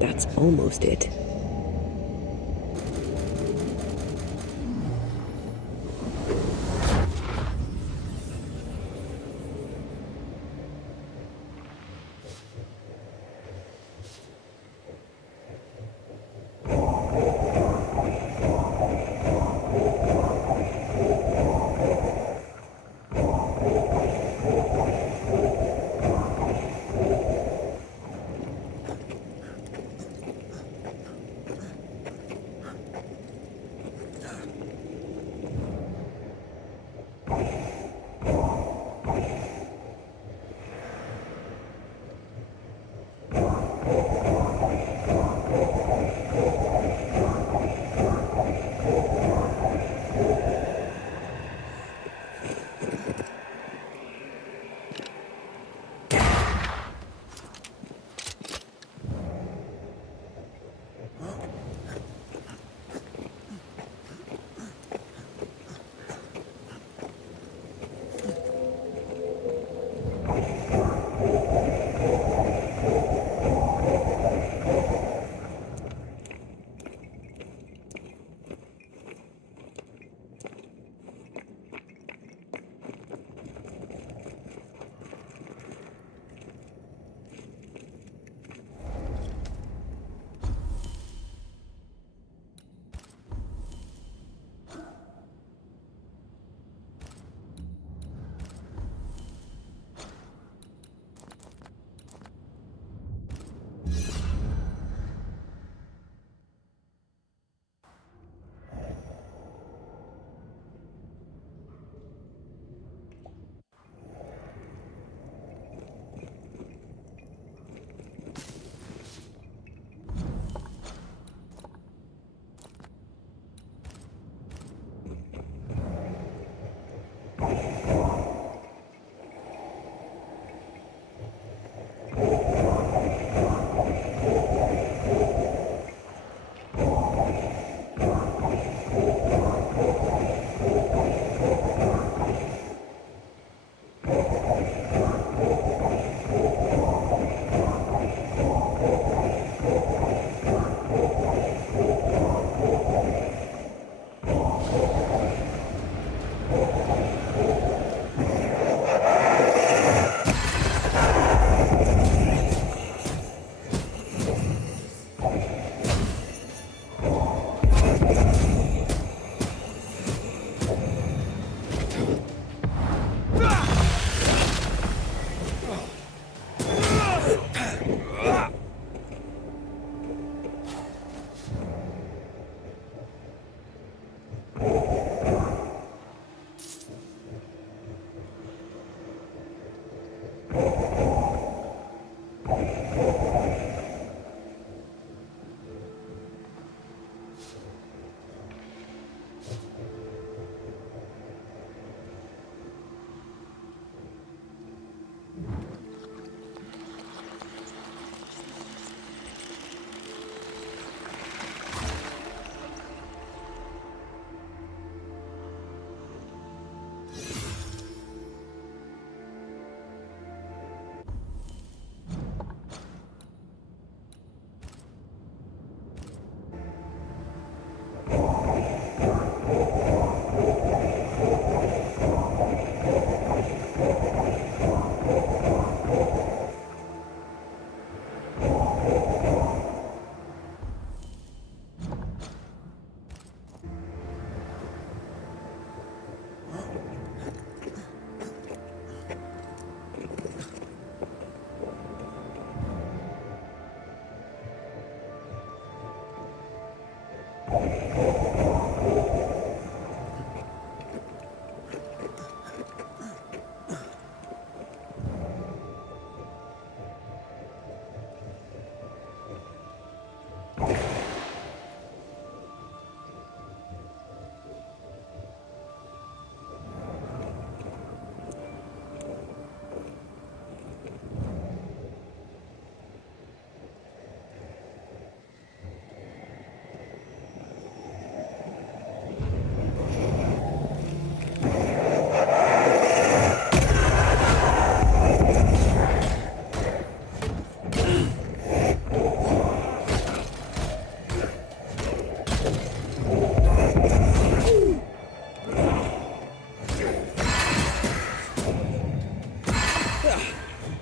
That's almost it.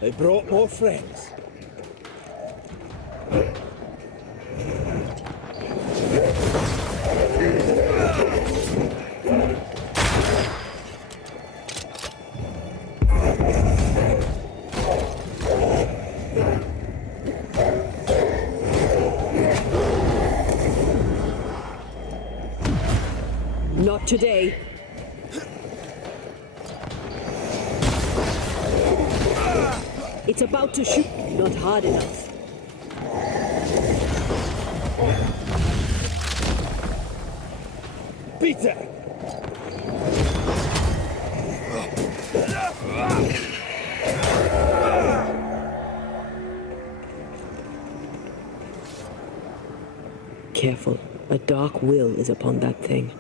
They brought more friends. Not today. It's about to shoot. Not hard enough. Peter! Careful. A dark will is upon that thing.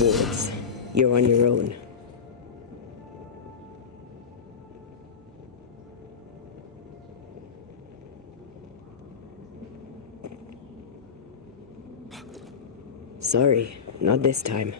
Wards, you're on your own. Sorry, not this time.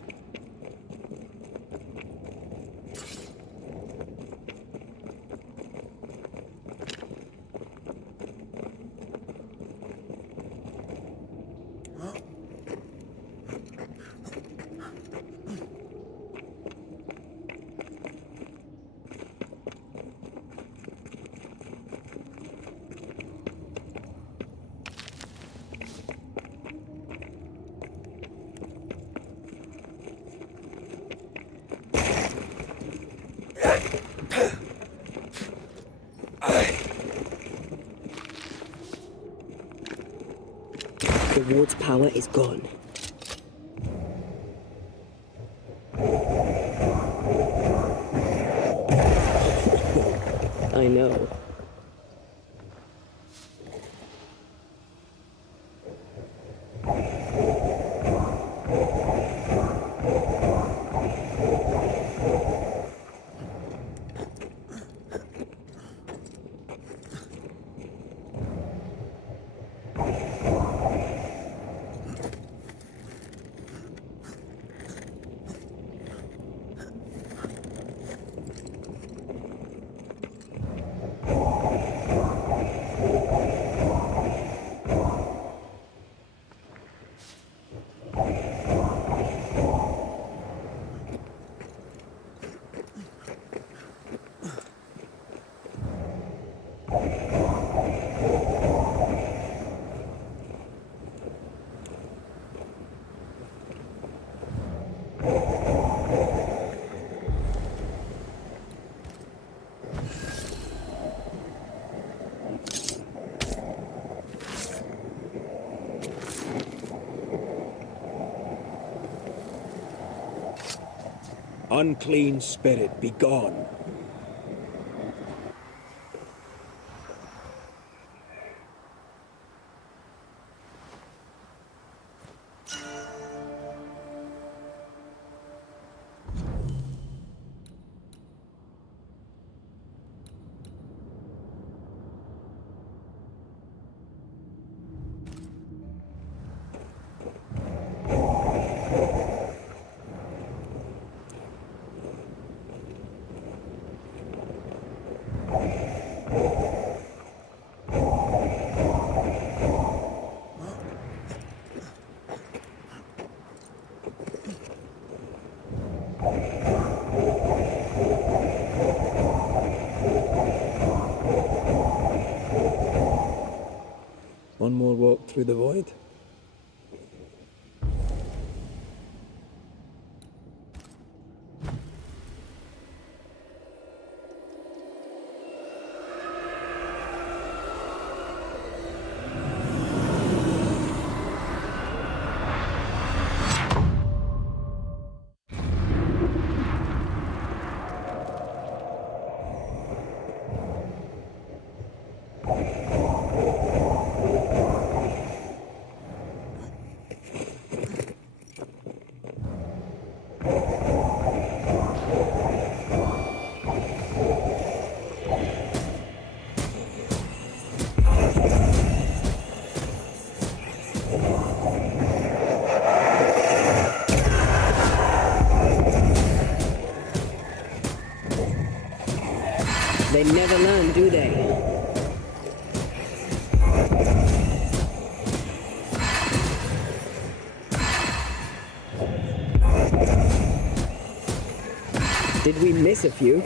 The ward's power is gone. I know. Unclean spirit, be gone. more walk through the void. They never learn, do they? Did we miss a few?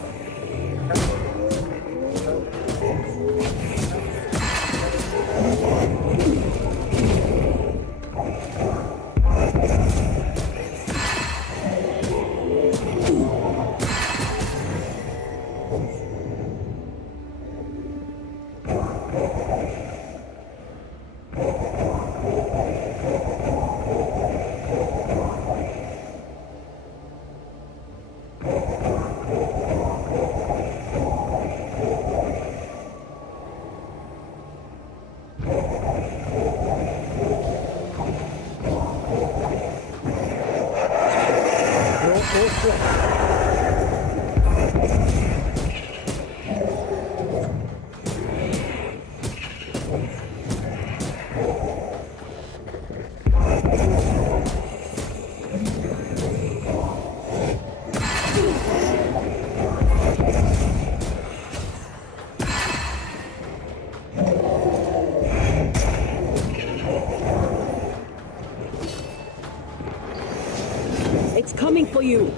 It's coming for you.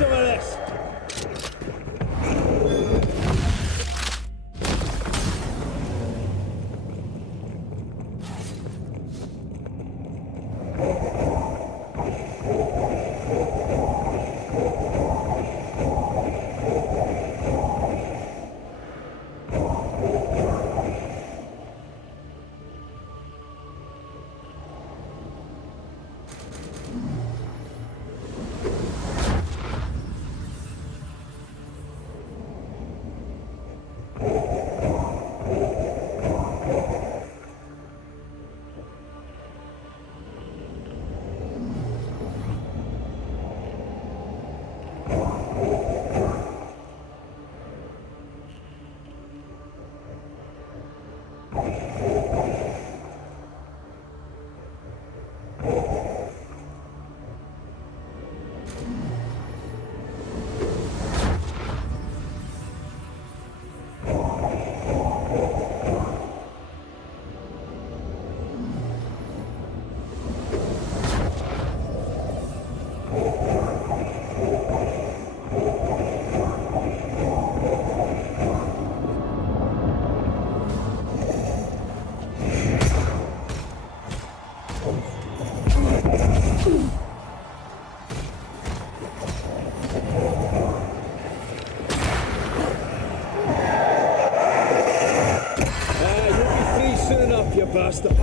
Some of this. You bastard.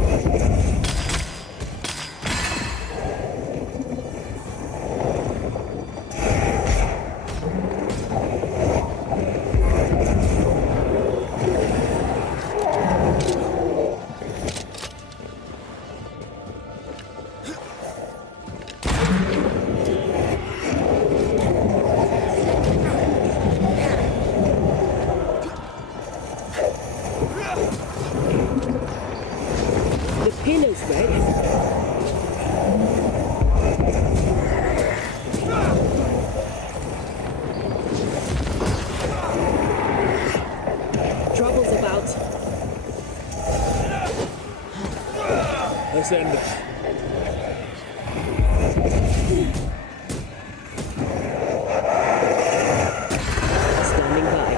Let's end it. Standing by.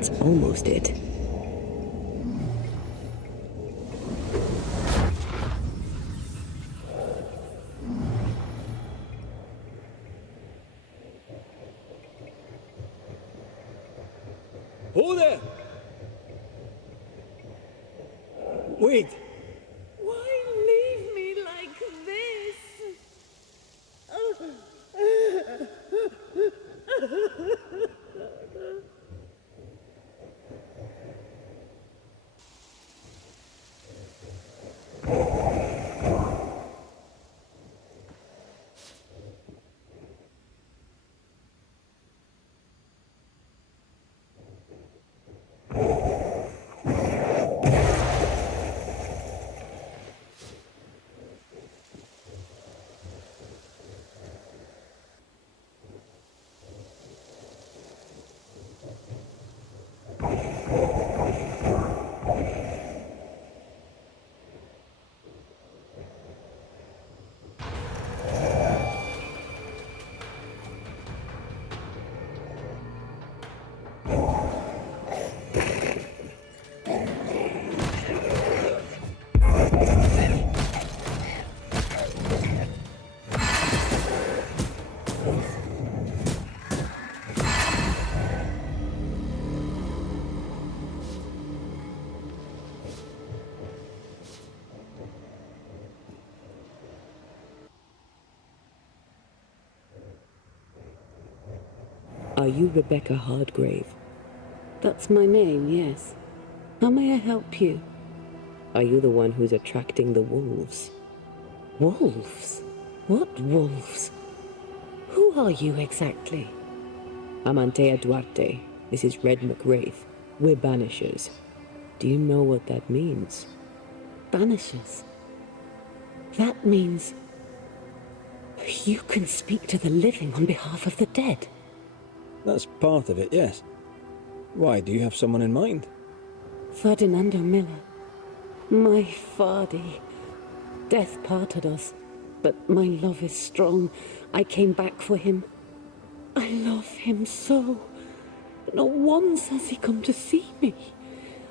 That's almost it. Hold there! Wait! Why leave me like this? Are you Rebecca Hardgrave? That's my name, yes. How may I help you? Are you the one who's attracting the wolves? Wolves? What wolves? Who are you exactly? I'm Antea Duarte. This is Red McWraith. We're Banishers. Do you know what that means? Banishers? That means you can speak to the living on behalf of the dead. That's part of it, yes. Why, do you have someone in mind? Ferdinando Miller. My Fardy. Death parted us, but my love is strong. I came back for him. I love him so. But not once has he come to see me.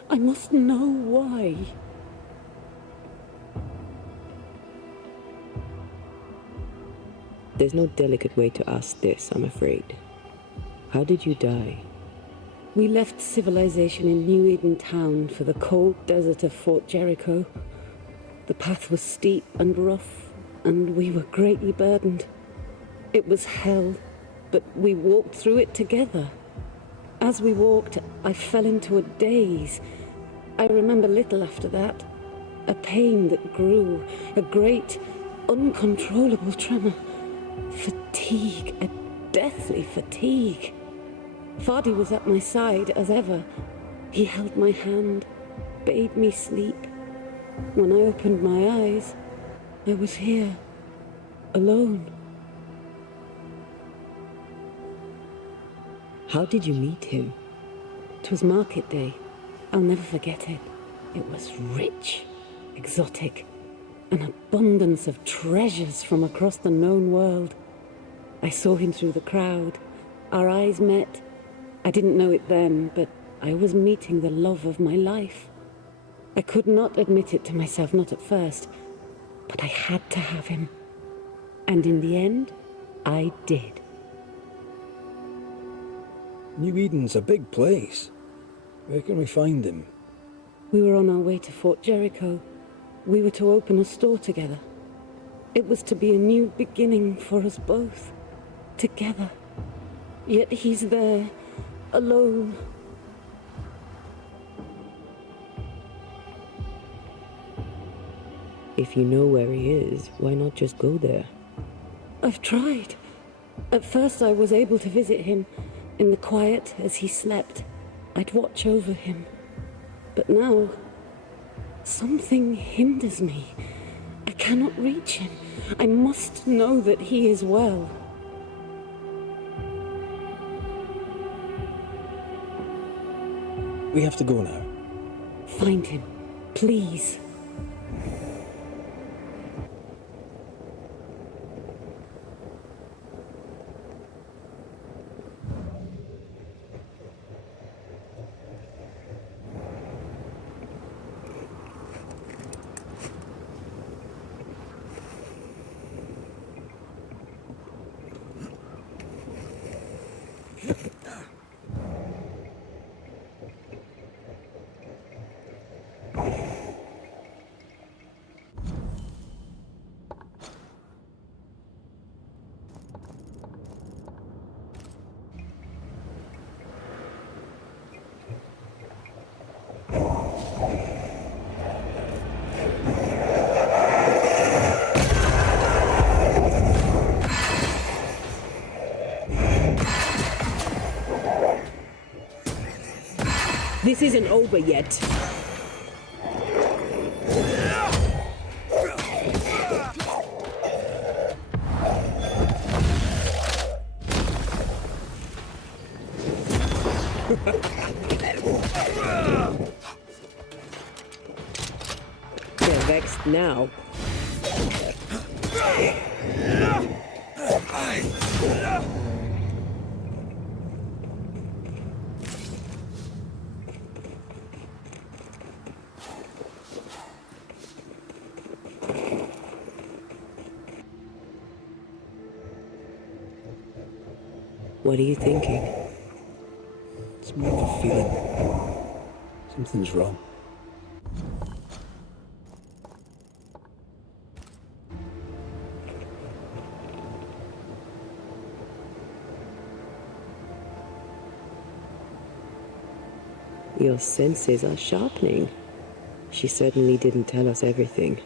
I must know why. There's no delicate way to ask this, I'm afraid. How did you die? We left civilization in New Eden Town for the cold desert of Fort Jericho. The path was steep and rough, and we were greatly burdened. It was hell, but we walked through it together. As we walked, I fell into a daze. I remember little after that. A pain that grew, a great, uncontrollable tremor. Fatigue, a deathly fatigue. Fardy was at my side as ever. He held my hand, bade me sleep. When I opened my eyes, I was here, alone. How did you meet him? 'Twas market day. I'll never forget it. It was rich, exotic, an abundance of treasures from across the known world. I saw him through the crowd. Our eyes met. I didn't know it then, but I was meeting the love of my life. I could not admit it to myself, not at first, but I had to have him. And in the end, I did. New Eden's a big place. Where can we find him? We were on our way to Fort Jericho. We were to open a store together. It was to be a new beginning for us both. Together. Yet he's there, alone. If you know where he is, why not just go there? I've tried. At first I was able to visit him in the quiet as he slept. I'd watch over him. But now, something hinders me. I cannot reach him. I must know that he is well. We have to go now. Find him, please. This isn't over yet. They're vexed now. What are you thinking? It's more of a feeling. Something's wrong. Your senses are sharpening. She certainly didn't tell us everything.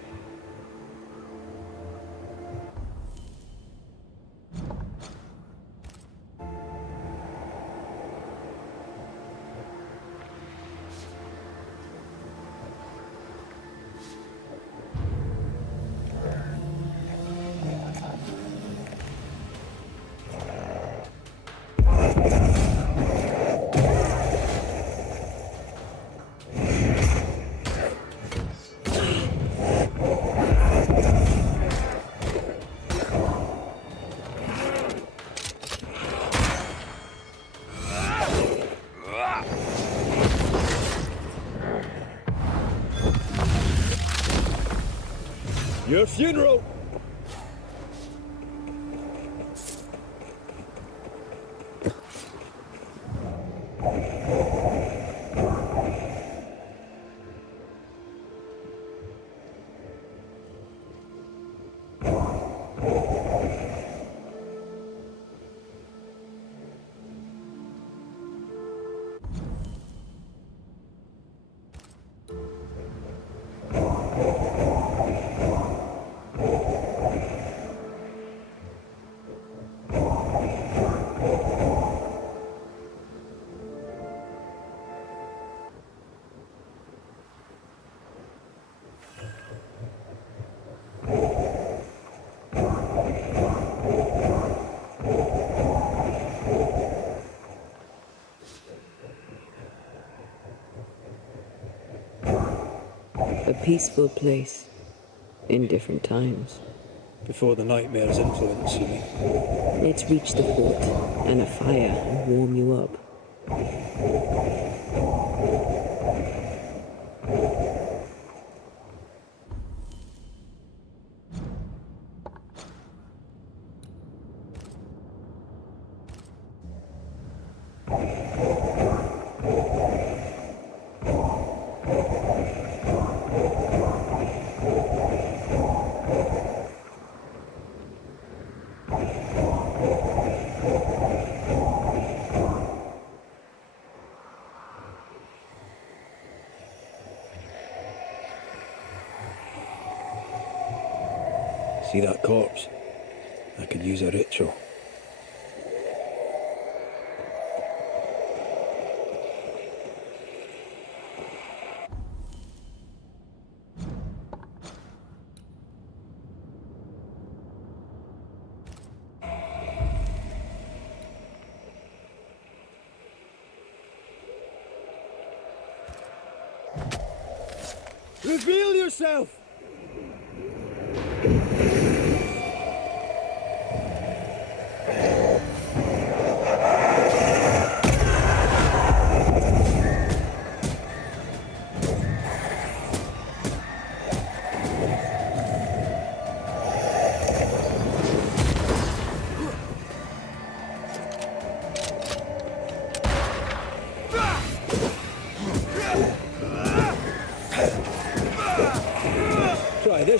Your funeral! A peaceful place in different times. Before the nightmare's influence, you mean? Let's reach the fort and a fire and warm you up. See that corpse? I could use a ritual. Reveal yourself!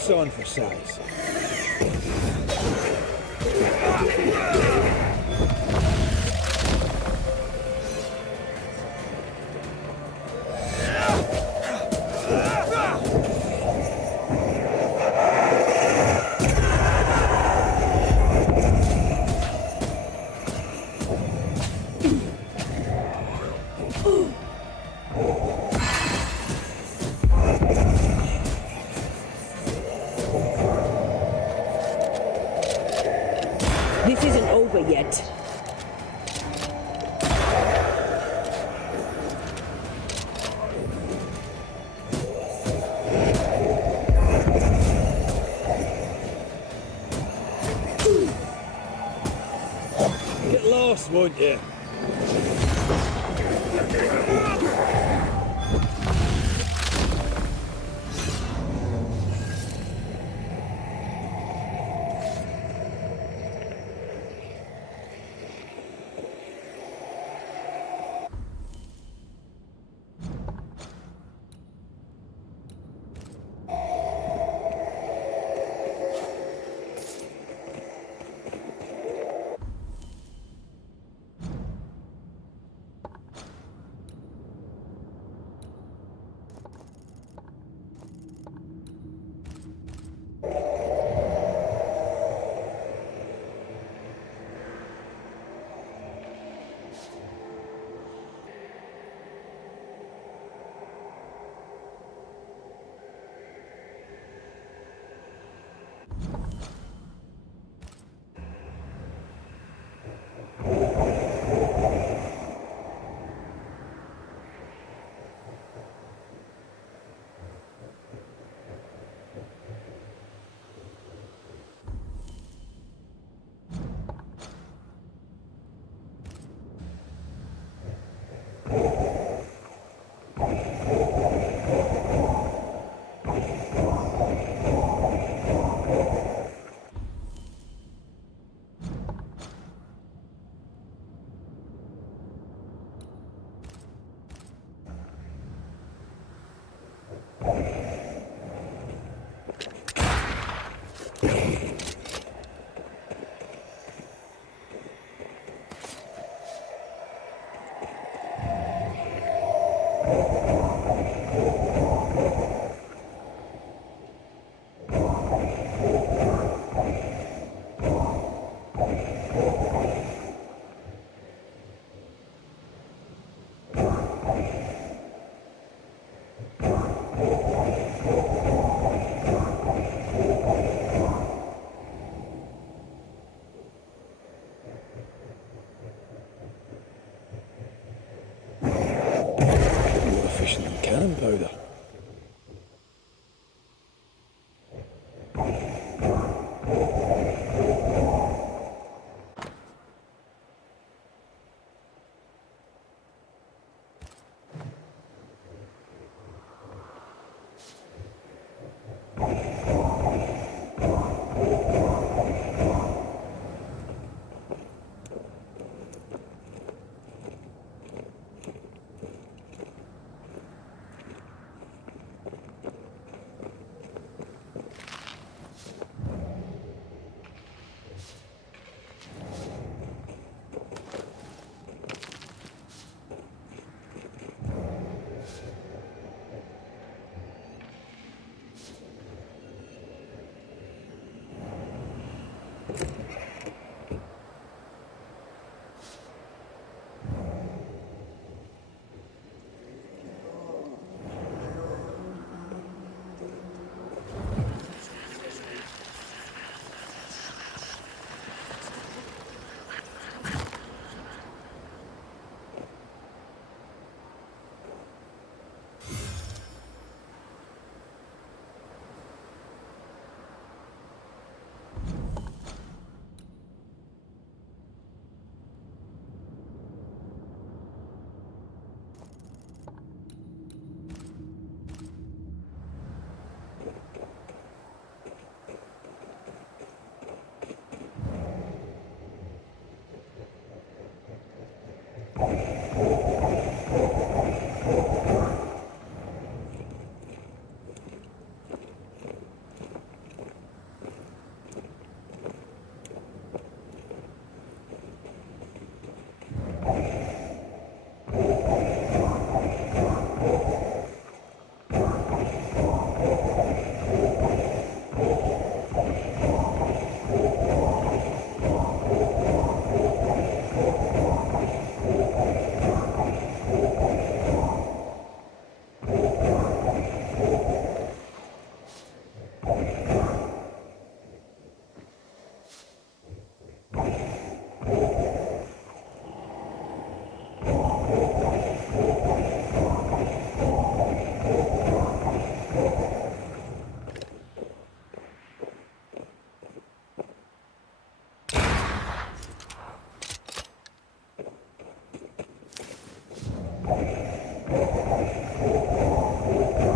Race on for size. This isn't over yet. Get lost, won't you?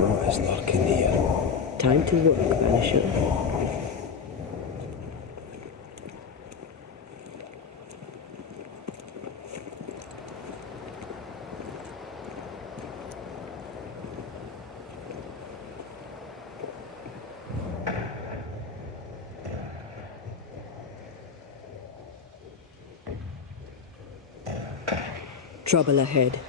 What is lurking here? Time to work, Banisher. Trouble ahead.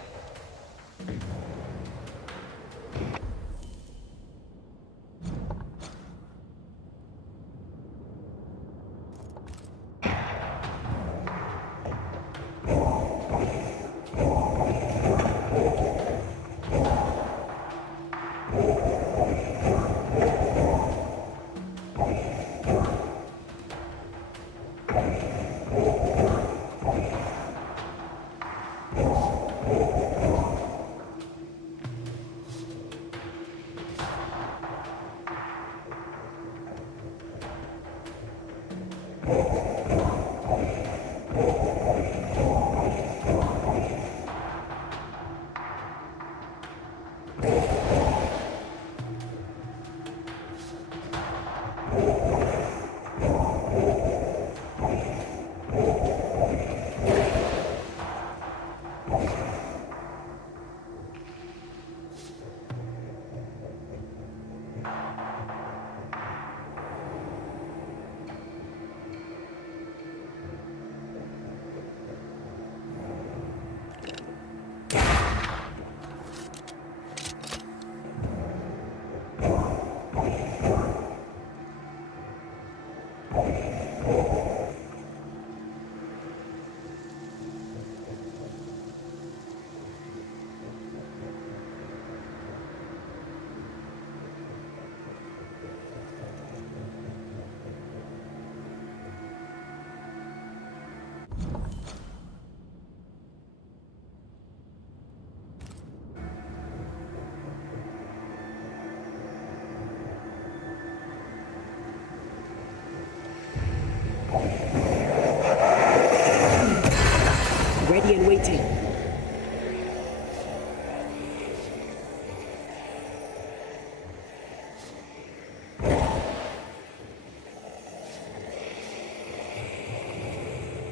Ready and waiting.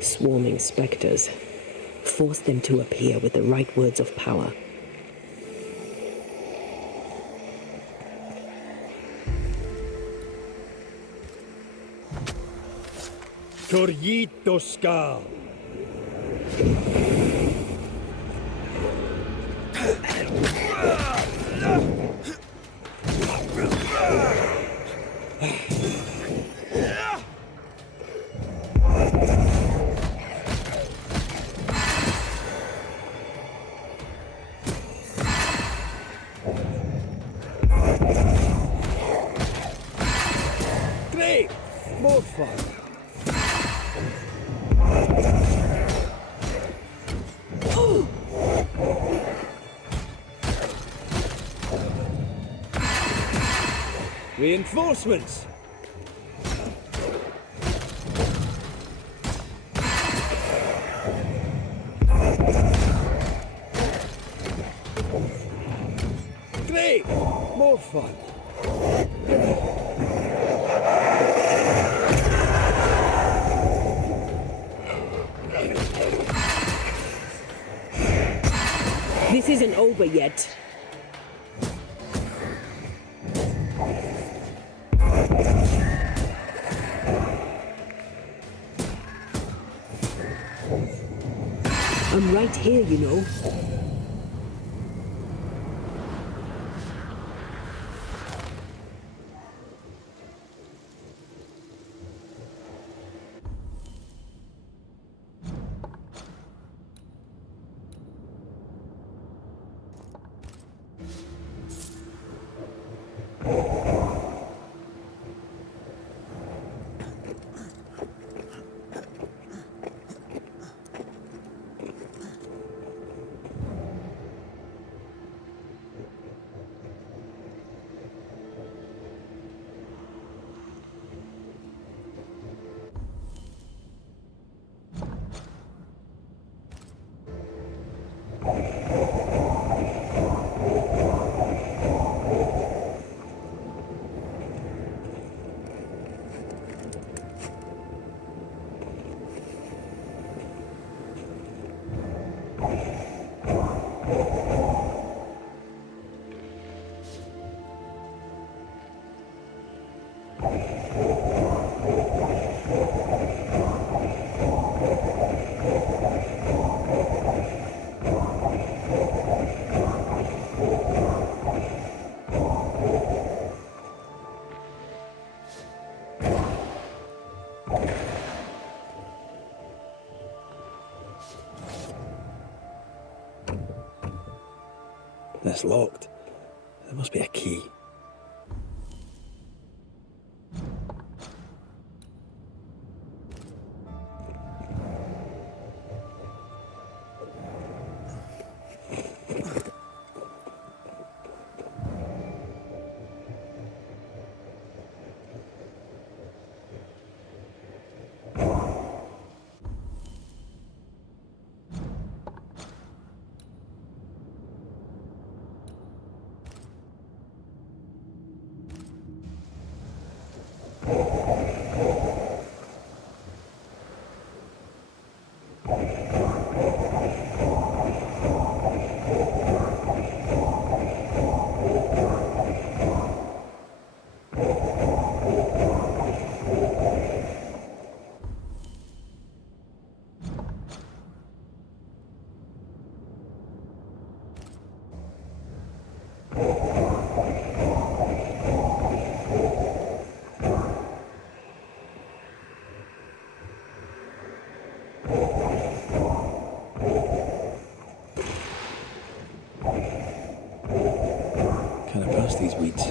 Swarming specters. Force them to appear with the right words of power. Corrito Skal. Great! More fun. Reinforcements! Great! More fun. This isn't over yet. I'm right here, you know. It's locked. There must be a key. Can I pass these weeds?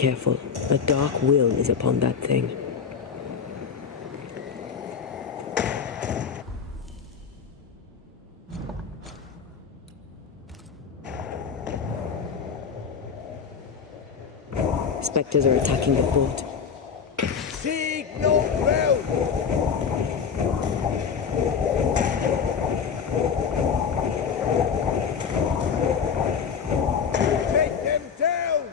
careful. A dark will is upon that thing. Spectres are attacking the fort. Signal ground! Take them down!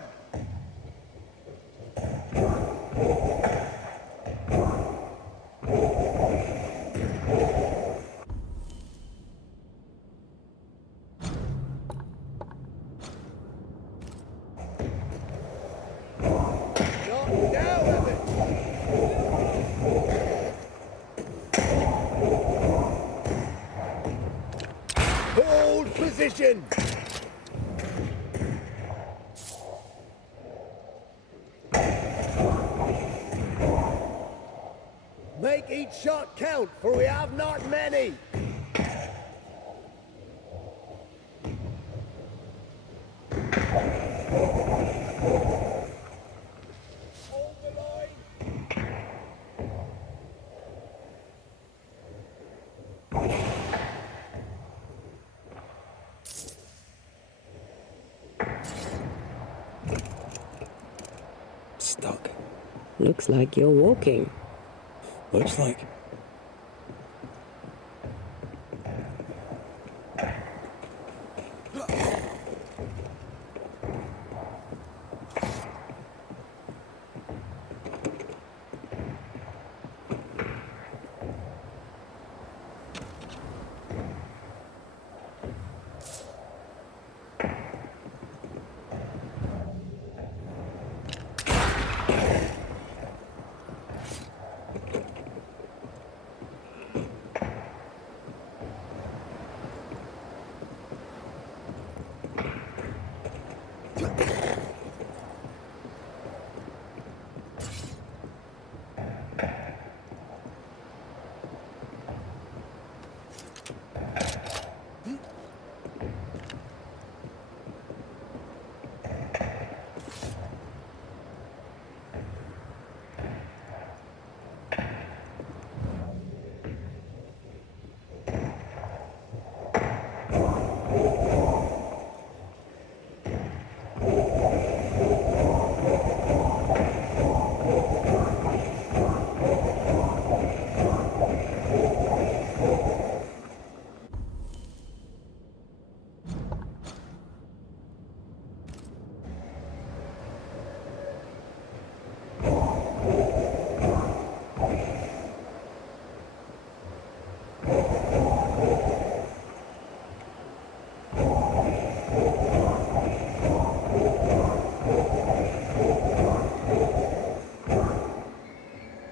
Not now, Evan! Hold position! Make each shot count, for we have not many! Hold the line! Stuck. Looks like you're walking. Looks like.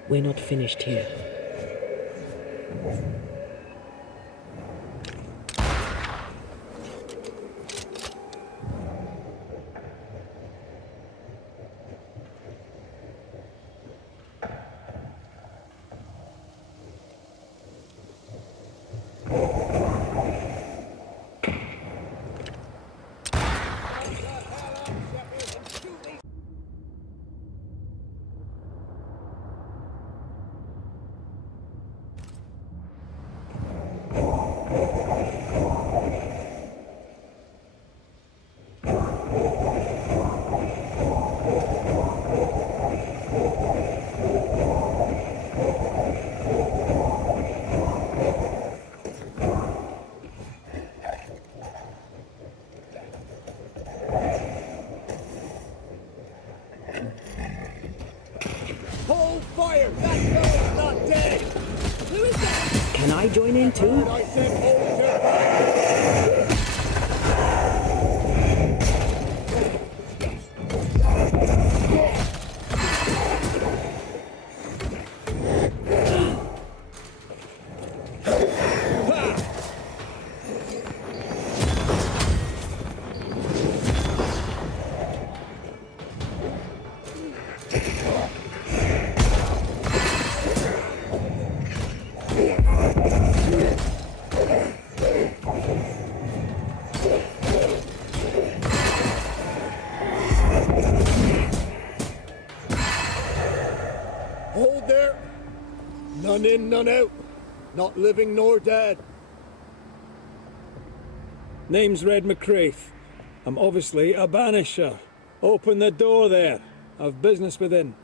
We're not finished here. Hold fire! That fellow's not dead! Who is that? Can I join in too? I said hold your fire! in, none out. Not living nor dead. Name's Red McCraith. I'm obviously a banisher. Open the door there. I've business within.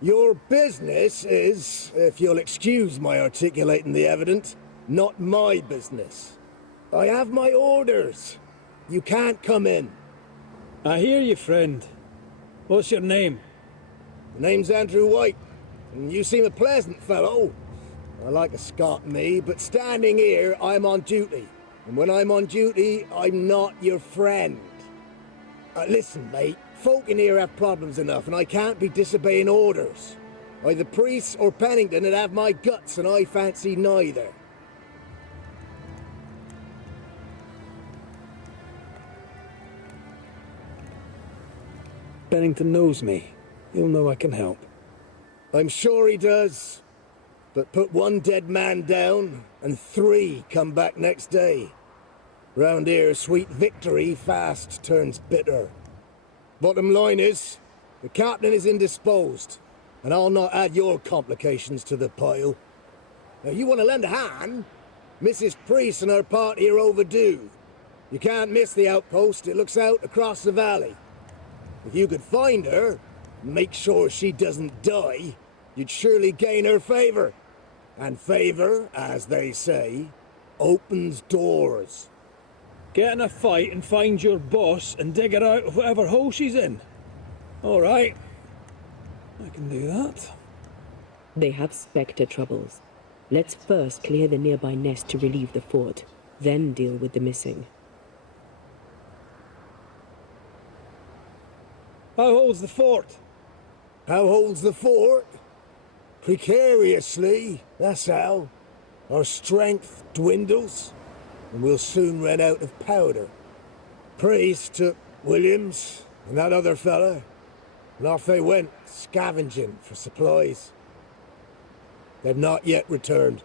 Your business is, if you'll excuse my articulating the evident, not my business. I have my orders. You can't come in. I hear you, friend. What's your name? The name's Andrew White, and you seem a pleasant fellow. I like a Scot, me, but standing here, I'm on duty. And when I'm on duty, I'm not your friend. Listen, mate, folk in here have problems enough, and I can't be disobeying orders. Either priests or Pennington would have my guts, and I fancy neither. Bennington knows me. He'll know I can help. I'm sure he does. But put one dead man down, and 3 come back next day. Round here, sweet victory fast turns bitter. Bottom line is, the captain is indisposed, and I'll not add your complications to the pile. Now, you want to lend a hand? Mrs. Priest and her party are overdue. You can't miss the outpost, it looks out across the valley. If you could find her, and make sure she doesn't die, you'd surely gain her favor. And favor, as they say, opens doors. Get in a fight and find your boss and dig her out of whatever hole she's in. All right. I can do that. They have Spectre troubles. Let's first clear the nearby nest to relieve the fort, then deal with the missing. How holds the fort? How holds the fort? Precariously, that's how. Our strength dwindles, and we'll soon run out of powder. Priest took Williams and that other fella, and off they went, scavenging for supplies. They've not yet returned.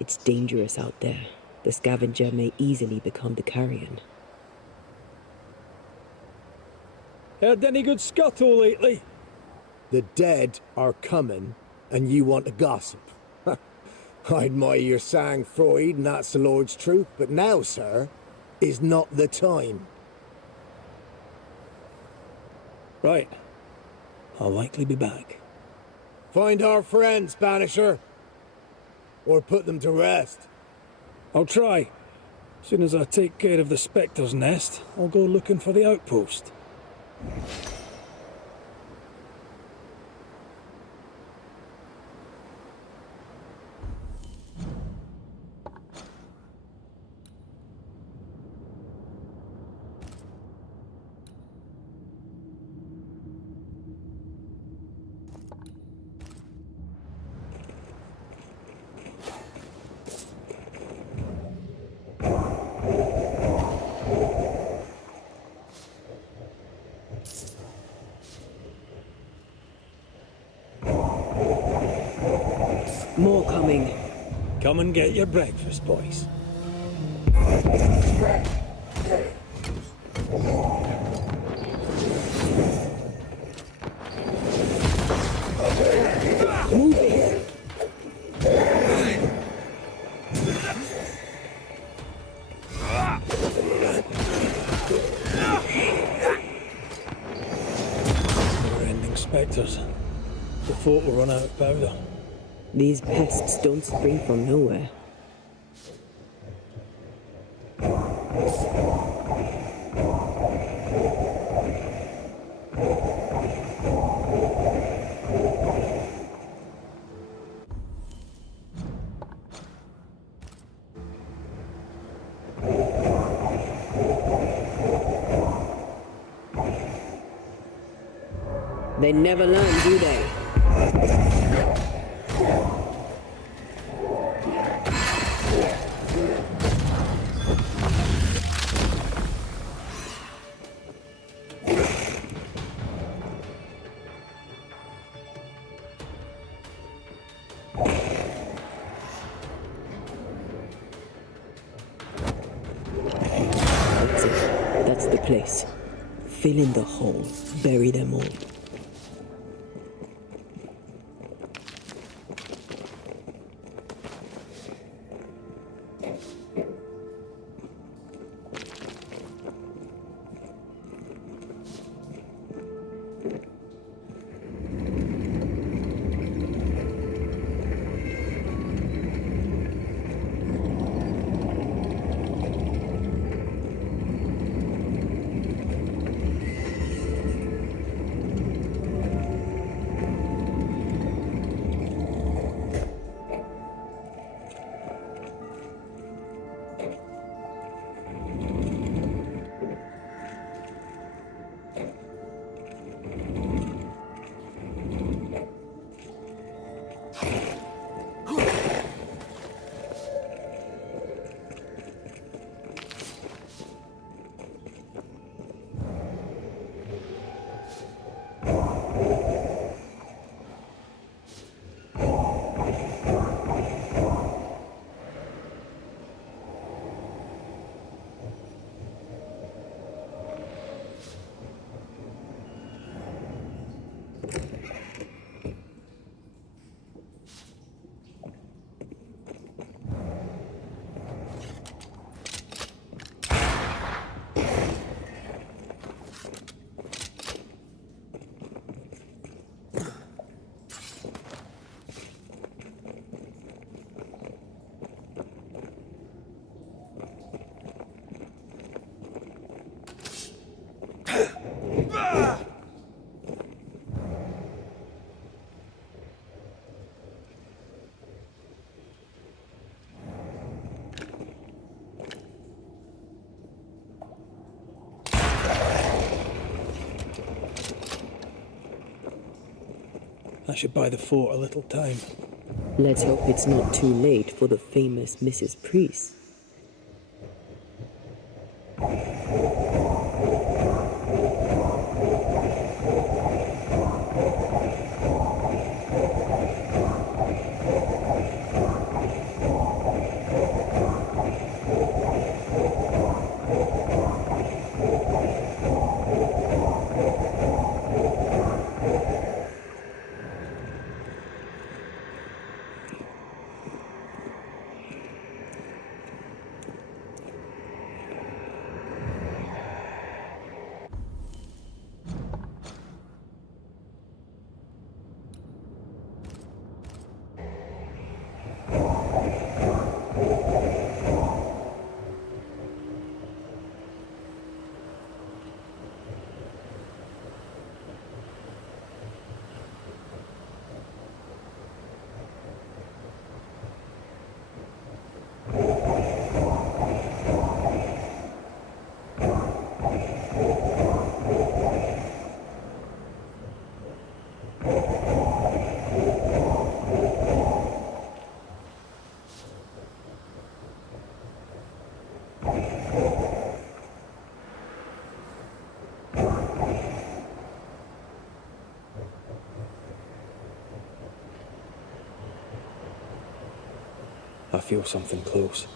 It's dangerous out there. The scavenger may easily become the carrion. Heard any good scuttle lately? The dead are coming, and you want to gossip. I admire your sang-froid, and that's the Lord's truth, but now, sir, is not the time. Right. I'll likely be back. Find our friends, Banisher. Or put them to rest. I'll try. As soon as I take care of the Spectre's nest, I'll go looking for the outpost. More coming. Come and get your breakfast, boys. Moving. Never-ending spectres. The fort will run out of powder. These pests don't spring from nowhere. They never learn, do they? That's it. That's the place. Fill in the hole. Bury them all. I should buy the fort a little time. Let's hope it's not too late for the famous Mrs. Priest. I feel something close.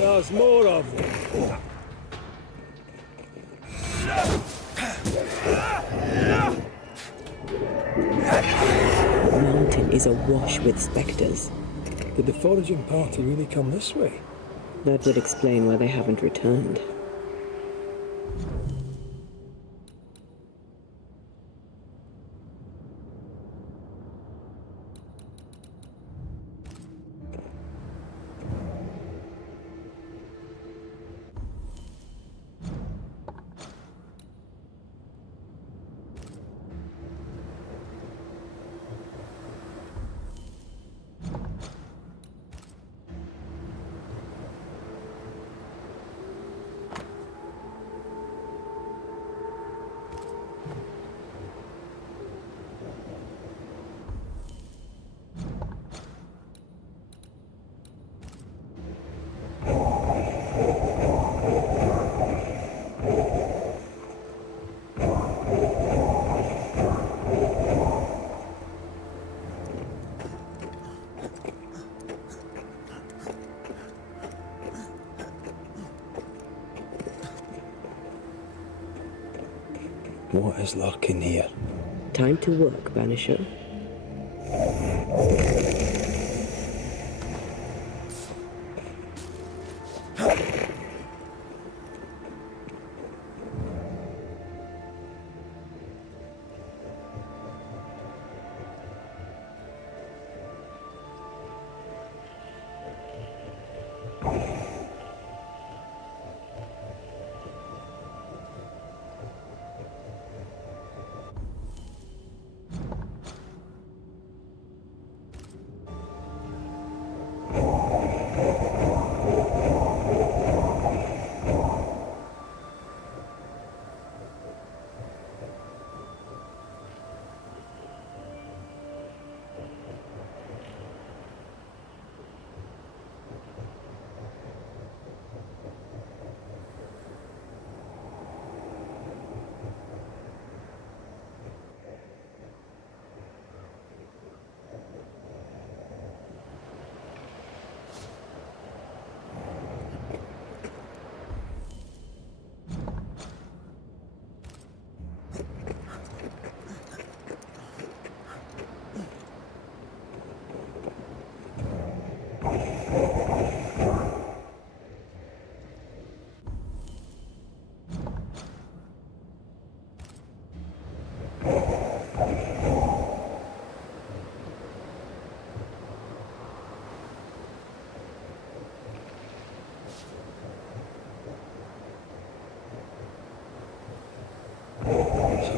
There's more of them. The mountain is awash with spectres. Did the foraging party really come this way? That would explain why they haven't returned. What is lurking here? Time to work, Banisher.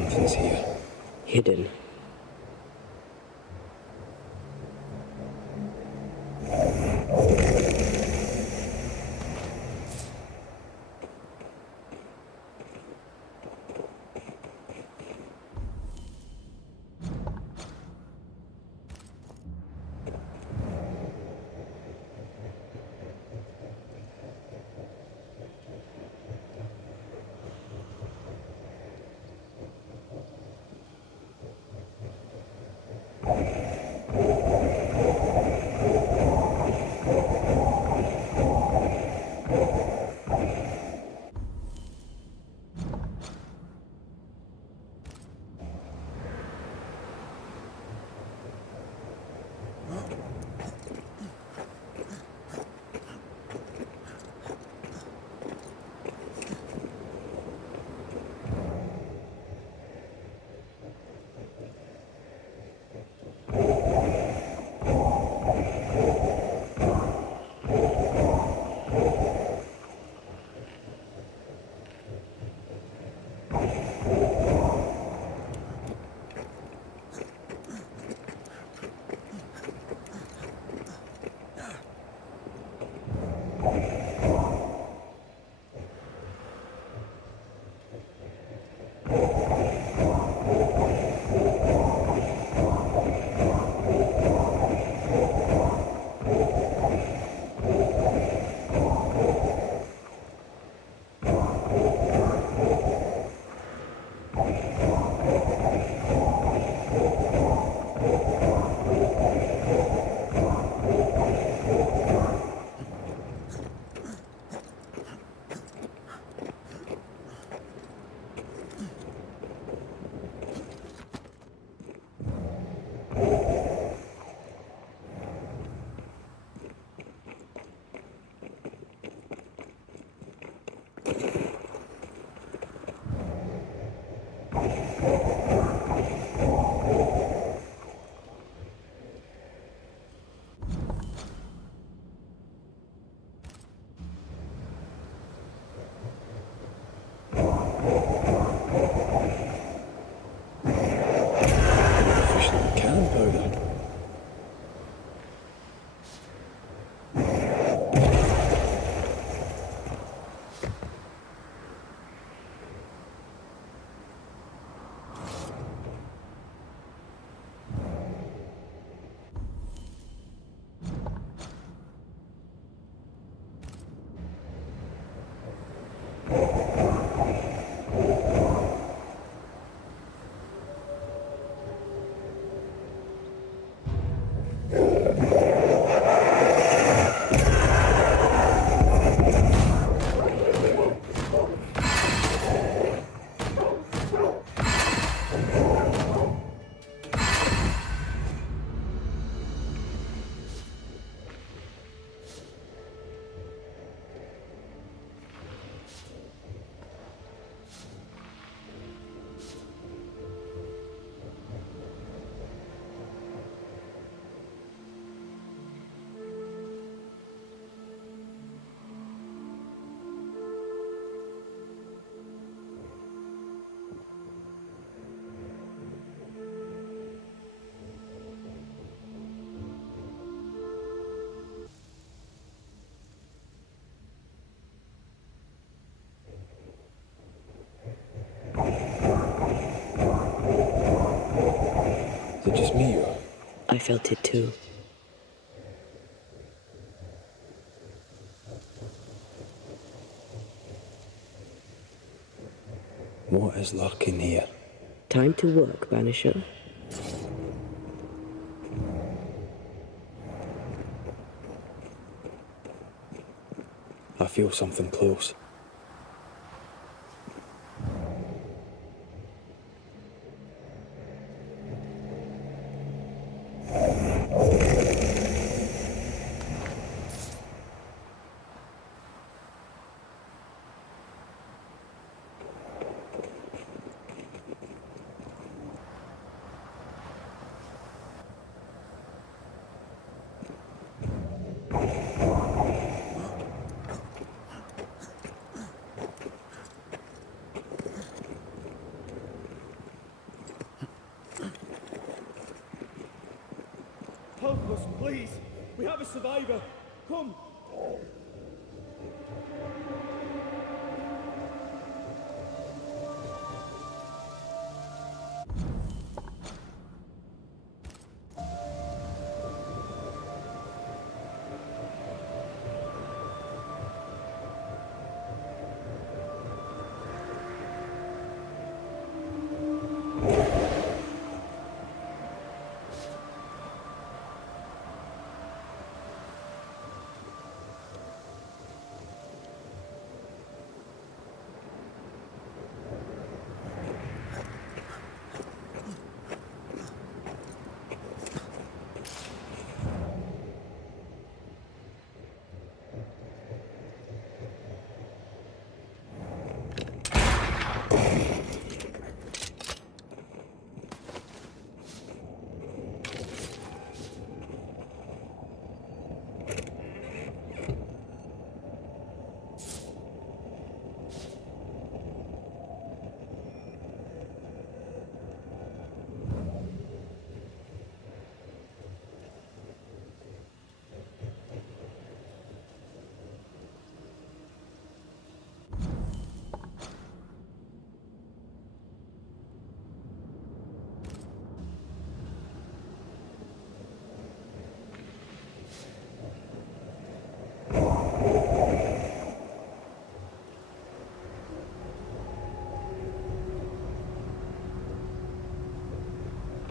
Something's here. Hidden. Artificial cannon powder. Is it just me or? I felt it too. What is lurking here? Time to work, Banisher. I feel something close. Please, we have a survivor. Come.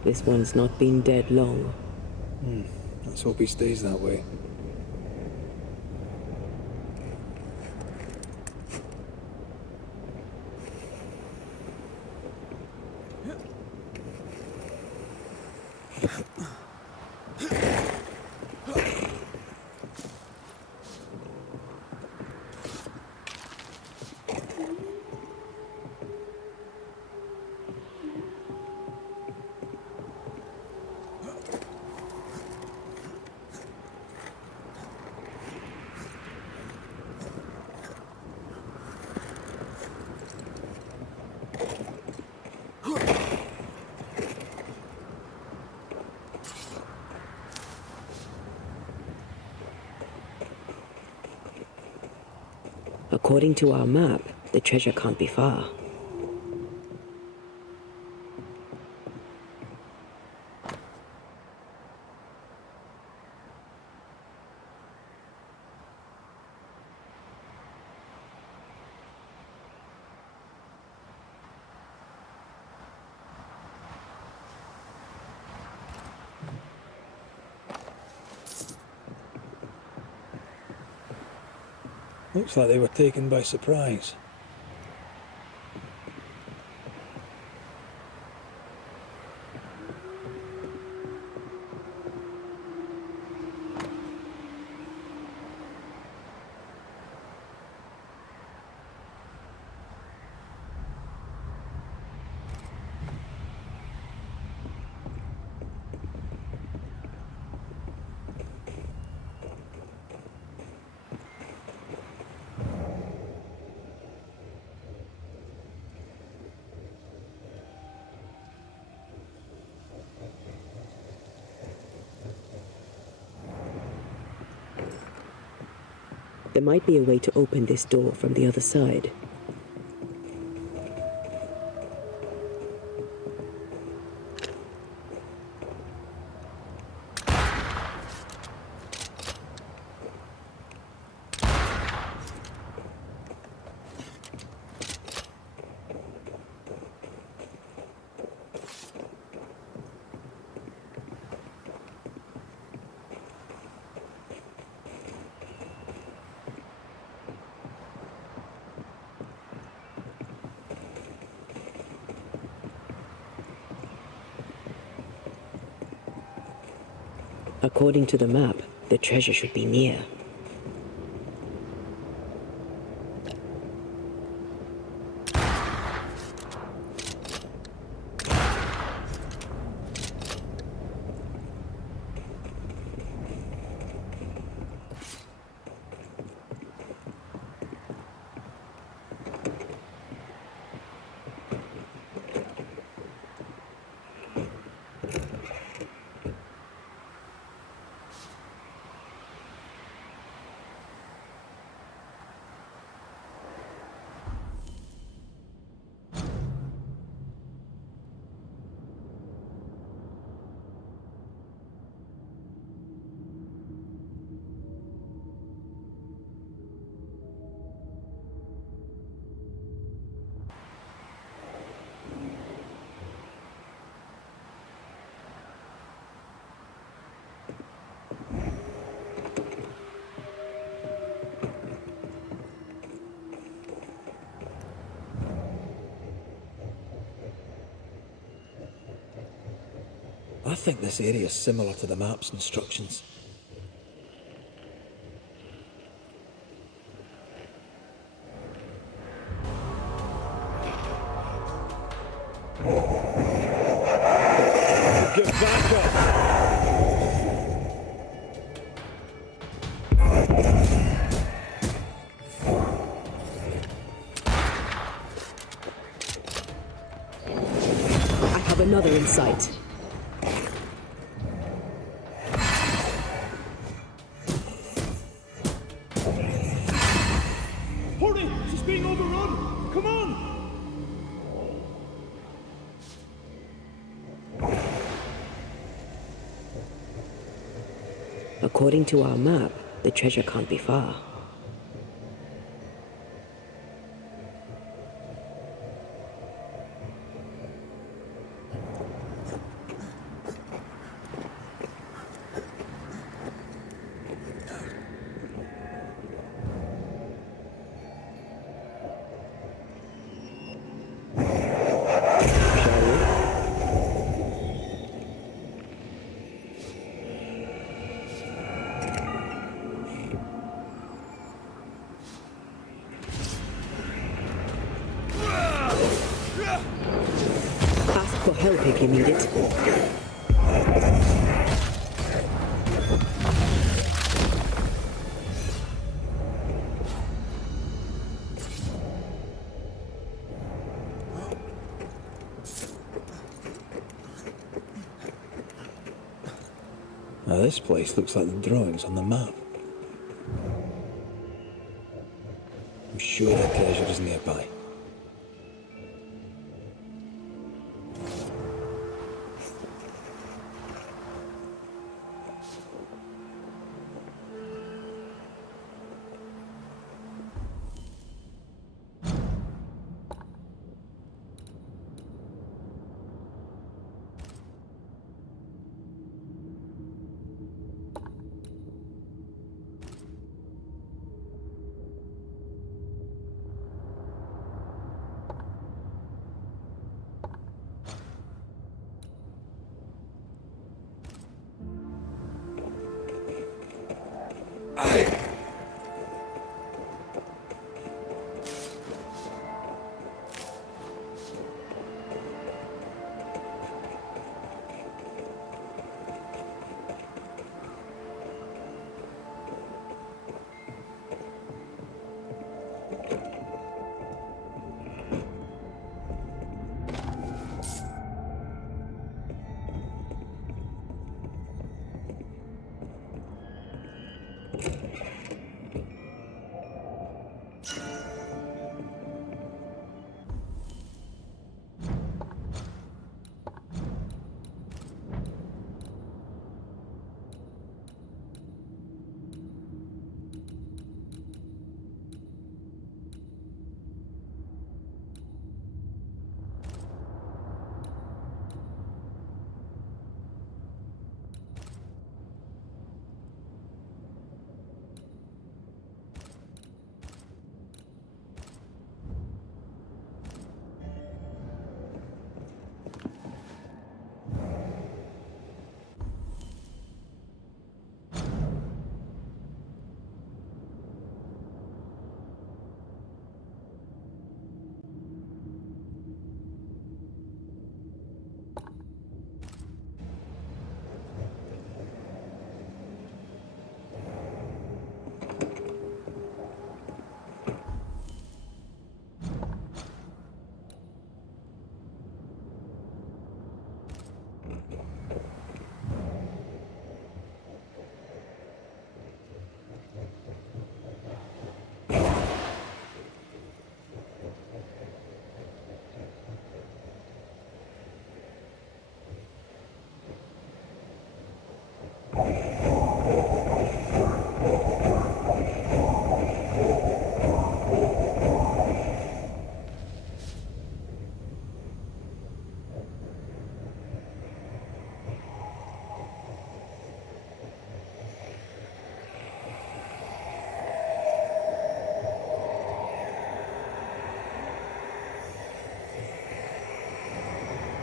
This one's not been dead long. Let's hope he stays that way. According to our map, the treasure can't be far. Looks like they were taken by surprise. There might be a way to open this door from the other side. According to the map, the treasure should be near. I think this area is similar to the map's instructions. Get back up! I have another in sight. Hurry! She's being overrun! Come on! According to our map, the treasure can't be far. Shall we? Ask for help if you need it. Now this place looks like the drawings on the map. I'm sure the treasure is nearby.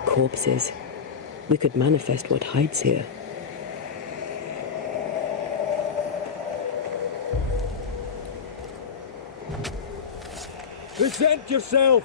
Corpses. We could manifest what hides here. Present yourself!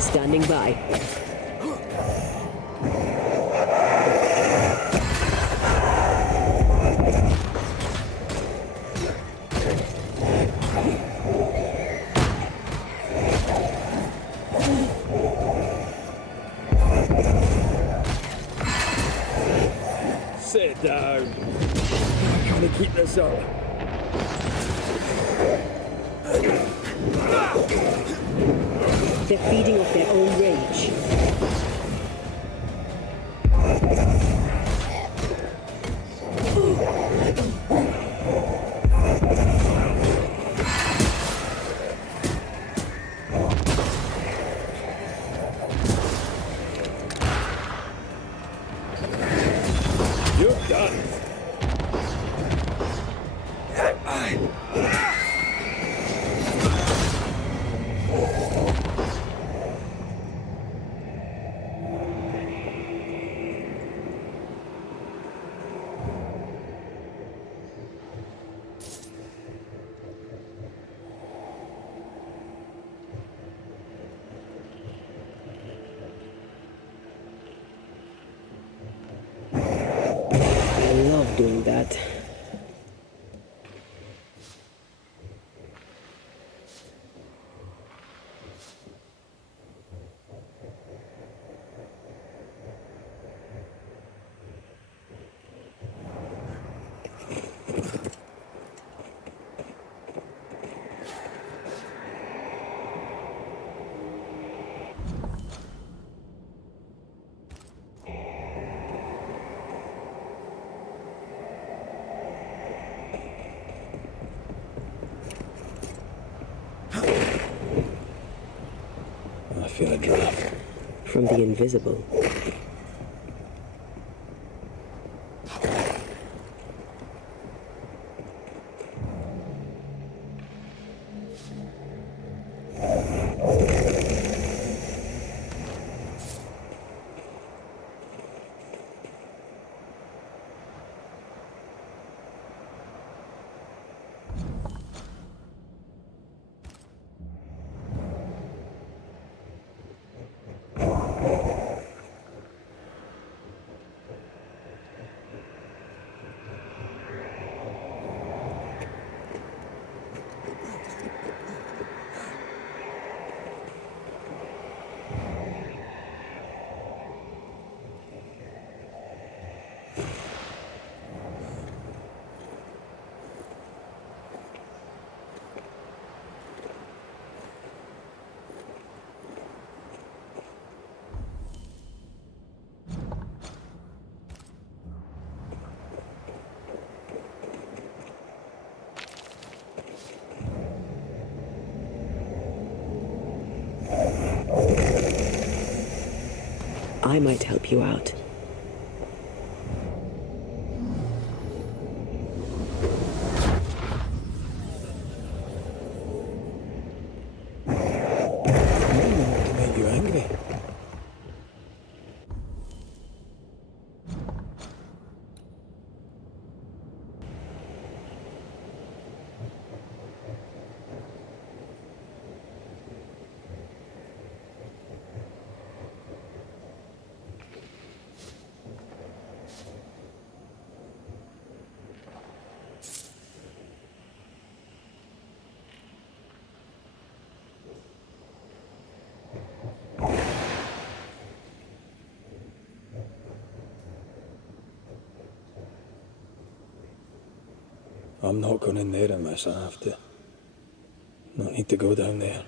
Standing by. Sit down. How can I keep this up? They're feeding off their own rage. You're done. I love doing that. I feel a draft. From the invisible. I might help you out. To make you angry. I'm not going in there unless I have to. No need to go down there.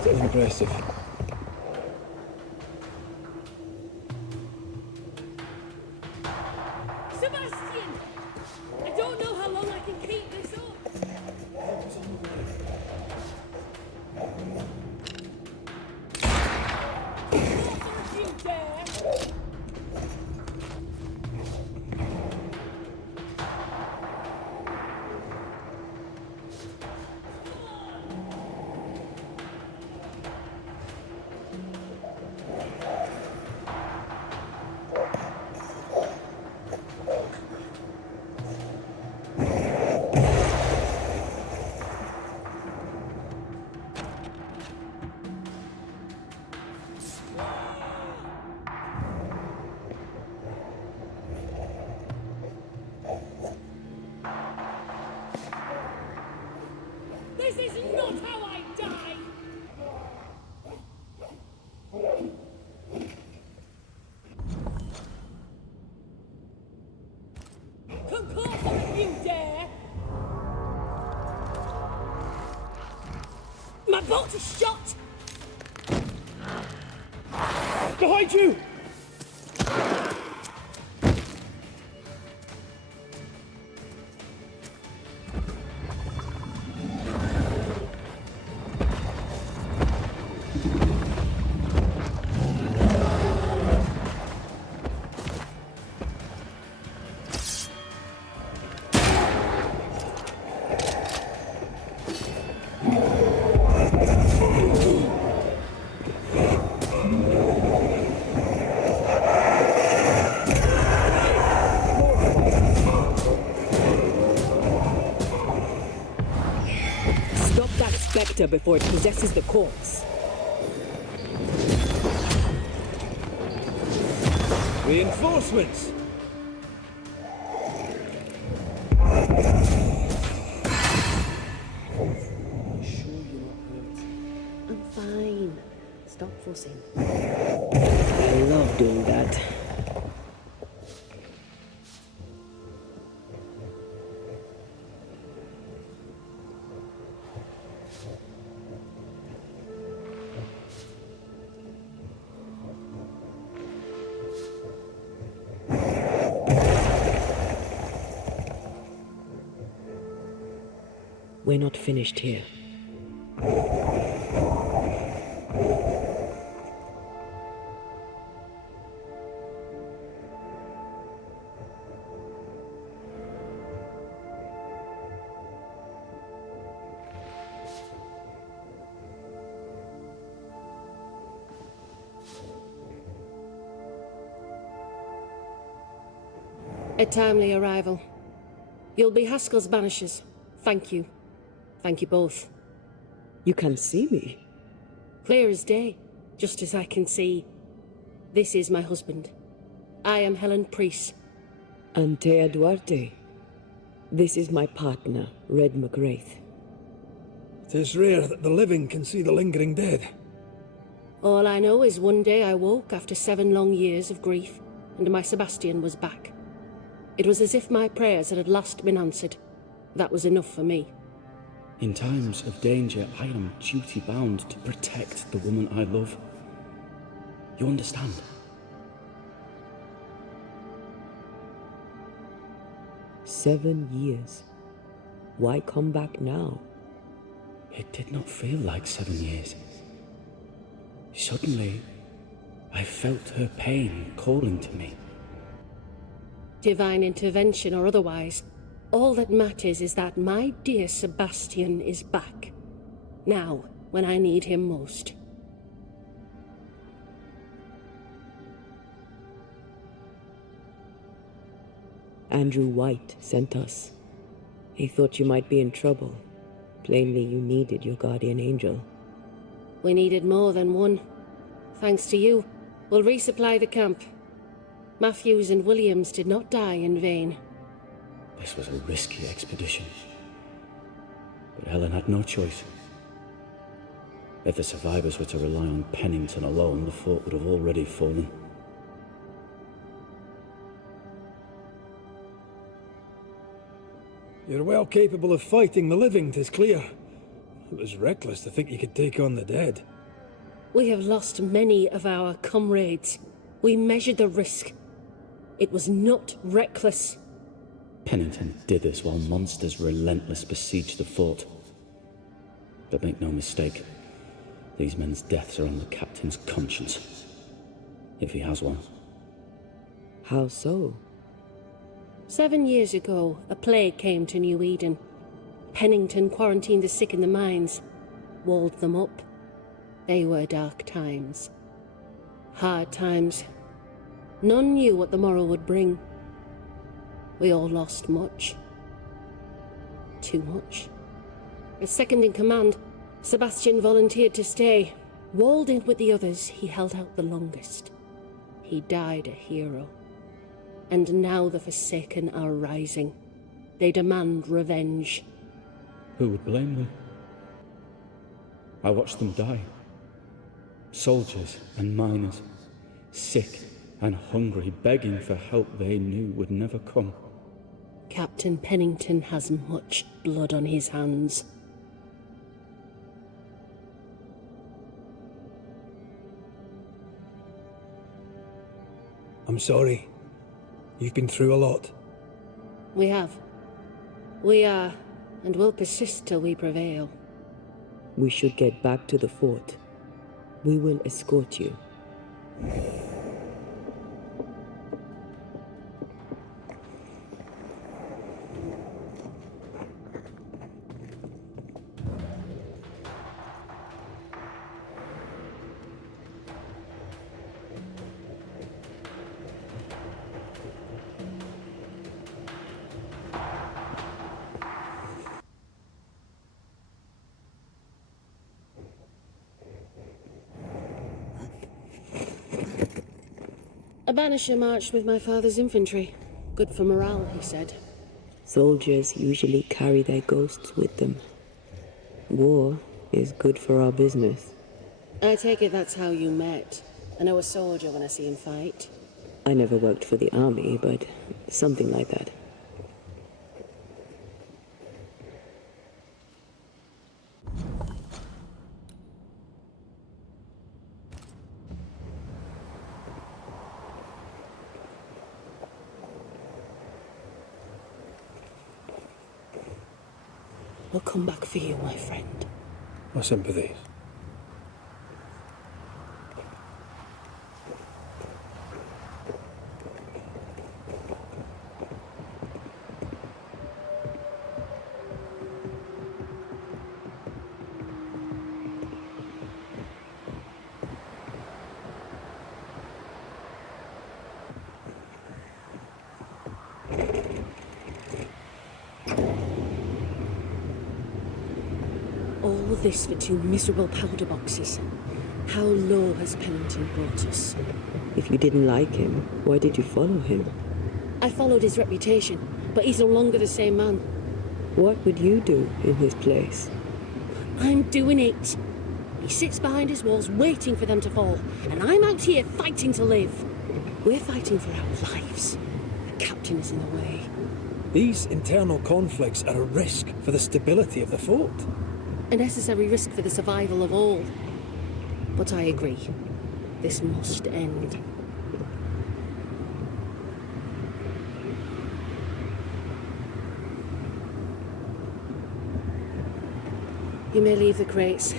Still impressive. Sebastian! I don't know how long I can keep this up. If you dare! This is not how I die! Come closer if you dare! My bolt is shot! Behind you! Stop that spectre before it possesses the corpse. Reinforcements! I'm fine. Stop fussing. I love doing that. We're not finished here. A timely arrival. You'll be Haskell's Banishers. Thank you. Thank you both. You can see me. Clear as day, just as I can see. This is my husband. I am Helen Priest. Antea Duarte. This is my partner, Red McGrath. It is rare that the living can see the lingering dead. All I know is one day I woke after 7 long years of grief, and my Sebastian was back. It was as if my prayers had at last been answered. That was enough for me. In times of danger, I am duty-bound to protect the woman I love. You understand? 7 years. Why come back now? It did not feel like 7 years. Suddenly, I felt her pain calling to me. Divine intervention or otherwise, all that matters is that my dear Sebastian is back. Now, when I need him most. Andrew White sent us. He thought you might be in trouble. Plainly, you needed your guardian angel. We needed more than one. Thanks to you, we'll resupply the camp. Matthews and Williams did not die in vain. This was a risky expedition. But Helen had no choice. If the survivors were to rely on Pennington alone, the fort would have already fallen. You're well capable of fighting the living, 'tis clear. It was reckless to think you could take on the dead. We have lost many of our comrades. We measured the risk. It was not reckless. Pennington did this while monsters relentless besieged the fort. But make no mistake, these men's deaths are on the captain's conscience. If he has one. How so? 7 years ago, a plague came to New Eden. Pennington quarantined the sick in the mines, walled them up. They were dark times. Hard times. None knew what the morrow would bring. We all lost much. Too much. As second in command, Sebastian volunteered to stay. Walled in with the others, he held out the longest. He died a hero. And now the Forsaken are rising. They demand revenge. Who would blame them? I watched them die. Soldiers and miners, sick and hungry, begging for help they knew would never come. Captain Pennington has much blood on his hands. I'm sorry. You've been through a lot. We have. We are, and will persist till we prevail. We should get back to the fort. We will escort you. A banisher marched with my father's infantry. Good for morale, he said. Soldiers usually carry their ghosts with them. War is good for our business. I take it that's how you met. I know a soldier when I see him fight. I never worked for the army, but something like that. We'll come back for you, my friend. My sympathies. All this for 2 miserable powder boxes. How low has Pennington brought us? If you didn't like him, why did you follow him? I followed his reputation, but he's no longer the same man. What would you do in his place? I'm doing it. He sits behind his walls waiting for them to fall, and I'm out here fighting to live. We're fighting for our lives. The captain is in the way. These internal conflicts are a risk for the stability of the fort. A necessary risk for the survival of all. But I agree. This must end. You may leave the crates.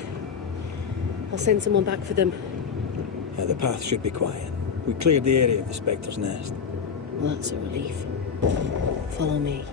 I'll send someone back for them. The path should be quiet. We cleared the area of the Spectre's nest. Well, that's a relief. Follow me.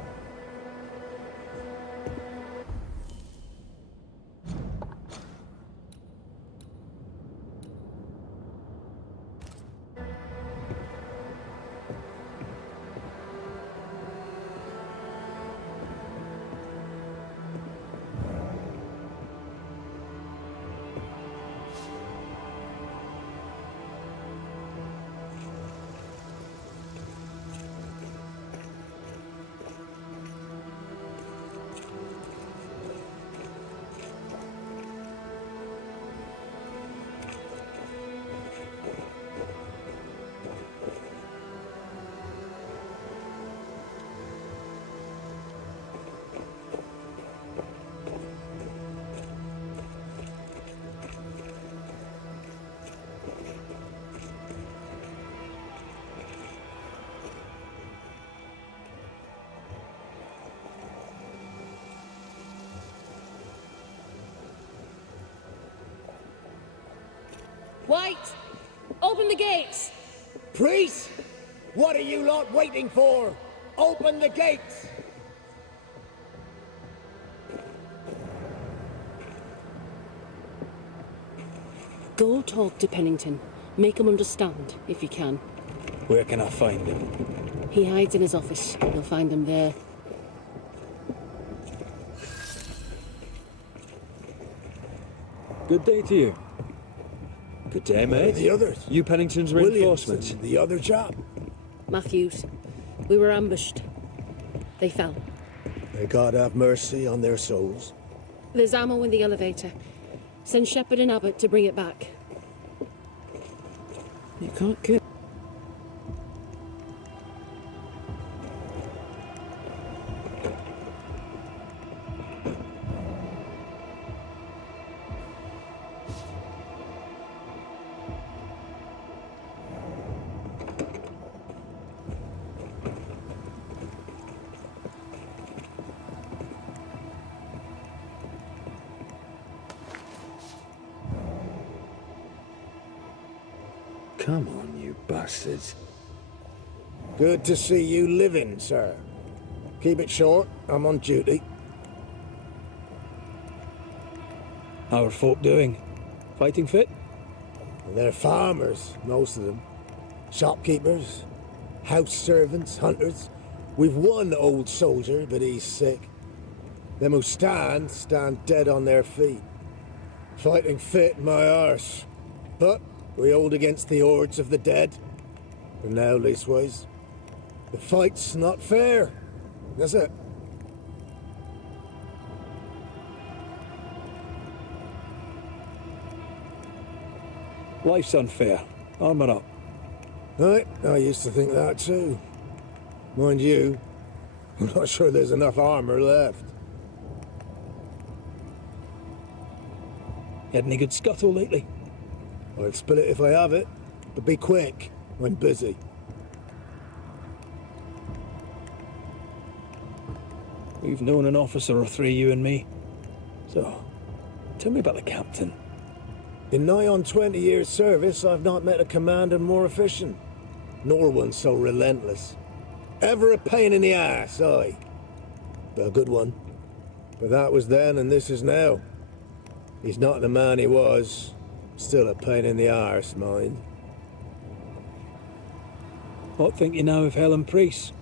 White! Open the gates! Priest! What are you lot waiting for? Open the gates! Go talk to Pennington. Make him understand, if you can. Where can I find him? He hides in his office. You'll find him there. Good day to you. Good day, mate. The others? You Pennington's Williams reinforcements? and the other chap. Matthews. We were ambushed. They fell. May God have mercy on their souls. There's ammo in the elevator. Send Shepard and Abbott to bring it back. You can't kill. Come on, you bastards. Good to see you living, sir. Keep it short, I'm on duty. How are folk doing? Fighting fit? They're farmers, most of them. Shopkeepers, house servants, hunters. We've one old soldier, but he's sick. Them who stand dead on their feet. Fighting fit, my arse. But we hold against the hordes of the dead. For now, leastways. The fight's not fair. That's it. Life's unfair. Armour up. Right, I used to think that too. Mind you, I'm not sure there's enough armor left. You had any good scuttle lately? I'll spill it if I have it, but be quick. I'm busy. We've known an officer or three, you and me. So, tell me about the captain. In nigh on 20 years' service, I've not met a commander more efficient, nor one so relentless. Ever a pain in the ass, aye. But a good one. But that was then and this is now. He's not the man he was. Still a pain in the arse, mind. What think you now of Helen Priest?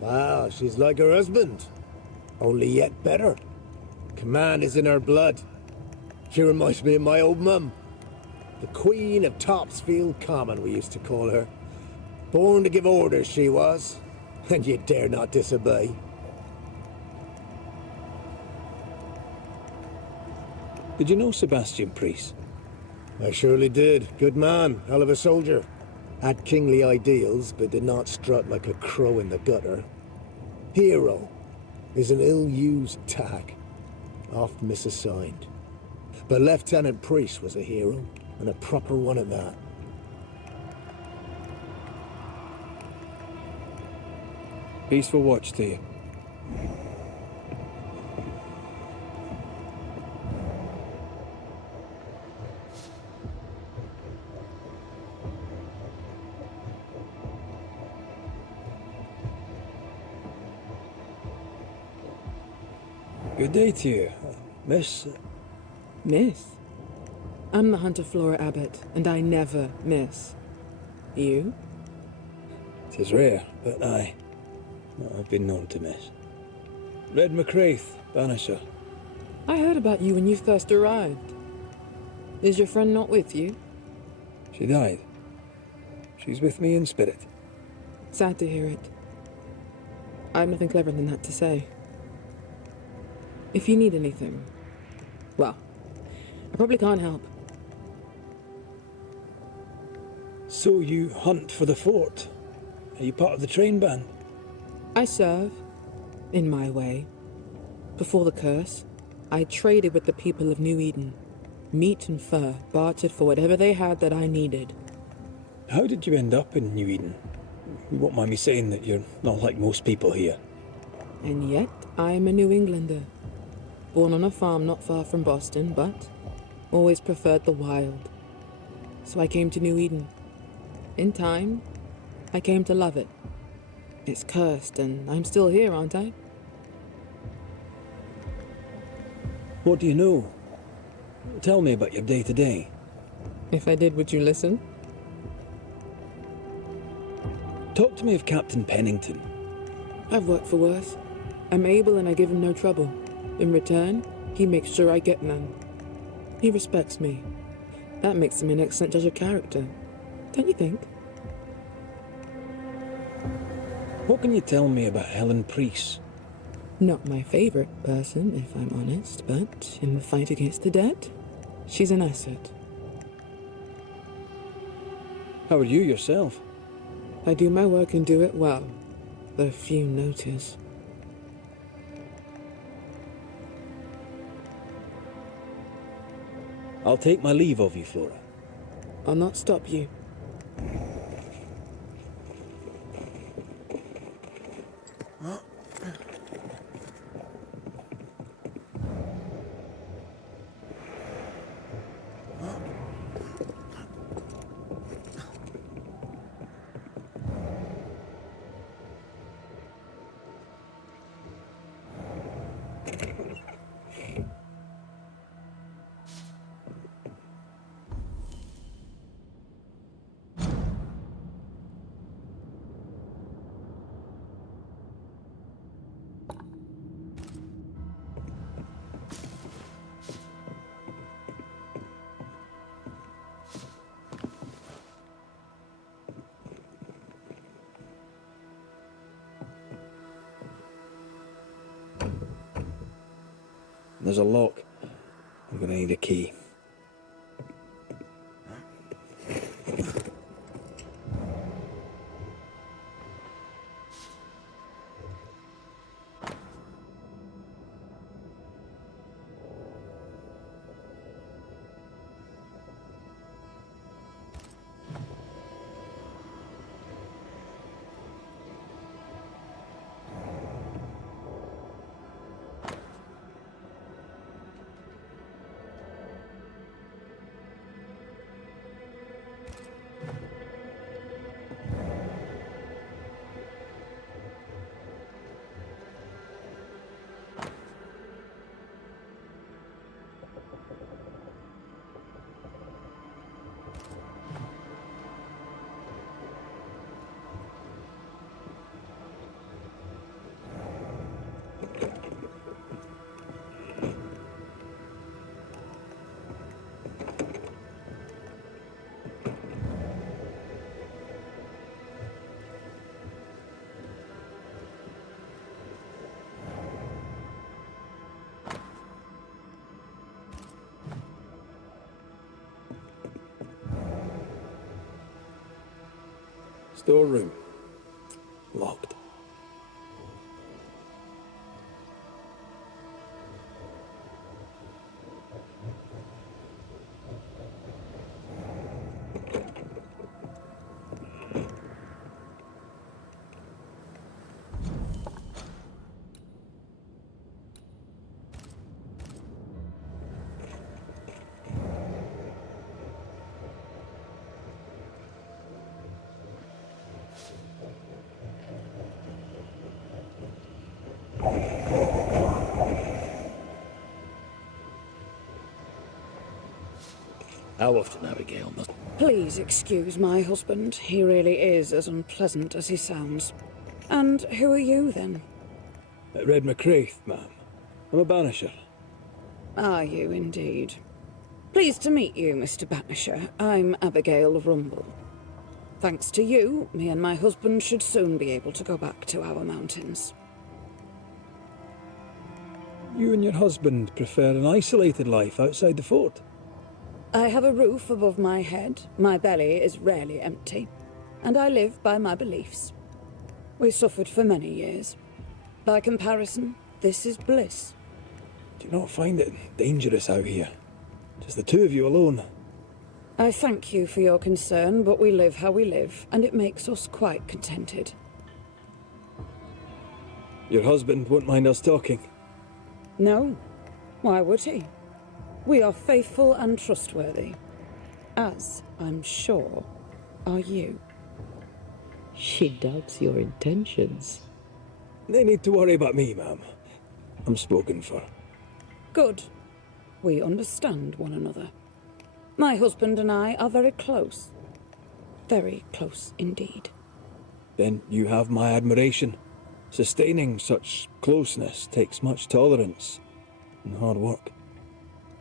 Well, she's like her husband. Only yet better. Command is in her blood. She reminds me of my old mum. The Queen of Topsfield Common, we used to call her. Born to give orders, she was. And you dare not disobey. Did you know Sebastian Priest? I surely did. Good man, hell of a soldier. Had kingly ideals, but did not strut like a crow in the gutter. Hero is an ill-used tag, oft misassigned. But Lieutenant Priest was a hero, and a proper one at that. Peaceful watch to you. Good day to you, miss. Miss? I'm the Hunter Flora Abbott, and I never miss. You? 'Tis rare, but I've been known to miss. Red McWraith, Banisher. I heard about you when you first arrived. Is your friend not with you? She died. She's with me in spirit. Sad to hear it. I have nothing clever than that to say. If you need anything, well, I probably can't help. So you hunt for the fort? Are you part of the train band? I serve, in my way. Before the curse, I traded with the people of New Eden. Meat and fur, bartered for whatever they had that I needed. How did you end up in New Eden? You won't mind me saying that you're not like most people here. And yet, I am a New Englander. Born on a farm not far from Boston, but always preferred the wild. So I came to New Eden. In time, I came to love it. It's cursed, and I'm still here, aren't I? What do you know? Tell me about your day-to-day. If I did, would you listen? Talk to me of Captain Pennington. I've worked for worse. I'm able and I give him no trouble. In return, he makes sure I get none. He respects me. That makes him an excellent judge of character. Don't you think? What can you tell me about Helen Priest? Not my favorite person, if I'm honest, but in the fight against the dead, she's an asset. How are you yourself? I do my work and do it well, though few notice. I'll take my leave of you, Flora. I'll not stop you. There's a lock. I'm gonna need a key. Storeroom. Locked. How often, Abigail, must... Please excuse my husband. He really is as unpleasant as he sounds. And who are you, then? Red McCraith, ma'am. I'm a banisher. Are you, indeed? Pleased to meet you, Mr. Banisher. I'm Abigail Rumble. Thanks to you, me and my husband should soon be able to go back to our mountains. You and your husband prefer an isolated life outside the fort? I have a roof above my head, my belly is rarely empty, and I live by my beliefs. We suffered for many years. By comparison, this is bliss. Do you not find it dangerous out here? Just the two of you alone? I thank you for your concern, but we live how we live, and it makes us quite contented. Your husband won't mind us talking? No. Why would he? We are faithful and trustworthy. As, I'm sure, are you. She doubts your intentions. No need to worry about me, ma'am. I'm spoken for. Good. We understand one another. My husband and I are very close. Very close indeed. Then you have my admiration. Sustaining such closeness takes much tolerance and hard work.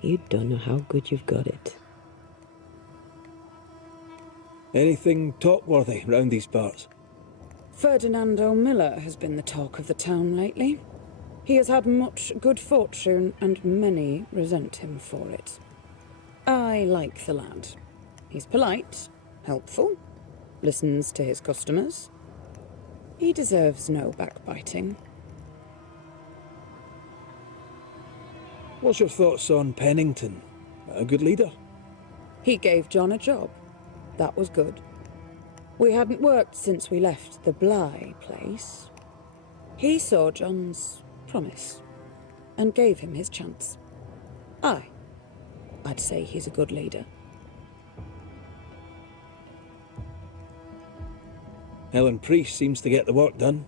You don't know how good you've got it. Anything talk-worthy round these parts? Ferdinando Miller has been the talk of the town lately. He has had much good fortune, and many resent him for it. I like the lad. He's polite, helpful, listens to his customers. He deserves no backbiting. What's your thoughts on Pennington? A good leader? He gave John a job. That was good. We hadn't worked since we left the Bly place. He saw John's promise and gave him his chance. I'd say he's a good leader. Helen Priest seems to get the work done.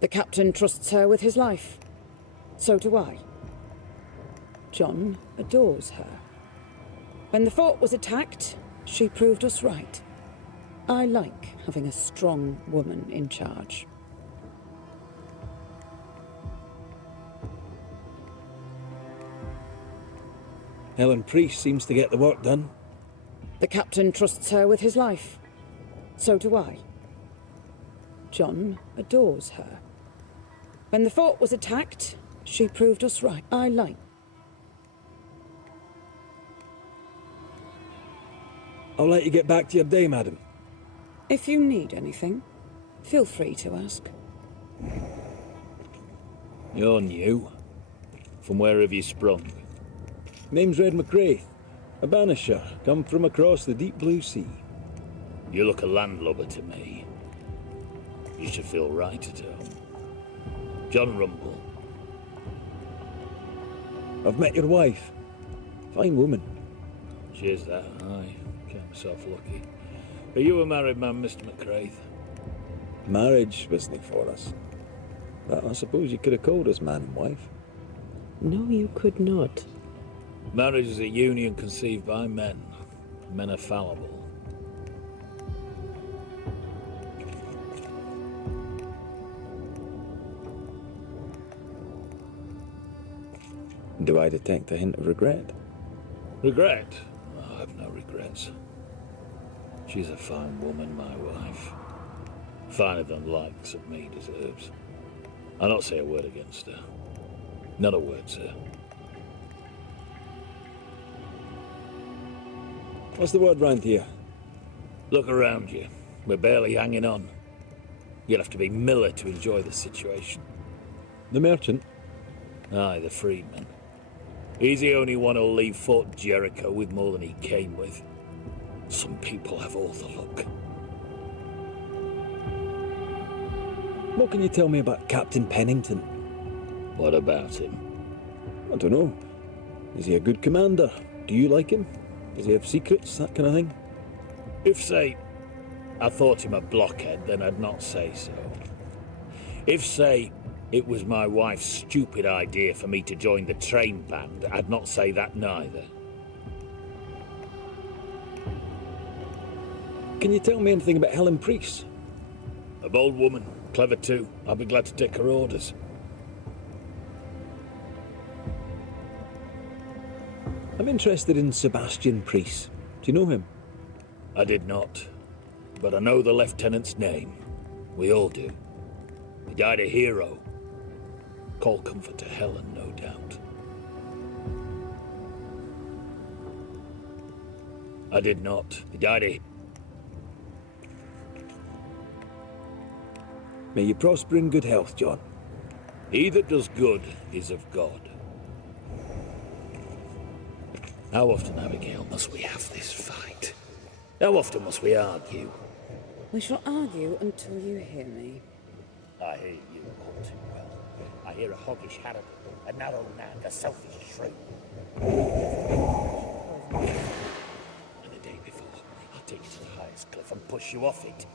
The captain trusts her with his life. So do I. John adores her. When the fort was attacked, she proved us right. I like having a strong woman in charge. Helen Priest seems to get the work done. The captain trusts her with his life. So do I. John adores her. When the fort was attacked, she proved us right. I like. I'll let you get back to your day, madam. If you need anything, feel free to ask. You're new. From where have you sprung? Name's Red McCraith, a banisher, come from across the deep blue sea. You look a landlubber to me. You should feel right at home. John Rumble. I've met your wife. Fine woman. She is that, aye. Count myself lucky. Are you a married man, Mr. McCraith? Marriage wasn't for us. But I suppose you could have called us man and wife. No, you could not. Marriage is a union conceived by men. Men are fallible. Do I detect a hint of regret? Regret? Oh, I have no regrets. She's a fine woman, my wife. Finer than likes of me deserves. I'll not say a word against her. Not a word, sir. What's the word round here? Look around you. We're barely hanging on. You'll have to be Miller to enjoy the situation. The merchant? Aye, the freedman. He's the only one who'll leave Fort Jericho with more than he came with. Some people have all the luck. What can you tell me about Captain Pennington? What about him? I don't know. Is he a good commander? Do you like him? Does he have secrets, that kind of thing? If, say, I thought him a blockhead, then I'd not say so. If, say, it was my wife's stupid idea for me to join the train band, I'd not say that neither. Can you tell me anything about Helen Priest? A bold woman, clever too. I'll be glad to take her orders. I'm interested in Sebastian Priest. Do you know him? I did not, but I know the lieutenant's name. We all do. He died a hero. Call comfort to Helen, no doubt. I did not. He died a... May you prosper in good health, John. He that does good is of God. How often, Abigail, must we have this fight? How often must we argue? We shall argue until you hear me. I hear you all too well. I hear a hoggish harridan, a narrow nag, a selfish shrew. And the day before, I'll take you to the highest cliff and push you off it.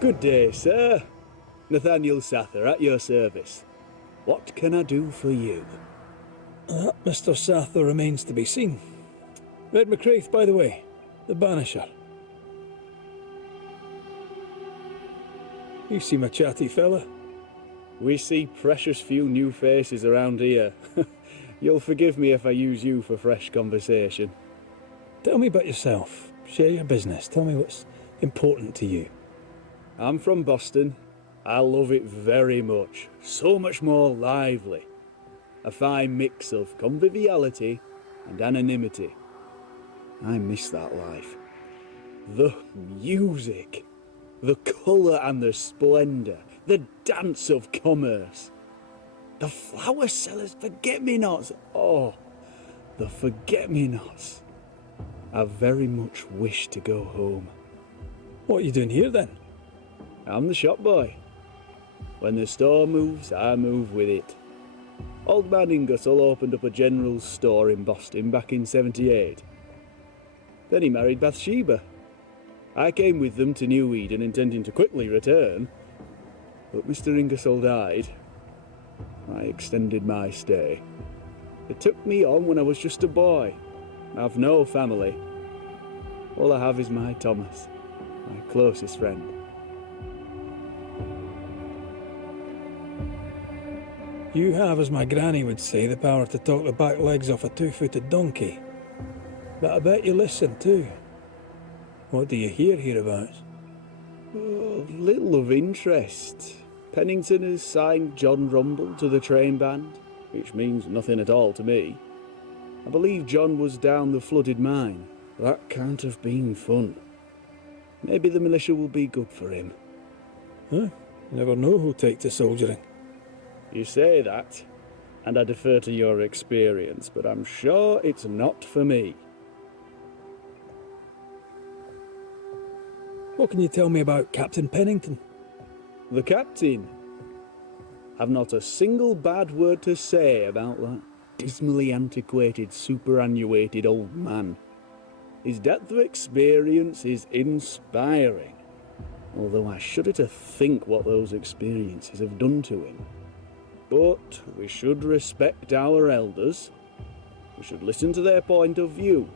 Good day, sir. Nathaniel Sather at your service. What can I do for you? Mr. Sather remains to be seen. Red McCraith, by the way, the Banisher. You seem a chatty fella. We see precious few new faces around here. You'll forgive me if I use you for fresh conversation. Tell me about yourself. Share your business. Tell me what's important to you. I'm from Boston. I love it very much. So much more lively. A fine mix of conviviality and anonymity. I miss that life. The music. The colour and the splendour. The dance of commerce. The flower sellers, forget-me-nots. Oh, the forget-me-nots. I very much wish to go home. What are you doing here then? I'm the shop boy. When the store moves, I move with it. Old man Ingersoll opened up a general store in Boston back in '78. Then he married Bathsheba. I came with them to New Eden intending to quickly return, but Mr. Ingersoll died. I extended my stay. They took me on when I was just a boy. I've no family. All I have is my Thomas, my closest friend. You have, as my granny would say, the power to talk the back legs off a two-footed donkey. But I bet you listen too. What do you hereabouts? Oh, little of interest. Pennington has signed John Rumble to the train band, which means nothing at all to me. I believe John was down the flooded mine. That can't have been fun. Maybe the militia will be good for him. Huh? Never know who'll take to soldiering. You say that, and I defer to your experience, but I'm sure it's not for me. What can you tell me about Captain Pennington? The captain? I've not a single bad word to say about that dismally antiquated, superannuated old man. His depth of experience is inspiring, although I shudder to think what those experiences have done to him. But we should respect our elders. We should listen to their point of view,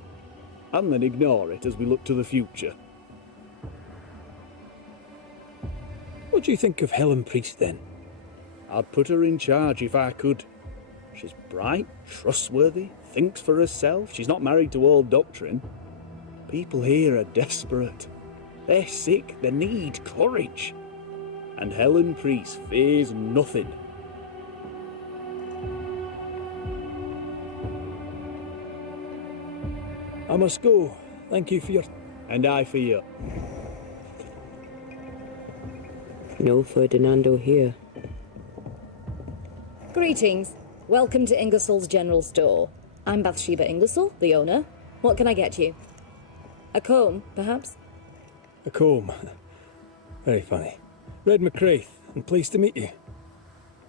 and then ignore it as we look to the future. What do you think of Helen Priest, then? I'd put her in charge if I could. She's bright, trustworthy, thinks for herself. She's not married to old doctrine. People here are desperate. They're sick, they need courage. And Helen Priest fears nothing. I must go. Thank you for your... And I for you. No Ferdinando here. Greetings. Welcome to Ingersoll's General Store. I'm Bathsheba Ingersoll, the owner. What can I get you? A comb, perhaps? A comb. Very funny. Red McCraith, and pleased to meet you.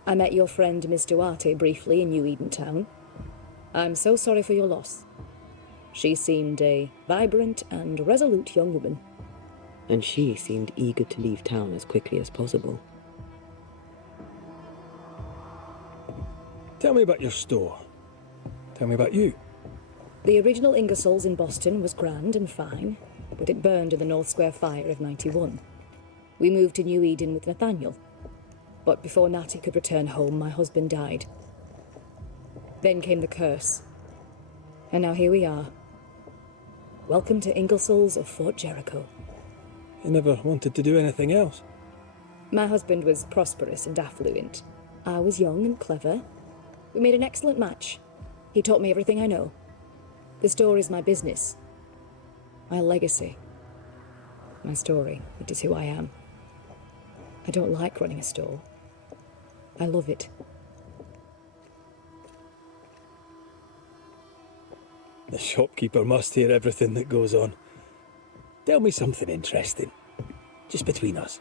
I met your friend Miss Duarte briefly in New Eden Town. I'm so sorry for your loss. She seemed a vibrant and resolute young woman. And she seemed eager to leave town as quickly as possible. Tell me about your store. Tell me about you. The original Ingersoll's in Boston was grand and fine, but it burned in the North Square fire of '91. We moved to New Eden with Nathaniel. But before Natty could return home, my husband died. Then came the curse. And now here we are. Welcome to Ingersoll's of Fort Jericho. You never wanted to do anything else. My husband was prosperous and affluent. I was young and clever. We made an excellent match. He taught me everything I know. The store is my business. My legacy. My story. It is who I am. I don't like running a store. I love it. The shopkeeper must hear everything that goes on. Tell me something interesting. Just between us.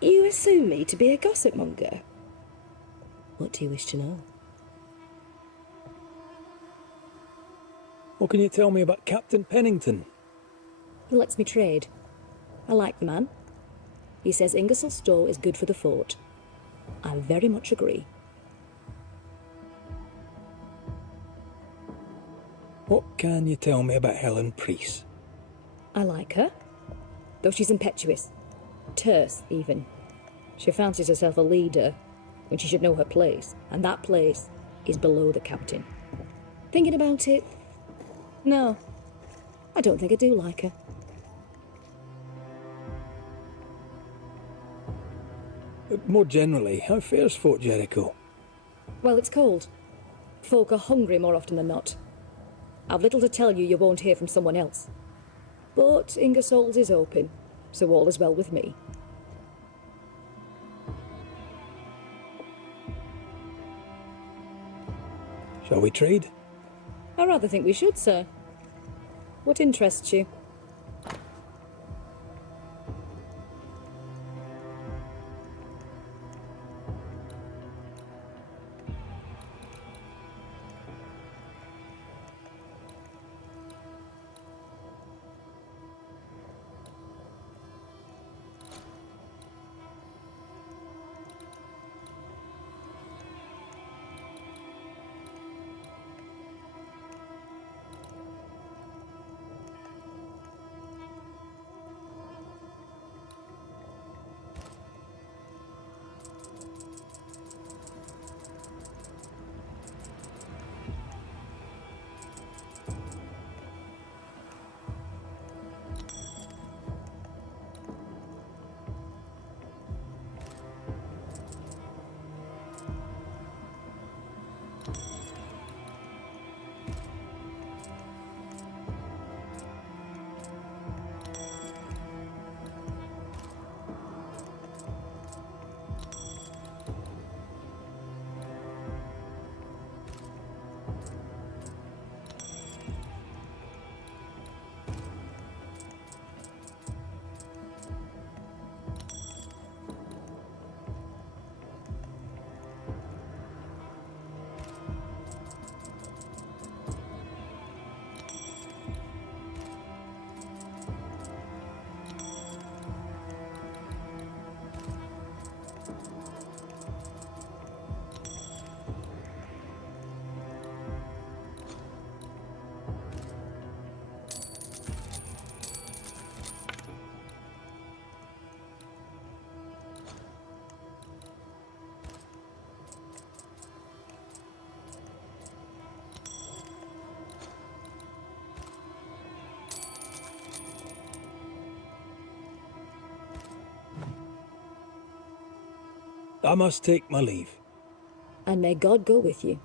You assume me to be a gossip monger. What do you wish to know? What can you tell me about Captain Pennington? He lets me trade. I like the man. He says Ingersoll's store is good for the fort. I very much agree. What can you tell me about Helen Priest? I like her, though she's impetuous. Terse, even. She fancies herself a leader when she should know her place, and that place is below the captain. Thinking about it, no, I don't think I do like her. More generally, how fares Fort Jericho? Well, it's cold. Folk are hungry more often than not. I've little to tell you won't hear from someone else. But Ingersoll's is open, so all is well with me. Shall we trade? I rather think we should, sir. What interests you? I must take my leave. And may God go with you.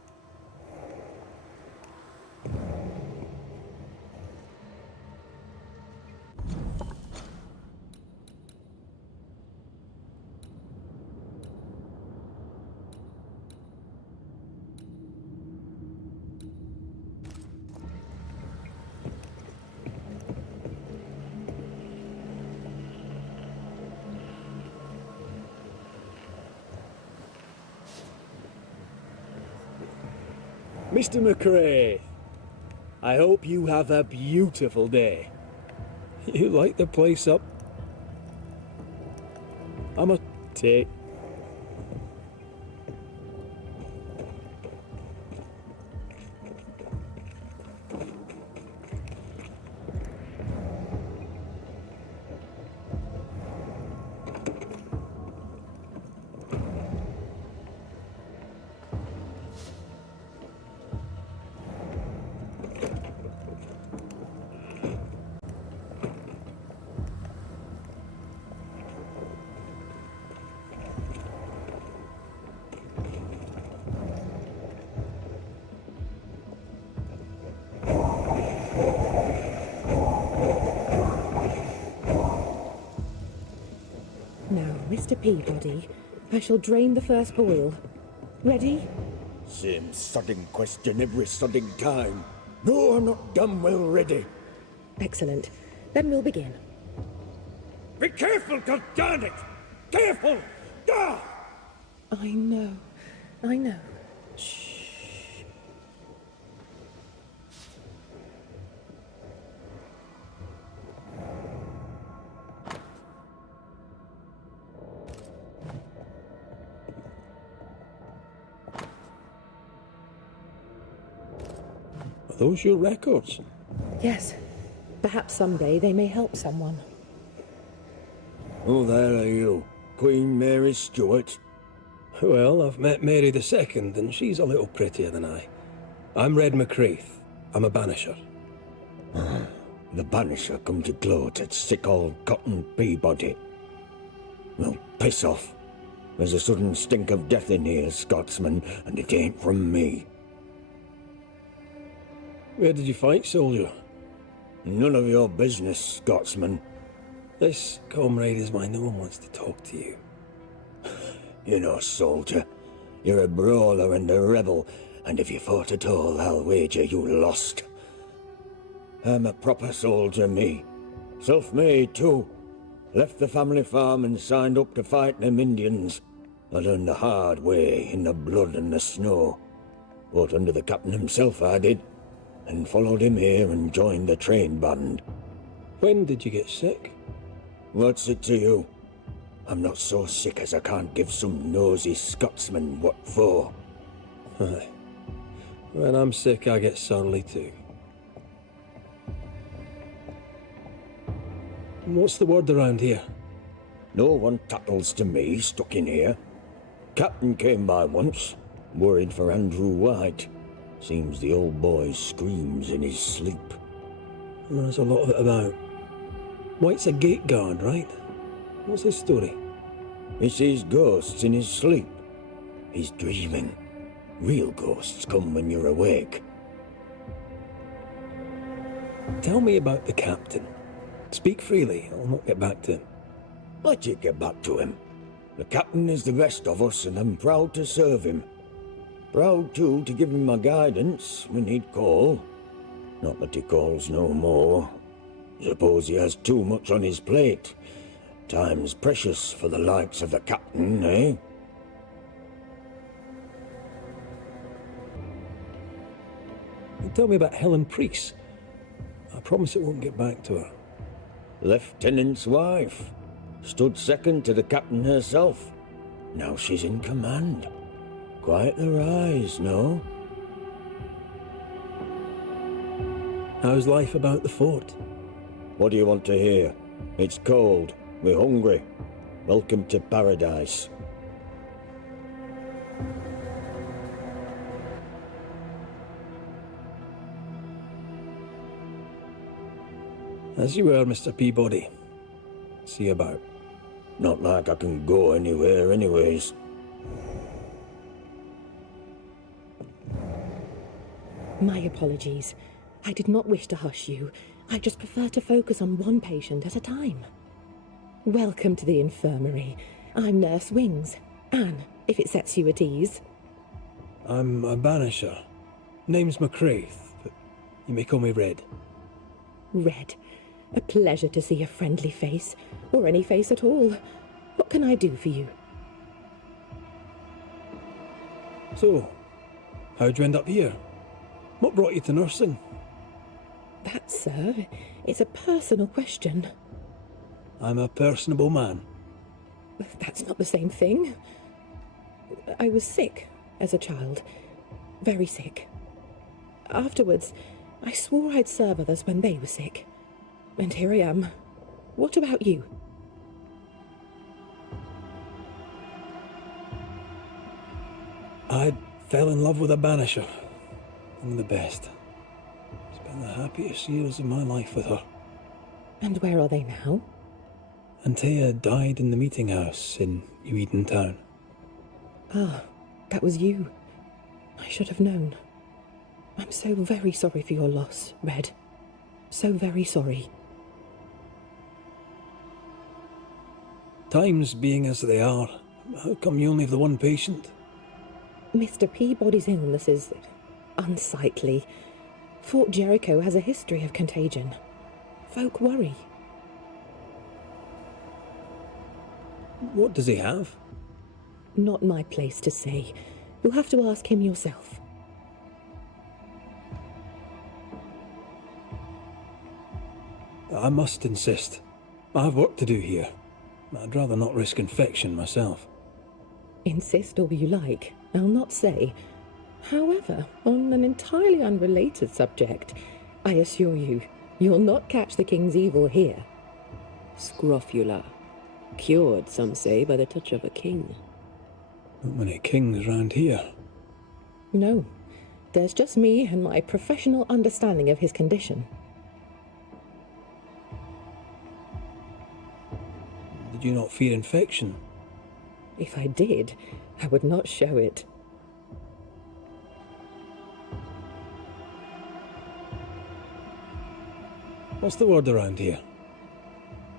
Mr. McRae, I hope you have a beautiful day. You light the place up. I'm a... Take. Now, Mr. Peabody, I shall drain the first boil. Ready? Same sodding question every sodding time. No, I'm not damn well ready. Excellent. Then we'll begin. Be careful, goddarn it! Careful! Ah! I know. I know. Are those your records? Yes. Perhaps someday they may help someone. Who the hell are you? Queen Mary Stuart? Well, I've met Mary II, and she's a little prettier than I. I'm Red McRae. I'm a banisher. The banisher come to gloat at sick old Cotton Peabody. Well, piss off. There's a sudden stink of death in here, Scotsman, and it ain't from me. Where did you fight, soldier? None of your business, Scotsman. This, comrade, is why no one wants to talk to you. You know, soldier, you're a brawler and a rebel, and if you fought at all, I'll wager you lost. I'm a proper soldier, me. Self-made, too. Left the family farm and signed up to fight them Indians. I learned the hard way, in the blood and the snow. Fought under the captain himself, I did, and followed him here and joined the train band. When did you get sick? What's it to you? I'm not so sick as I can't give some nosy Scotsman what for. Aye. When I'm sick, I get surly too. What's the word around here? No one tattles to me stuck in here. Captain came by once, worried for Andrew White. Seems the old boy screams in his sleep. There's a lot of it about. White's a gate guard, right? What's his story? He sees ghosts in his sleep. He's dreaming. Real ghosts come when you're awake. Tell me about the captain. Speak freely, I'll not get back to him. Why'd you get back to him? The captain is the best of us, and I'm proud to serve him. Proud, too, to give him my guidance when he'd call. Not that he calls no more. Suppose he has too much on his plate. Time's precious for the likes of the captain, eh? Tell me about Helen Priest. I promise it won't get back to her. Lieutenant's wife. Stood second to the captain herself. Now she's in command. Quite the rise, no? How's life about the fort? What do you want to hear? It's cold. We're hungry. Welcome to paradise. As you were, Mr. Peabody. See you about. Not like I can go anywhere anyways. My apologies. I did not wish to hush you. I just prefer to focus on one patient at a time. Welcome to the infirmary. I'm Nurse Wings. Anne, if it sets you at ease. I'm a Banisher. Name's McCraith, but you may call me Red. Red. A pleasure to see a friendly face, or any face at all. What can I do for you? So, how'd you end up here? What brought you to nursing? That, sir, is a personal question. I'm a personable man. That's not the same thing. I was sick as a child. Very sick. Afterwards, I swore I'd serve others when they were sick. And here I am. What about you? I fell in love with a Banisher. One of the best. Spent the happiest years of my life with her. And where are they now? Antea died in the meeting house in New Eden Town. Ah, that was you. I should have known. I'm so very sorry for your loss, Red. So very sorry. Times being as they are, how come you only have the one patient? Mr. Peabody's illness is unsightly. Fort Jericho has a history of contagion. Folk worry. What does he have? Not my place to say. You'll have to ask him yourself. I must insist. I have work to do here. I'd rather not risk infection myself. Insist all you like. I'll not say. However, on an entirely unrelated subject, I assure you, you'll not catch the king's evil here. Scrofula. Cured, some say, by the touch of a king. Not many kings round here. No. There's just me and my professional understanding of his condition. Did you not fear infection? If I did, I would not show it. What's the word around here?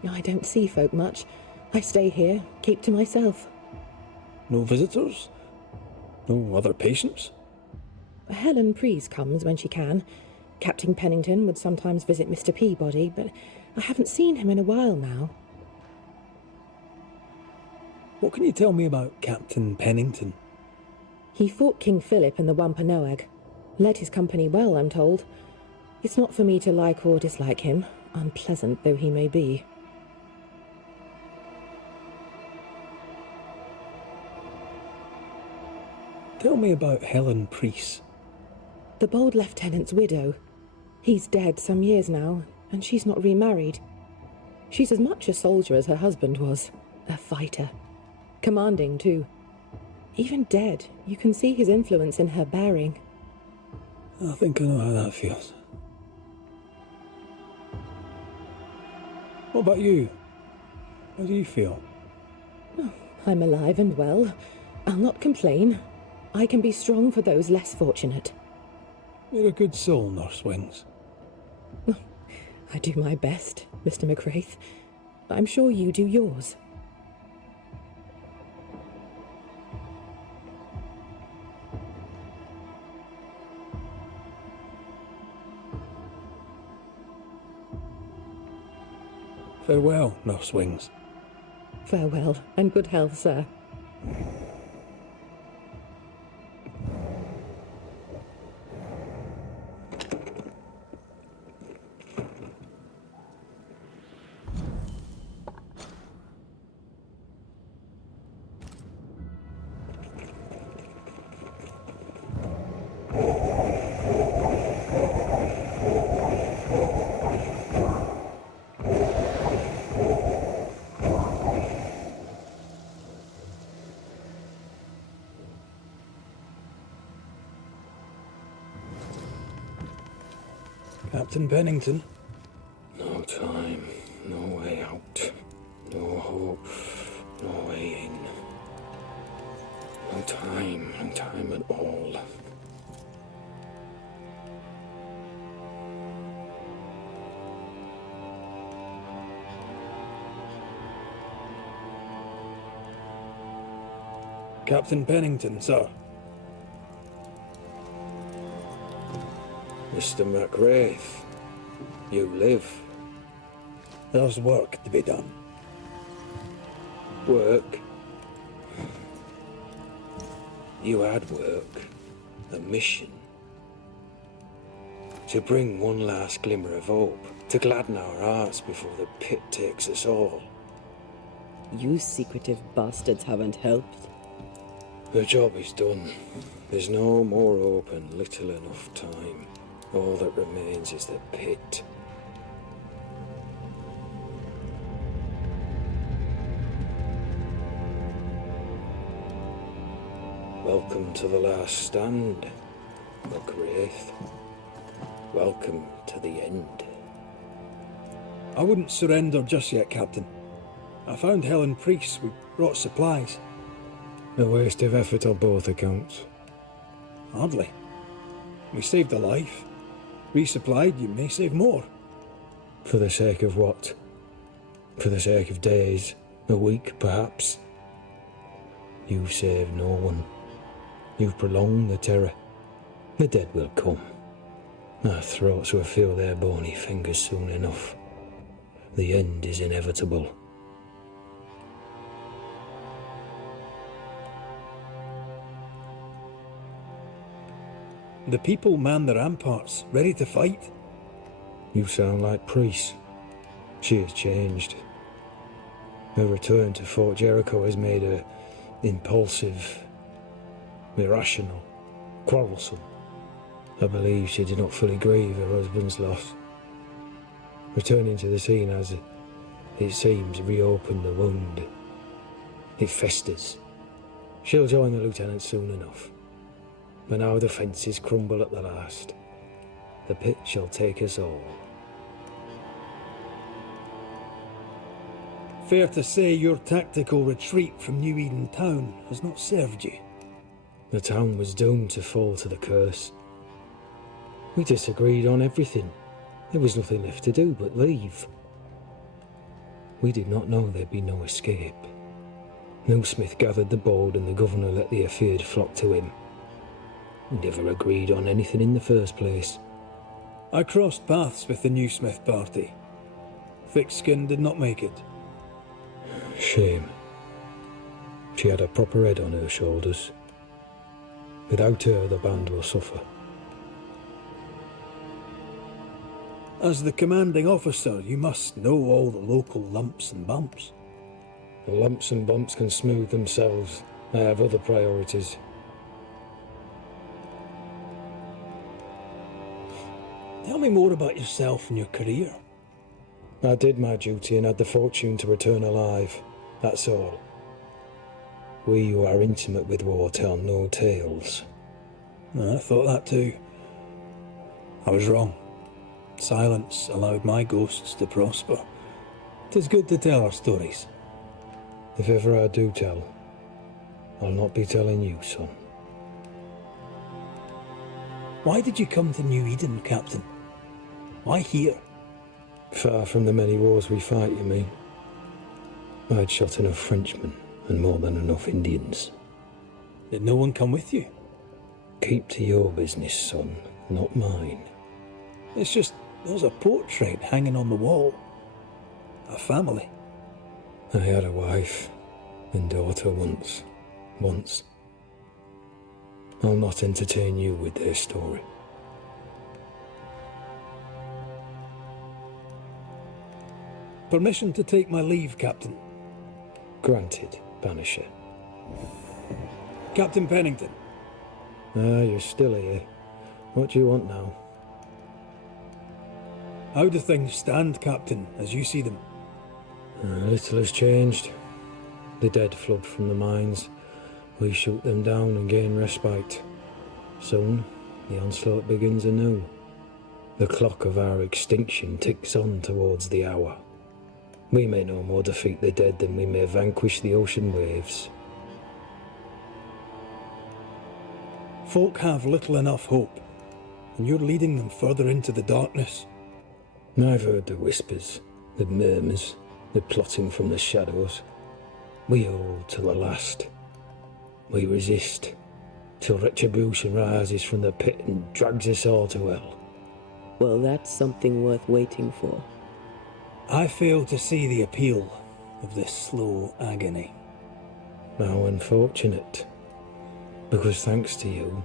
I don't see folk much. I stay here, keep to myself. No visitors? No other patients? Helen Preece comes when she can. Captain Pennington would sometimes visit Mr. Peabody, but I haven't seen him in a while now. What can you tell me about Captain Pennington? He fought King Philip in the Wampanoag. Led his company well, I'm told. It's not for me to like or dislike him, unpleasant though he may be. Tell me about Helen Preece. The bold lieutenant's widow. He's dead some years now, and she's not remarried. She's as much a soldier as her husband was. A fighter. Commanding, too. Even dead, you can see his influence in her bearing. I think I know how that feels. What about you? How do you feel? Oh, I'm alive and well. I'll not complain. I can be strong for those less fortunate. You're a good soul, Nurse Wings. I do my best, Mr. McCraith. I'm sure you do yours. Farewell, Nurse Wings. Farewell, and good health, sir. Captain Pennington? No time, no way out, no hope, no way in. Long time at all. Captain Pennington, sir. Mr. McWraith, you live. There's work to be done. Work? You had work. A mission. To bring one last glimmer of hope. To gladden our hearts before the pit takes us all. You secretive bastards haven't helped. The job is done. There's no more hope and little enough time. All that remains is the pit. Welcome to the last stand, McWraith. Welcome to the end. I wouldn't surrender just yet, Captain. I found Helen Priest. We brought supplies. A waste of effort on both accounts. Hardly. We saved a life. Resupplied, you may save more. For the sake of what? For the sake of days, a week perhaps? You've saved no one. You've prolonged the terror. The dead will come. Our throats will feel their bony fingers soon enough. The end is inevitable. The people man the ramparts, ready to fight. You sound like Priest. She has changed. Her return to Fort Jericho has made her impulsive, irrational, quarrelsome. I believe she did not fully grieve her husband's loss. Returning to the scene has, it seems, reopened the wound. It festers. She'll join the lieutenant soon enough. But now the fences crumble at the last. The pit shall take us all. Fair to say your tactical retreat from New Eden town has not served you. The town was doomed to fall to the curse. We disagreed on everything. There was nothing left to do but leave. We did not know there'd be no escape. No Smith gathered the board and the governor let the affair flock to him. We never agreed on anything in the first place. I crossed paths with the new Smith party. Thick-Skin did not make it. Shame. She had a proper head on her shoulders. Without her, the band will suffer. As the commanding officer, you must know all the local lumps and bumps. The lumps and bumps can smooth themselves. I have other priorities. Tell me more about yourself and your career. I did my duty and had the fortune to return alive. That's all. We who are intimate with war tell no tales. I thought that too. I was wrong. Silence allowed my ghosts to prosper. 'Tis good to tell our stories. If ever I do tell, I'll not be telling you, son. Why did you come to New Eden, Captain? Why here? Far from the many wars we fight, you mean? I'd shot enough Frenchmen and more than enough Indians. Did no one come with you? Keep to your business, son, not mine. It's just, there's a portrait hanging on the wall. A family. I had a wife and daughter once. I'll not entertain you with their story. Permission to take my leave, Captain. Granted, Banisher. Captain Pennington. You're still here. What do you want now? How do things stand, Captain, as you see them? Little has changed. The dead flood from the mines. We shoot them down and gain respite. Soon, the onslaught begins anew. The clock of our extinction ticks on towards the hour. We may no more defeat the dead than we may vanquish the ocean waves. Folk have little enough hope, and you're leading them further into the darkness. I've heard the whispers, the murmurs, the plotting from the shadows. We hold till the last. We resist, till retribution rises from the pit and drags us all to hell. Well, that's something worth waiting for. I fail to see the appeal of this slow agony. How unfortunate. Because thanks to you,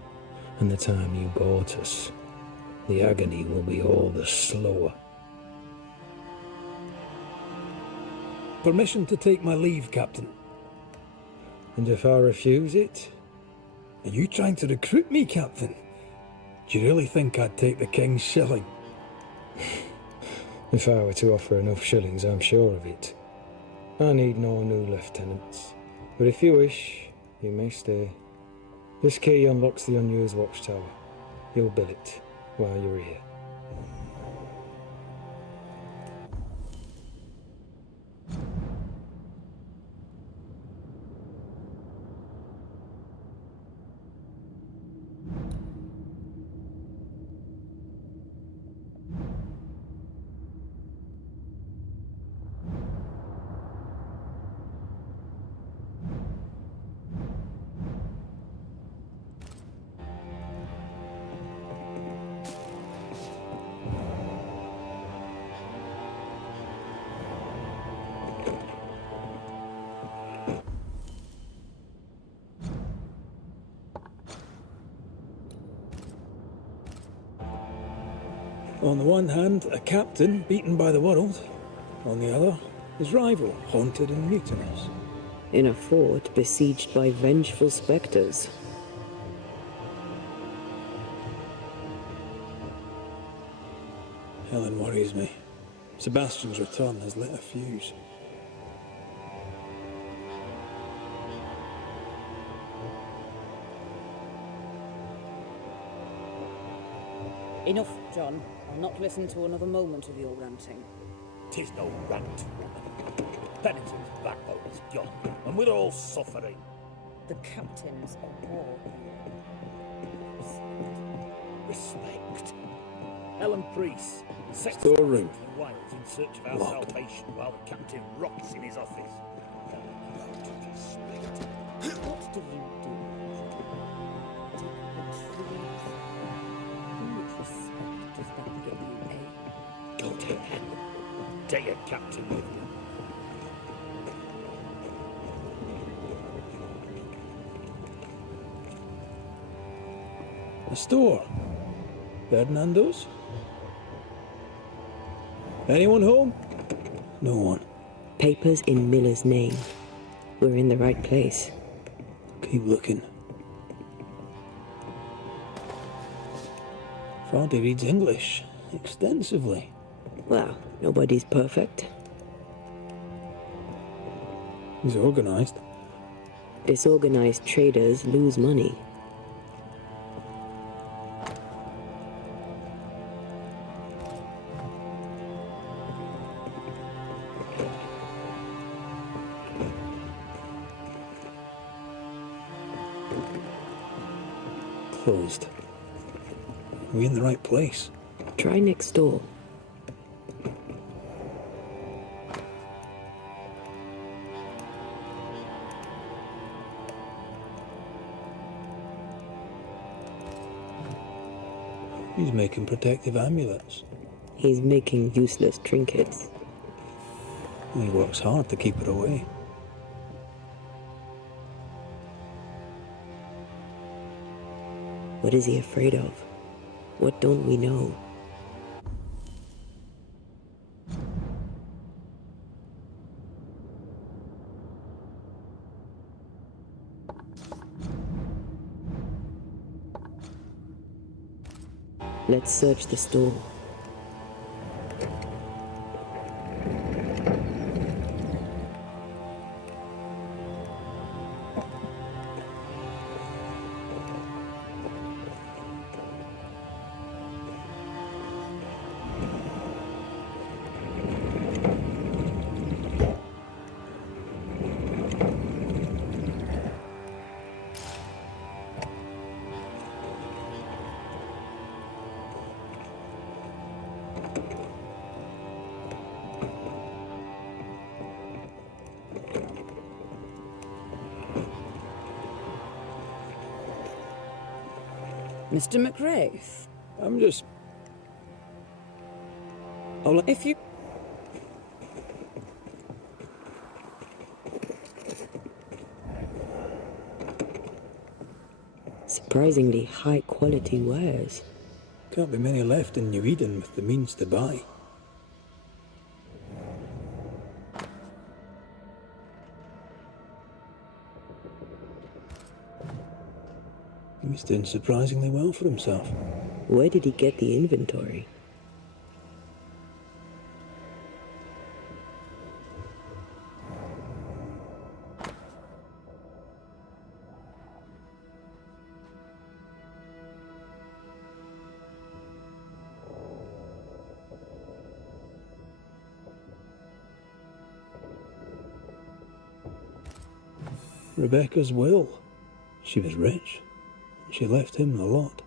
and the time you bought us, the agony will be all the slower. Permission to take my leave, Captain. And if I refuse it? Are you trying to recruit me, Captain? Do you really think I'd take the King's shilling? If I were to offer enough shillings, I'm sure of it. I need no new lieutenants. But if you wish, you may stay. This key unlocks the unused watchtower. You'll bill it while you're here. On the one hand, a captain beaten by the world. On the other, his rival, haunted and mutinous. In a fort besieged by vengeful spectres. Helen worries me. Sebastian's return has lit a fuse. Enough, John. I'll not listen to another moment of your ranting. 'Tis no rant, woman. Pennington's backbone is gone, and we're all suffering. The captain's a war Respect. Helen Priest, Storeroom. in the wilds in search of our Locked. salvation, while the captain rots in his office. Respect. What do you do? Dig the trees? How much respect does that get you, eh? Go to hell. Take your captain with you. A store. Ferdinando's? Anyone home? No one. Papers in Miller's name. We're in the right place. Keep looking. Vardy reads English extensively. Well, nobody's perfect. He's organised. Disorganized traders lose money. Closed. Are we in the right place? Try next door. He's making protective amulets. He's making useless trinkets. And he works hard to keep it away. What is he afraid of? What don't we know? Let's search the store. Mr. McRaith. I'm just... If you... Surprisingly high quality wares. Can't be many left in New Eden with the means to buy. He's doing surprisingly well for himself. Where did he get the inventory? Rebecca's will. She was rich. She left him a lot.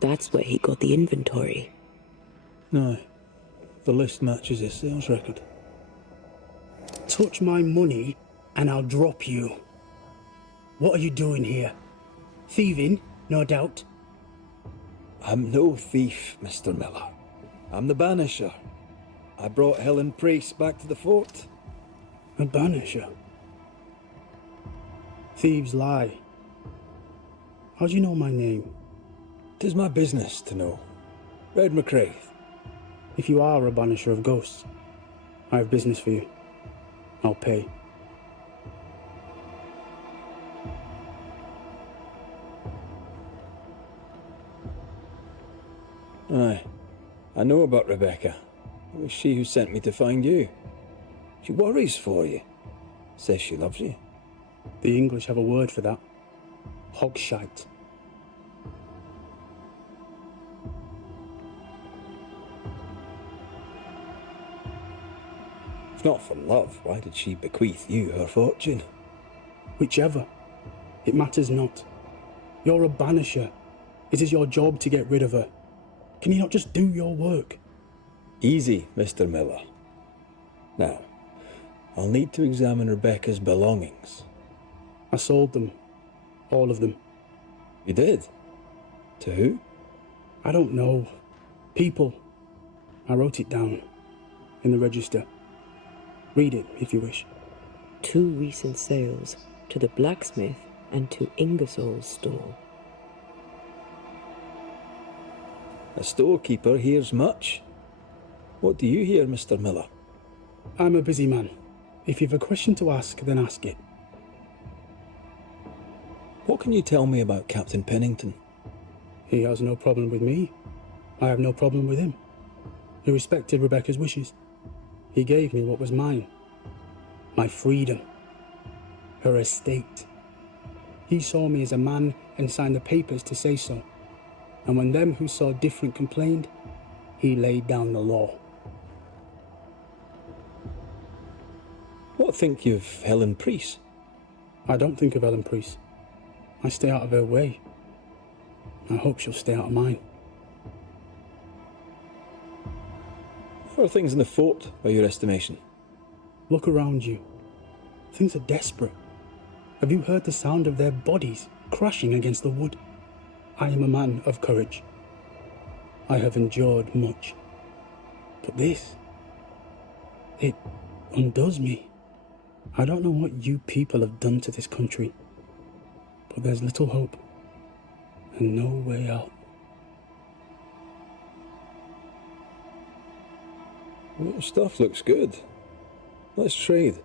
That's where he got the inventory. No. The list matches his sales record. Touch my money and I'll drop you. What are you doing here? Thieving, no doubt. I'm no thief, Mr. Miller. I'm the Banisher. I brought Helen Priest back to the fort. A Banisher? Thieves lie. How do you know my name? 'Tis my business to know. Red McRaith. If you are a Banisher of ghosts, I have business for you. I'll pay. Aye. I know about Rebecca. It was she who sent me to find you. She worries for you. Says she loves you. The English have a word for that. Hogshite. If not for love, why did she bequeath you her fortune? Whichever. It matters not. You're a Banisher. It is your job to get rid of her. Can you not just do your work? Easy, Mr. Miller. Now, I'll need to examine Rebecca's belongings. I sold them. All of them. You did? To who? I don't know. People. I wrote it down. In the register. Read it, if you wish. 2 recent sales. To the blacksmith and to Ingersoll's store. A storekeeper hears much. What do you hear, Mr. Miller? I'm a busy man. If you've a question to ask, then ask it. What can you tell me about Captain Pennington? He has no problem with me. I have no problem with him. He respected Rebecca's wishes. He gave me what was mine. My freedom. Her estate. He saw me as a man and signed the papers to say so. And when them who saw different complained, he laid down the law. What think you of Helen Priest? I don't think of Helen Priest. I stay out of her way. I hope she'll stay out of mine. How are things in the fort, by your estimation? Look around you. Things are desperate. Have you heard the sound of their bodies crashing against the wood? I am a man of courage. I have endured much. But this, it undoes me. I don't know what you people have done to this country, but there's little hope and no way out. Your stuff looks good. Let's trade.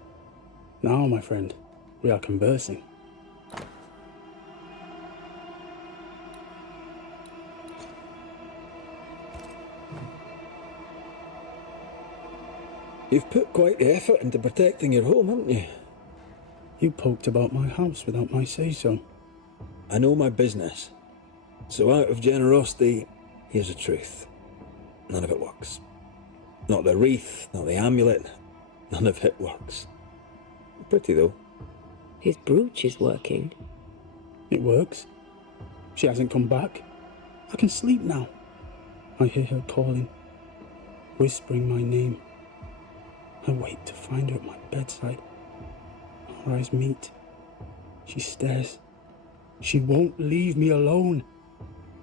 Now, my friend, we are conversing. You've put quite the effort into protecting your home, haven't you? You poked about my house without my say-so. I know my business. So out of generosity, here's the truth. None of it works. Not the wreath, not the amulet. None of it works. Pretty, though. His brooch is working. It works. She hasn't come back. I can sleep now. I hear her calling, whispering my name. I wait to find her at my bedside. Our eyes meet. She stares. She won't leave me alone.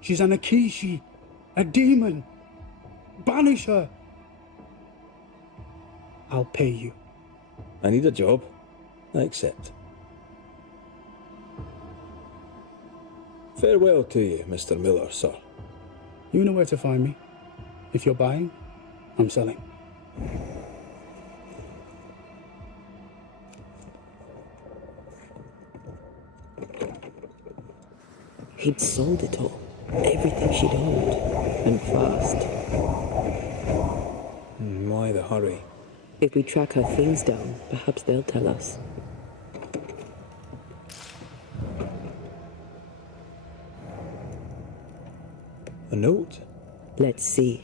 She's an Akishi, a demon. Banish her. I'll pay you. I need a job. I accept. Farewell to you, Mr. Miller, sir. You know where to find me. If you're buying, I'm selling. He'd sold it all. Everything she'd owned. And fast. Why the hurry? If we track her things down, perhaps they'll tell us. A note? Let's see.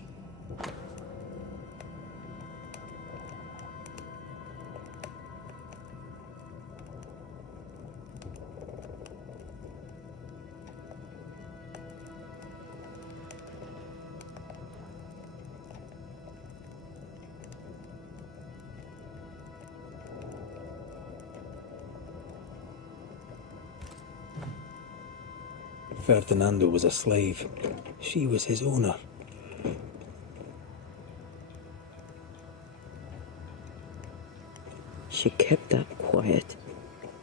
Ferdinando was a slave. She was his owner. She kept that quiet,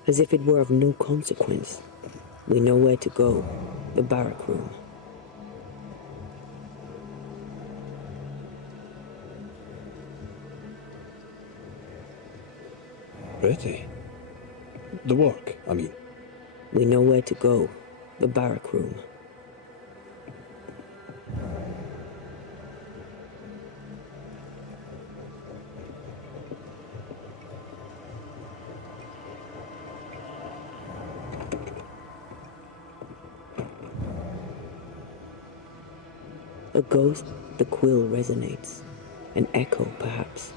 as if it were of no consequence. We know where to go. The barrack room. Pretty. The work, I mean. We know where to go. The barrack room. A ghost, the quill resonates. An echo, perhaps.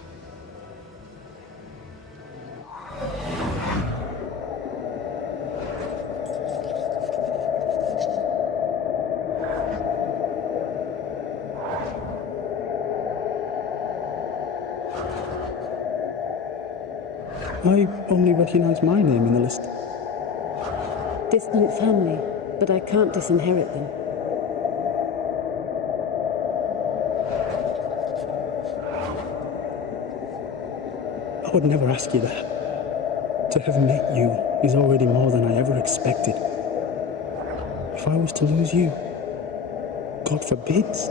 I only recognize my name in the list. Distant family, but I can't disinherit them. I would never ask you that. To have met you is already more than I ever expected. If I was to lose you, God forbids,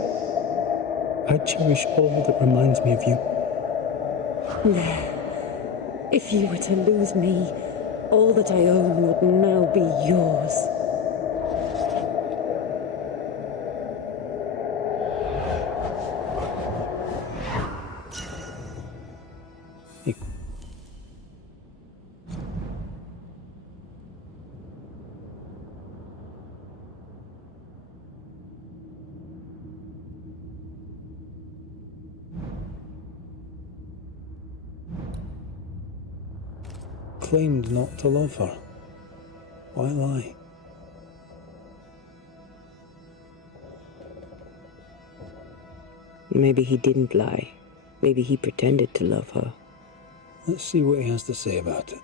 I'd cherish all that reminds me of you. No. If you were to lose me, all that I own would now be yours. Claimed not to love her. Why lie? Maybe he didn't lie. Maybe he pretended to love her. Let's see what he has to say about it.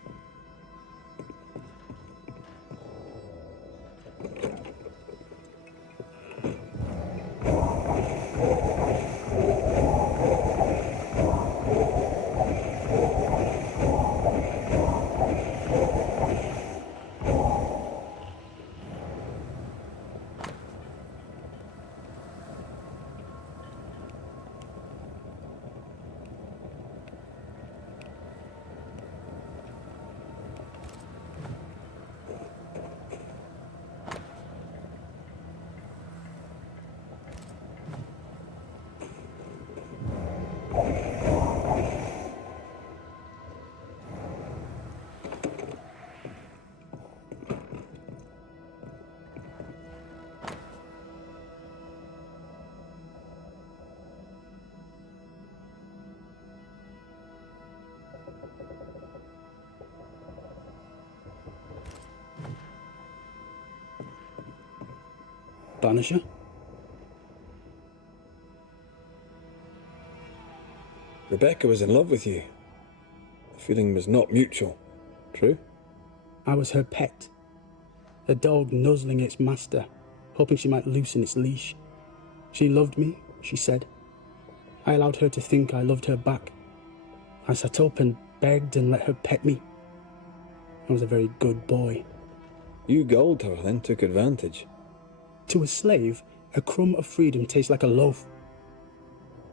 Banisher? Rebecca was in love with you. The feeling was not mutual. True? I was her pet. A dog nuzzling its master, hoping she might loosen its leash. She loved me, she said. I allowed her to think I loved her back. I sat up and begged and let her pet me. I was a very good boy. You gulled her, then took advantage. To a slave, a crumb of freedom tastes like a loaf.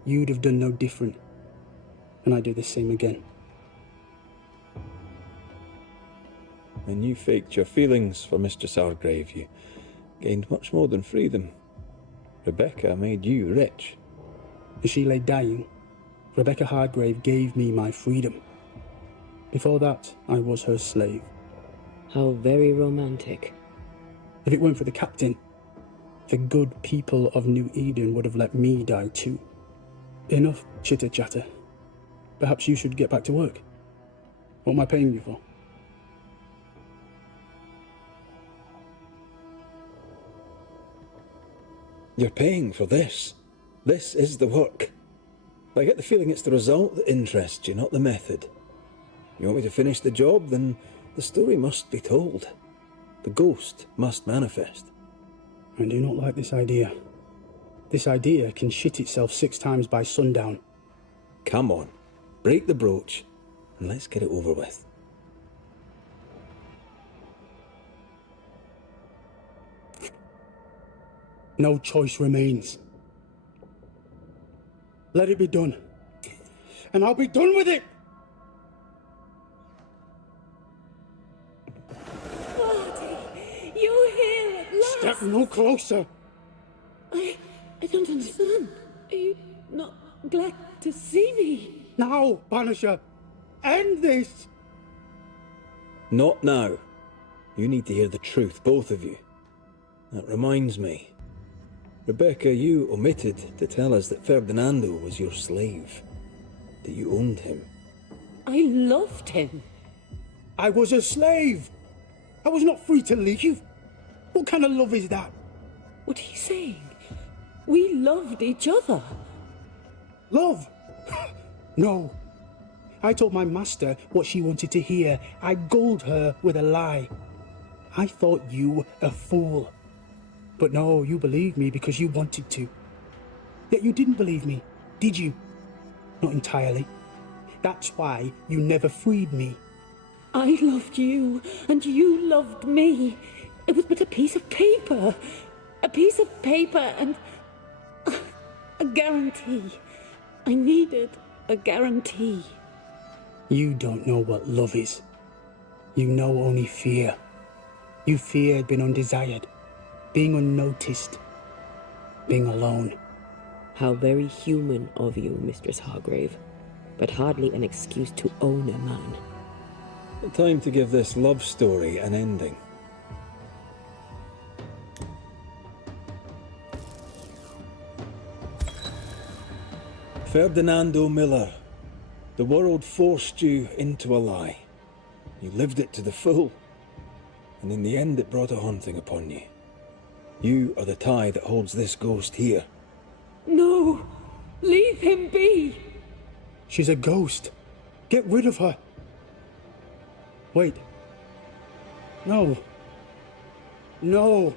You'd have done no different, and I'd do the same again. When you faked your feelings for Mistress Hargrave, you gained much more than freedom. Rebecca made you rich. As she lay dying, Rebecca Hargrave gave me my freedom. Before that, I was her slave. How very romantic. If it weren't for the captain, the good people of New Eden would have let me die too. Enough chitter-chatter. Perhaps you should get back to work. What am I paying you for? You're paying for this. This is the work. But I get the feeling it's the result that interests you, not the method. You want me to finish the job, then the story must be told. The ghost must manifest. I do not like this idea. This idea can shit itself 6 times by sundown. Come on, break the brooch, and let's get it over with. No choice remains. Let it be done. And I'll be done with it! Marty, you're here at last! Step no closer! I don't understand. Are you not glad to see me? Now, Banisher! End this! Not now. You need to hear the truth, both of you. That reminds me. Rebecca, you omitted to tell us that Ferdinando was your slave. That you owned him. I loved him. I was a slave! I was not free to leave! What kind of love is that? What are you saying? We loved each other. Love? No. I told my master what she wanted to hear. I gulled her with a lie. I thought you a fool. But no, you believed me because you wanted to. Yet you didn't believe me, did you? Not entirely. That's why you never freed me. I loved you, and you loved me. It was but a piece of paper. A piece of paper and a guarantee. I needed a guarantee. You don't know what love is. You know only fear. You feared being undesired, being unnoticed, being alone. How very human of you, Mistress Hargrave, but hardly an excuse to own a man. Time to give this love story an ending. Ferdinando Miller, the world forced you into a lie. You lived it to the full, and in the end it brought a haunting upon you. You are the tie that holds this ghost here. No! Leave him be! She's a ghost. Get rid of her. Wait. No. No.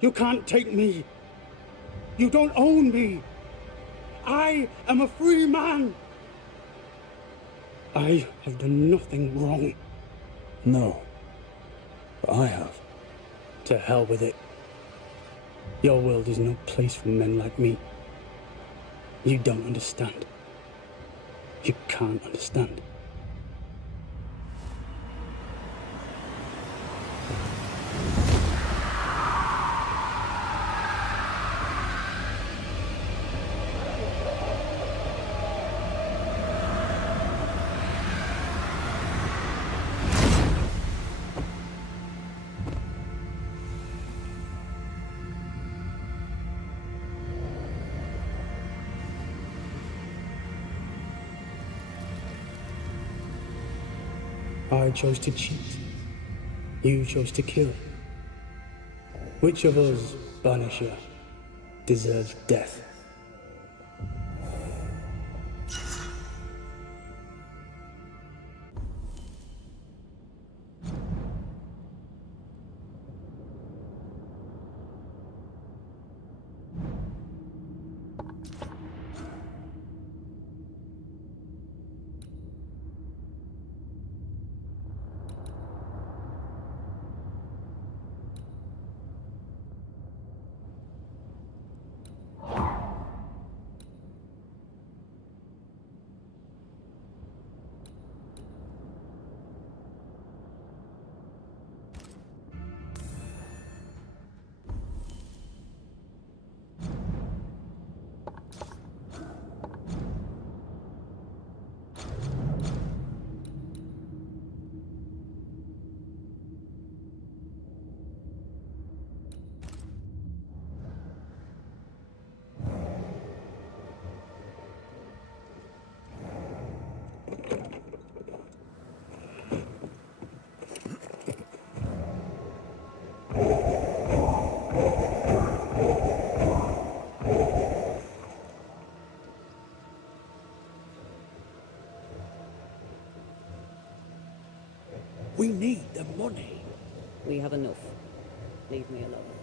You can't take me. You don't own me. I am a free man. I have done nothing wrong. No. But I have. To hell with it. Your world is no place for men like me. You don't understand. You can't understand. I chose to cheat. You chose to kill. Which of us, Banisher, deserves death? We need the money. We have enough. Leave me alone.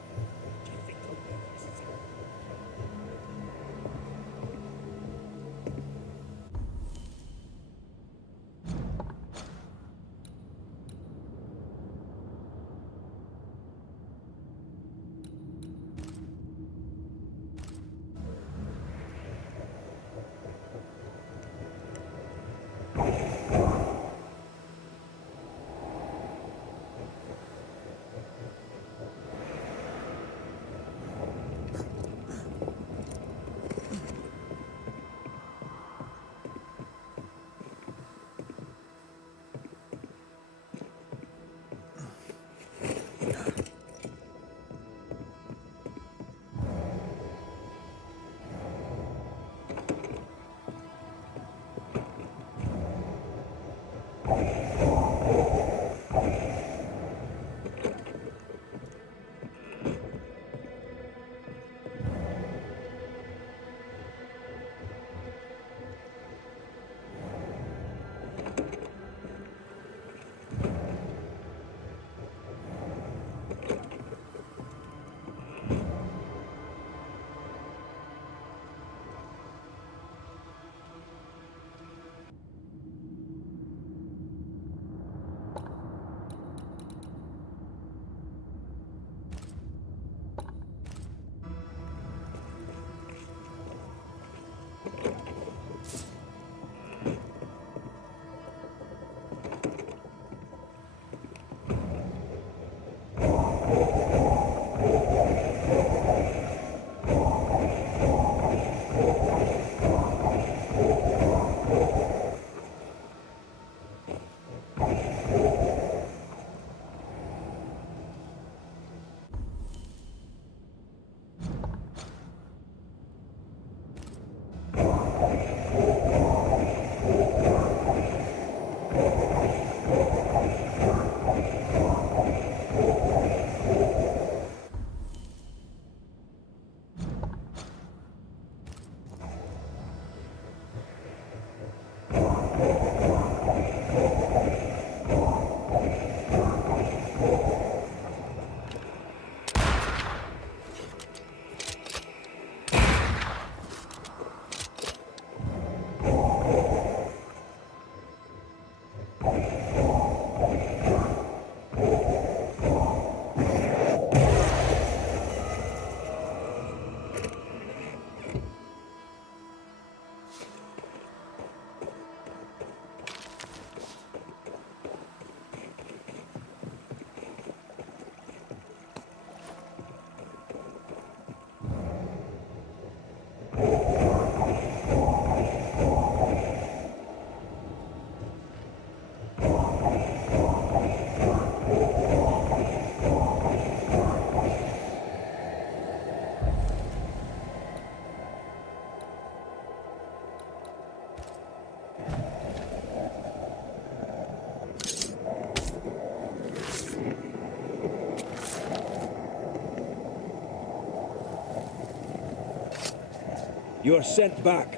You are sent back.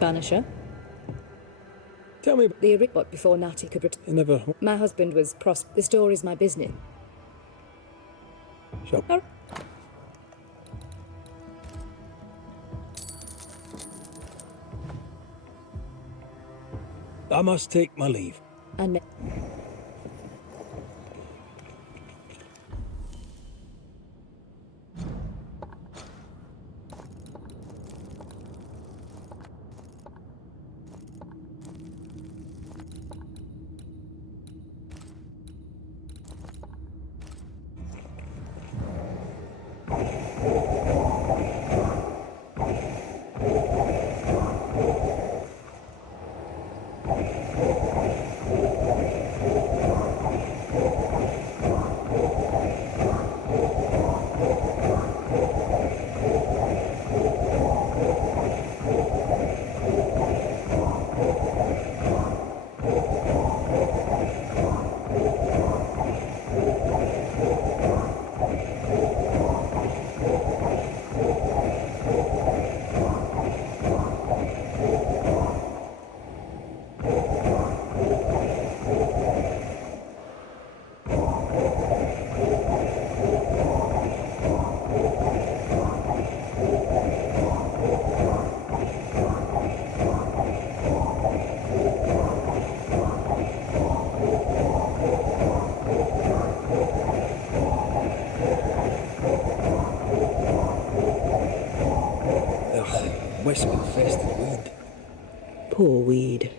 Banisher? Tell me, The but before Natty could return. you never. My husband was The store is my business. Shop. I must take my leave. And Wisp-infested weed. Poor weed.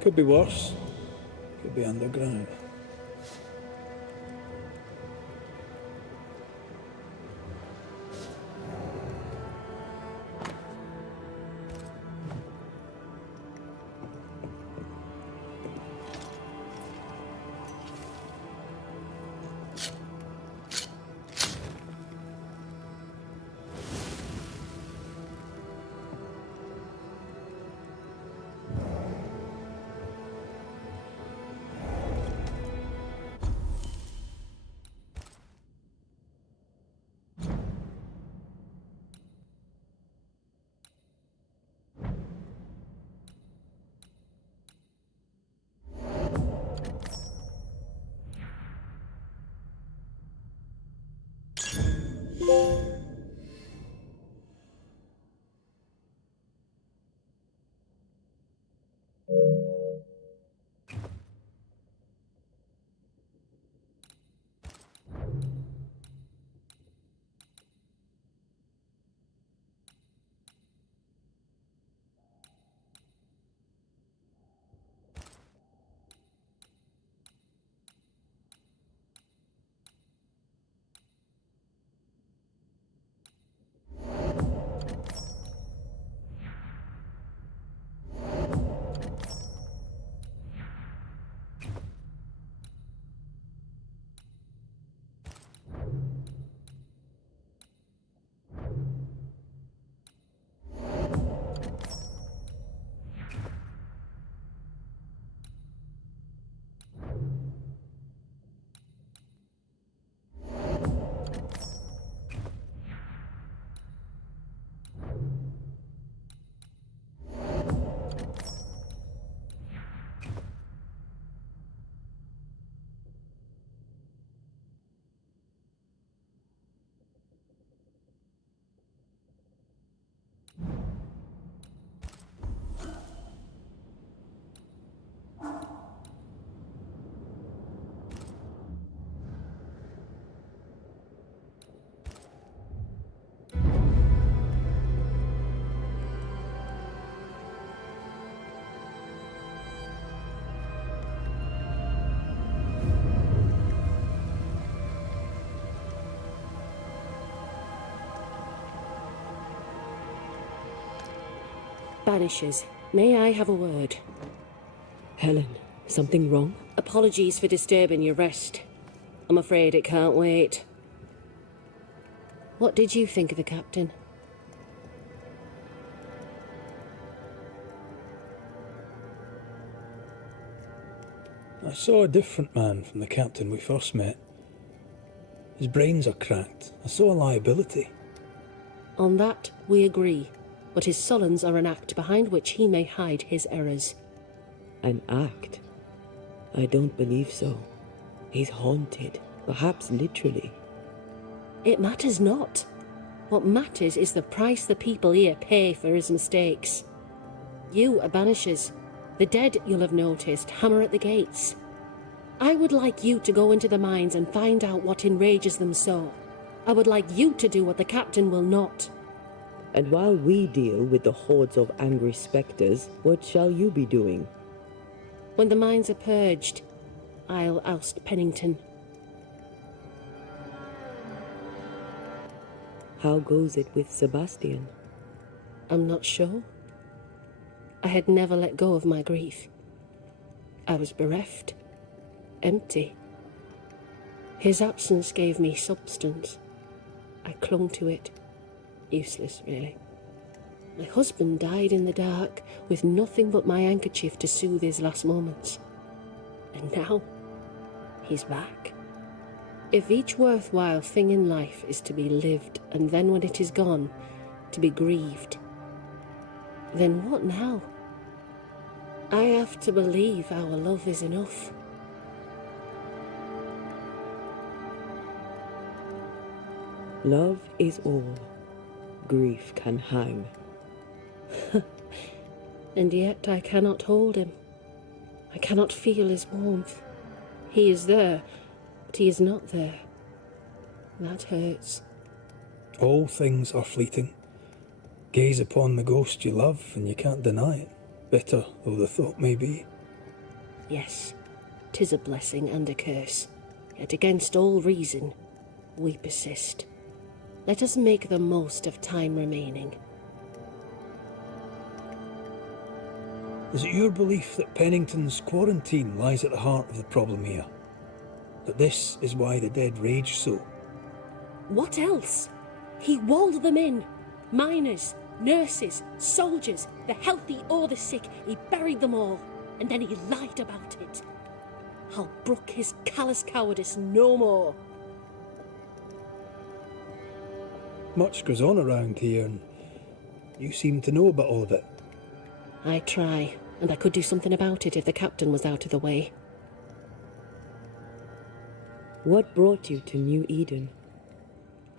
Could be worse. Could be underground. Banishers, may I have a word? Helen, something wrong? Apologies for disturbing your rest. I'm afraid it can't wait. What did you think of the captain? I saw a different man from the captain we first met. His brains are cracked. I saw a liability. On that, we agree. But his sullies are an act behind which he may hide his errors. An act? I don't believe so. He's haunted, perhaps literally. It matters not. What matters is the price the people here pay for his mistakes. You are Banishers. The dead, you'll have noticed, hammer at the gates. I would like you to go into the mines and find out what enrages them so. I would like you to do what the captain will not. And while we deal with the hordes of angry spectres, what shall you be doing? When the mines are purged, I'll oust Pennington. How goes it with Sebastian? I'm not sure. I had never let go of my grief. I was bereft, empty. His absence gave me substance. I clung to it. Useless, really. My husband died in the dark, with nothing but my handkerchief to soothe his last moments. And now, he's back. If each worthwhile thing in life is to be lived, and then when it is gone, to be grieved, then what now? I have to believe our love is enough. Love is all. Grief can hang. And yet I cannot hold him. I cannot feel his warmth. He is there, but he is not there. That hurts. All things are fleeting. Gaze upon the ghost you love, and you can't deny it, bitter though the thought may be. Yes, 'tis a blessing and a curse. Yet against all reason, we persist. Let us make the most of time remaining. Is it your belief that Pennington's quarantine lies at the heart of the problem here? That this is why the dead rage so? What else? He walled them in. Miners, nurses, soldiers, the healthy or the sick. He buried them all, and then he lied about it. I'll brook his callous cowardice no more. Much goes on around here, and you seem to know about all of it. I try, and I could do something about it if the captain was out of the way. What brought you to New Eden?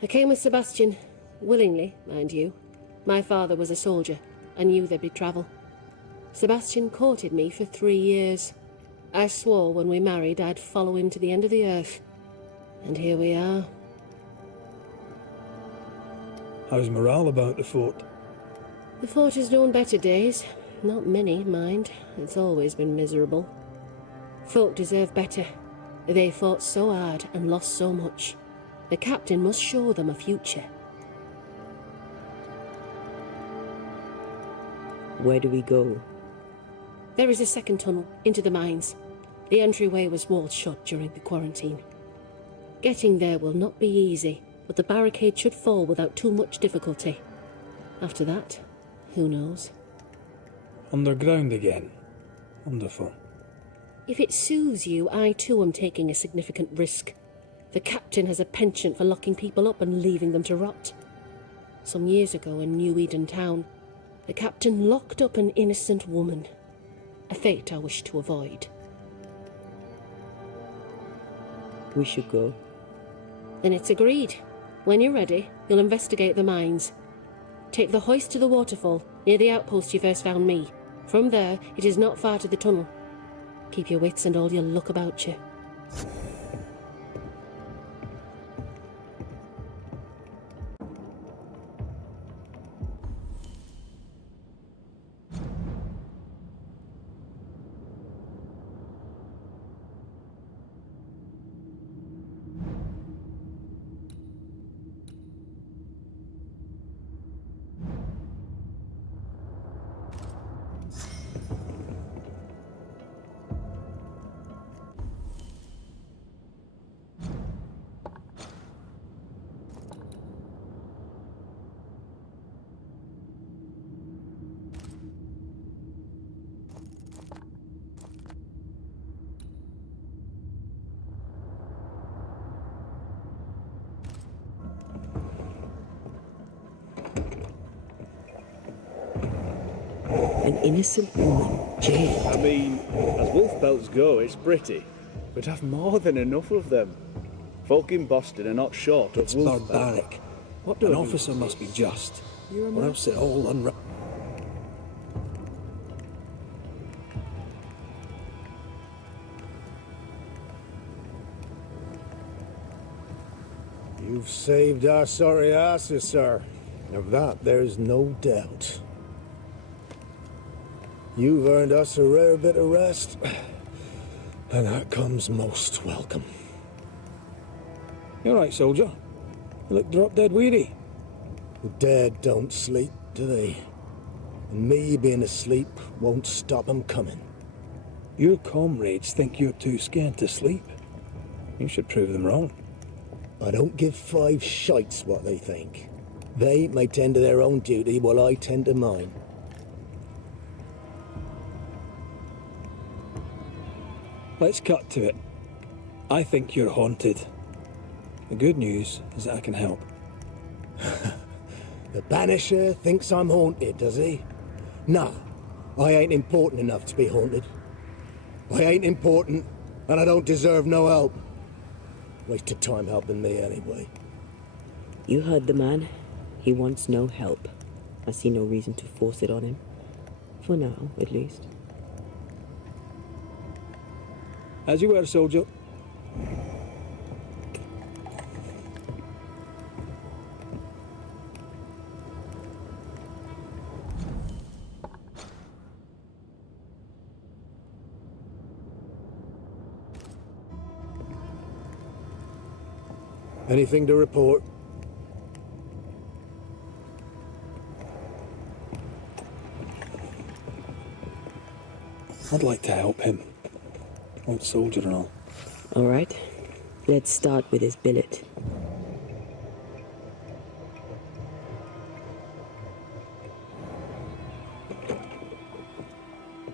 I came with Sebastian, willingly, mind you. My father was a soldier. I knew there'd be travel. Sebastian courted me for 3 years. I swore when we married I'd follow him to the end of the earth. And here we are. How's morale about the fort? The fort has known better days. Not many, mind. It's always been miserable. Folk deserve better. They fought so hard and lost so much. The captain must show them a future. Where do we go? There is a second tunnel into the mines. The entryway was walled shut during the quarantine. Getting there will not be easy, but the barricade should fall without too much difficulty. After that, who knows? Underground again. Wonderful. If it soothes you, I too am taking a significant risk. The captain has a penchant for locking people up and leaving them to rot. Some years ago in New Eden town, the captain locked up an innocent woman. A fate I wish to avoid. We should go. Then it's agreed. When you're ready, you'll investigate the mines. Take the hoist to the waterfall, near the outpost you first found me. From there, it is not far to the tunnel. Keep your wits and all your luck about you. An innocent woman jailed. I mean, as wolf pelts go, it's pretty. We'd have more than enough of them. Folk in Boston are not short of It's wolf barbaric. What do An I do officer with must be this? just, You're a or else it all unra... You've saved our sorry asses, sir. Of that, there's no doubt. You've earned us a rare bit of rest, and that comes most welcome. You all right, soldier? You look drop-dead weary. The dead don't sleep, do they? And me being asleep won't stop 'em coming. Your comrades think you're too scared to sleep. You should prove them wrong. I don't give 5 shites what they think. They may tend to their own duty while I tend to mine. Let's cut to it. I think you're haunted. The good news is that I can help. The Banisher thinks I'm haunted, does he? Nah, I ain't important enough to be haunted. I ain't important, and I don't deserve no help. Wasted time helping me anyway. You heard the man. He wants no help. I see no reason to force it on him. For now, at least. As you were, soldier. Anything to report? I'd like to help him. Old soldier and all. All right. Let's start with his billet.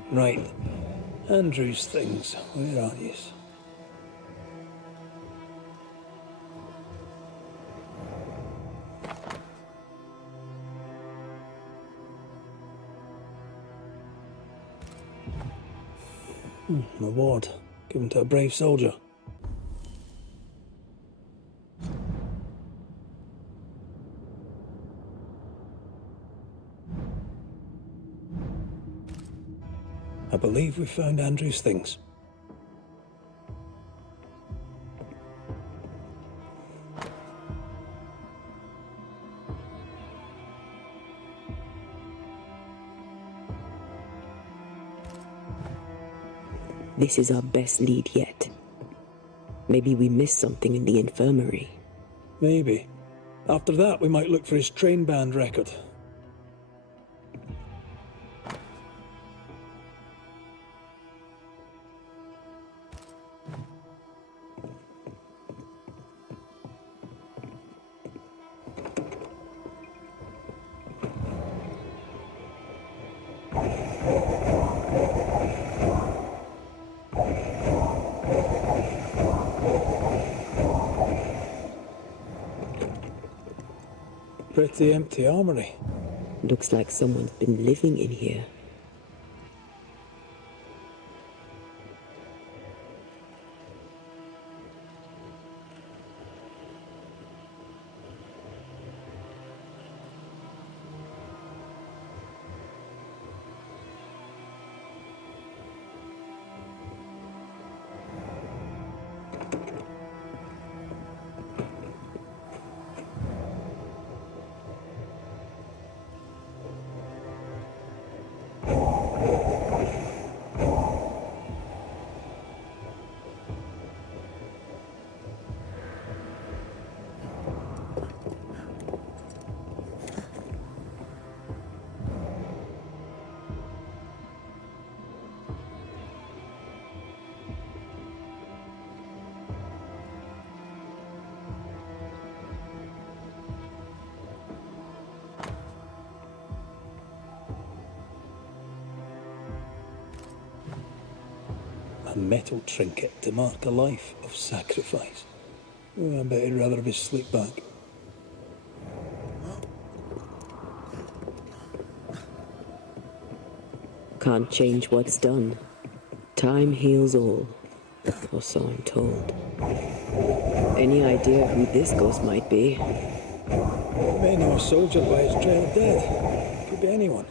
Right. Andrew's things. Where are you? An award given to a brave soldier. I believe we found Andrew's things. This is our best lead yet. Maybe we missed something in the infirmary. Maybe. After that, we might look for his train band record. Pretty empty armory. Looks like someone's been living in here. A metal trinket to mark a life of sacrifice. Oh, I bet he'd rather have his sleep back. can't change what's done. Time heals all, or so I'm told. Any idea who this ghost might be? May know a soldier by his trail of death. Could be anyone.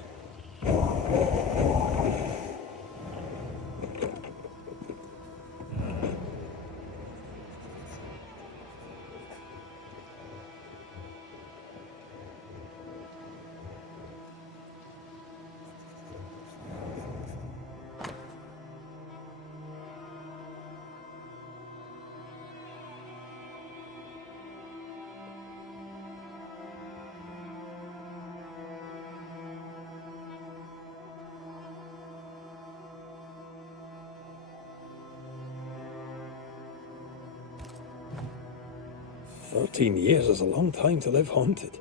13 years is a long time to live haunted.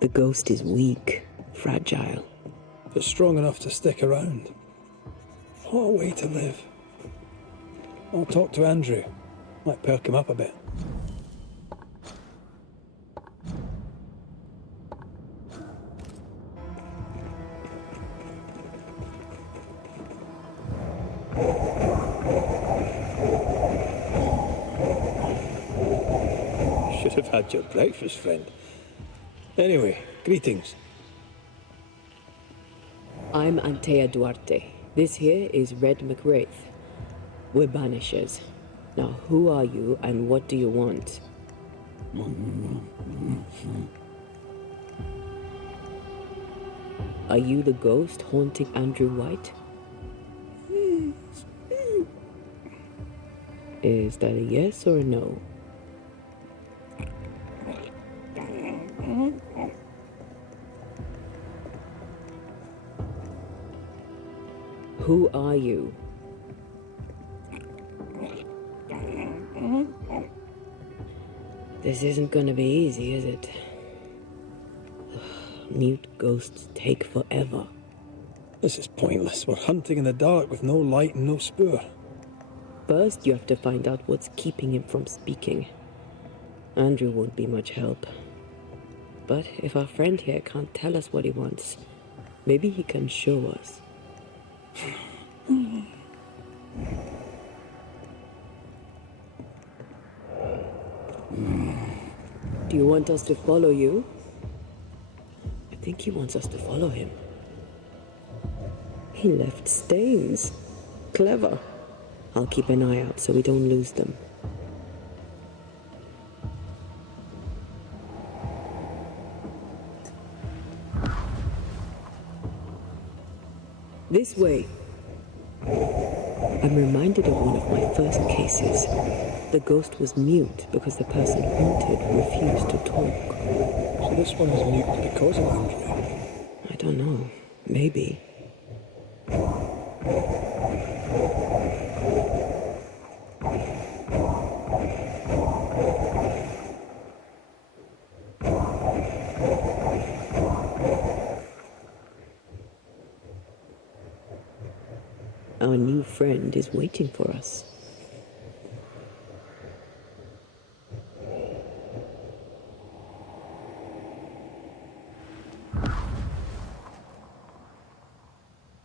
The ghost is weak, fragile. But strong enough to stick around. What a way to live. I'll talk to Andrew. Might perk him up a bit. Should have had your breakfast, friend. Anyway, greetings. I'm Antea Duarte. This here is Red McWraith. We're Banishers. Now, who are you and what do you want? Are you the ghost haunting Andrew White? Is that a yes or a no? Who are you? This isn't gonna be easy, is it? Mute ghosts take forever. This is pointless. We're hunting in the dark with no light and no spoor. First, you have to find out what's keeping him from speaking. Andrew won't be much help. But if our friend here can't tell us what he wants, maybe he can show us. Do you want us to follow you? I think he wants us to follow him. He left stains. Clever. I'll keep an eye out so we don't lose them. This way. I'm reminded of one of my first cases. The ghost was mute because the person haunted refused to talk. So this one is mute because of Andrew? I don't know. Maybe. Our new friend is waiting for us.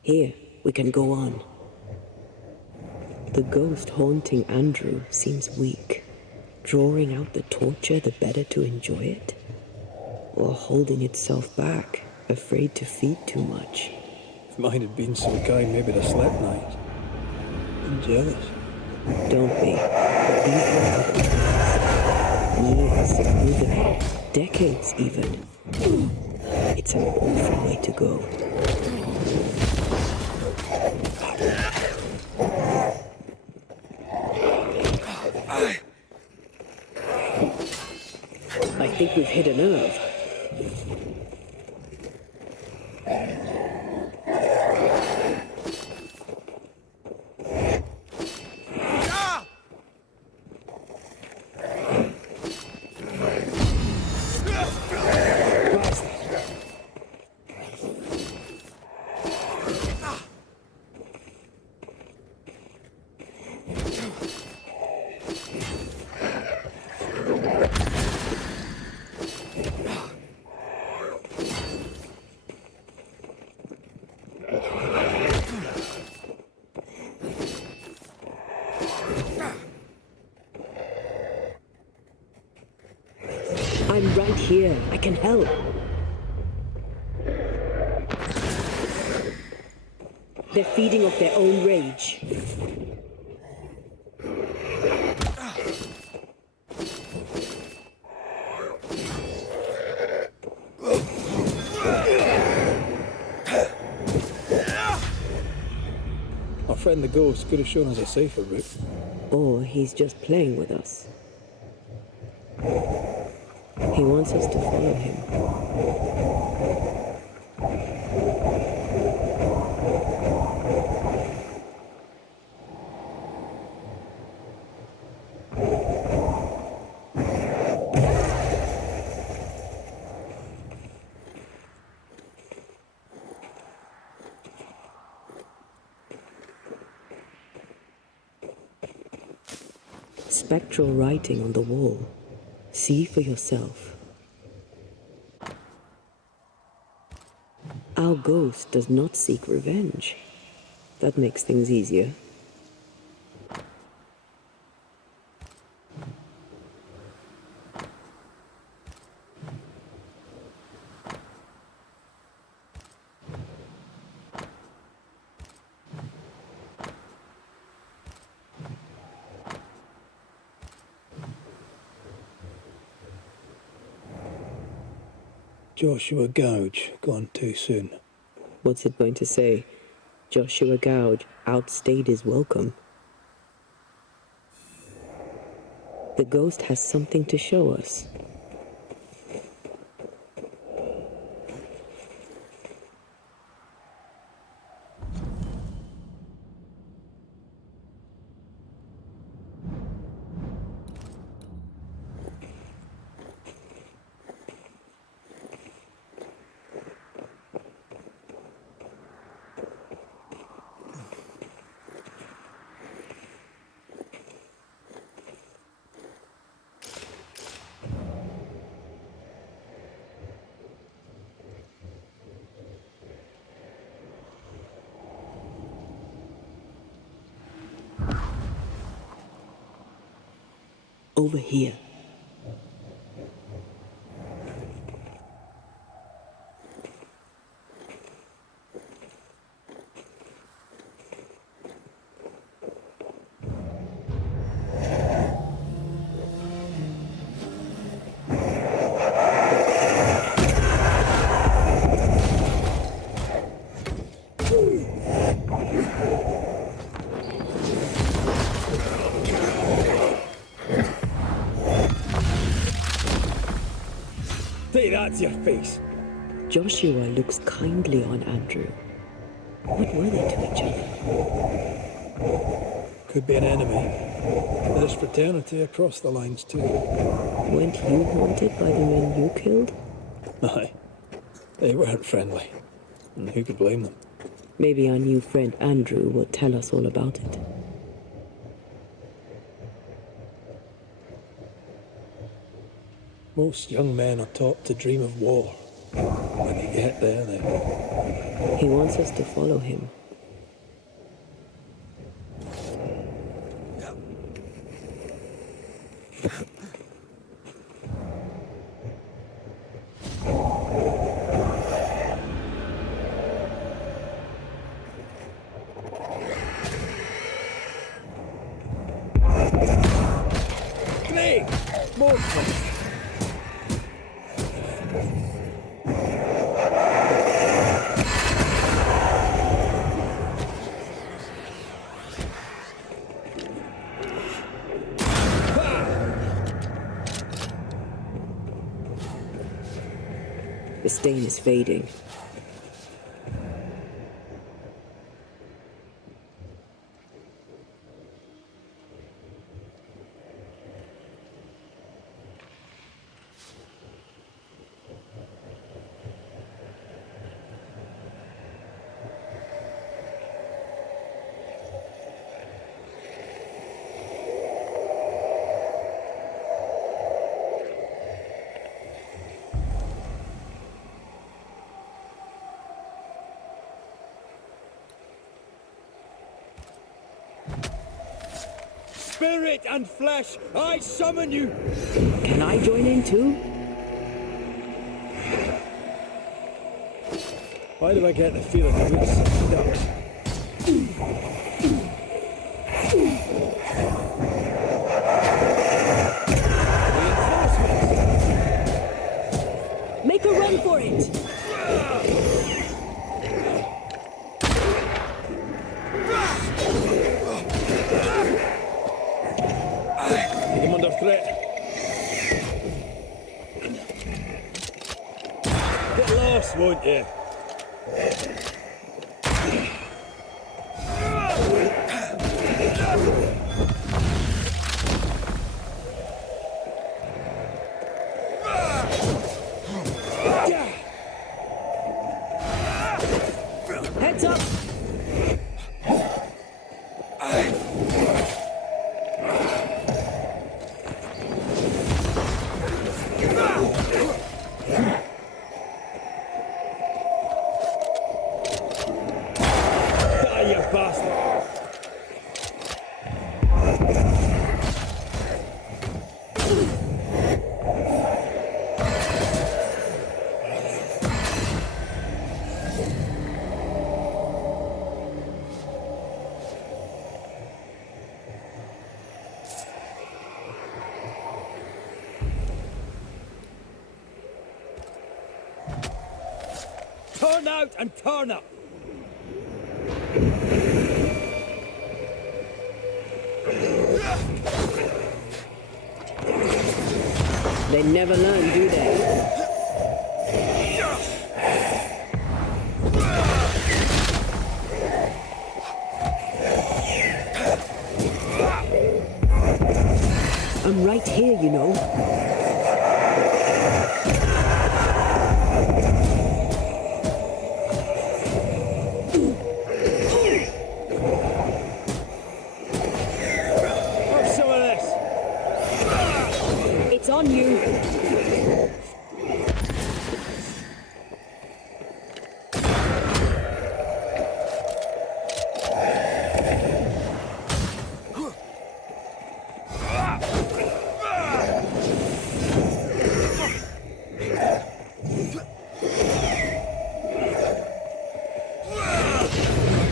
Here, we can go on. The ghost haunting Andrew seems weak. Drawing out the torture the better to enjoy it? Or holding itself back, afraid to feed too much? If mine had been so kind, maybe I'd have slept night. I'm jealous. Don't be. These ones have years of moving on, decades even. It's an awful way to go. I think we've hit a nerve. I'm right here. I can help. They're feeding off their own rage. Our friend the ghost could have shown us a safer route. Or he's just playing with us. He wants us to follow him. Spectral writing on the wall. See for yourself. Our ghost does not seek revenge. That makes things easier. Joshua Gouge, gone too soon. What's it going to say? Joshua Gouge outstayed his welcome. The ghost has something to show us. Over here. Say that's your face. Joshua looks kindly on Andrew. What were they to each other? Could be an enemy. There's fraternity across the lines too. Weren't you haunted by the men you killed? Aye. They weren't friendly. And who could blame them? Maybe our new friend Andrew will tell us all about it. Most young men are taught to dream of war. When they get there, they... He wants us to follow him. Snake! More snakes! The stain is fading. Spirit and flesh, I summon you! Can I join in too? Why do I get the feeling that we're stuck? Make a run for it! Take him under threat. Get lost, won't you? Heads up! Die, you bastard! Turn out and turn up! They never learn, do they? I'm right here, you know. Have some of this! It's on you.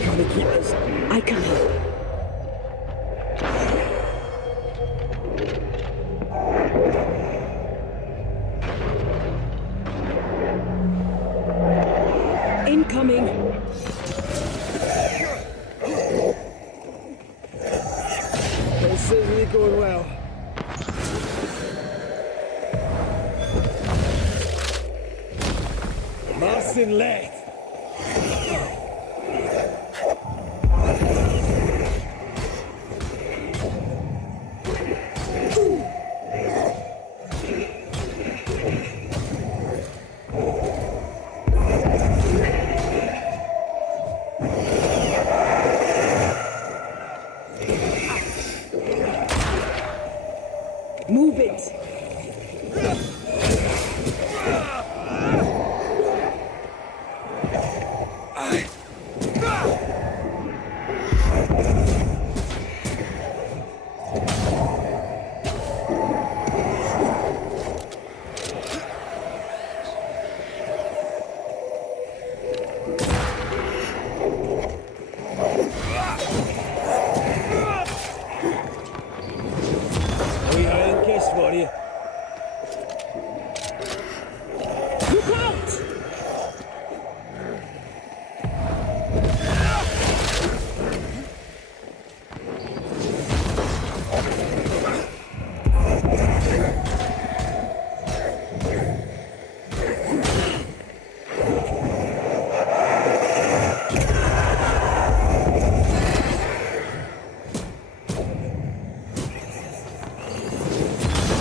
Gotta keep this. I can. Incoming. This isn't going well. Marcin left. Move it. We have a kiss for you. Look out!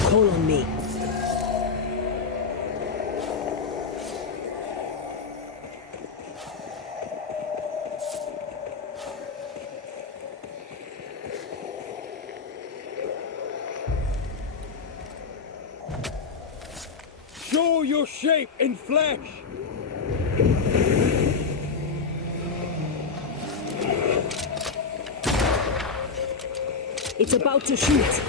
Call on me. Show your shape in flesh! It's about to shoot.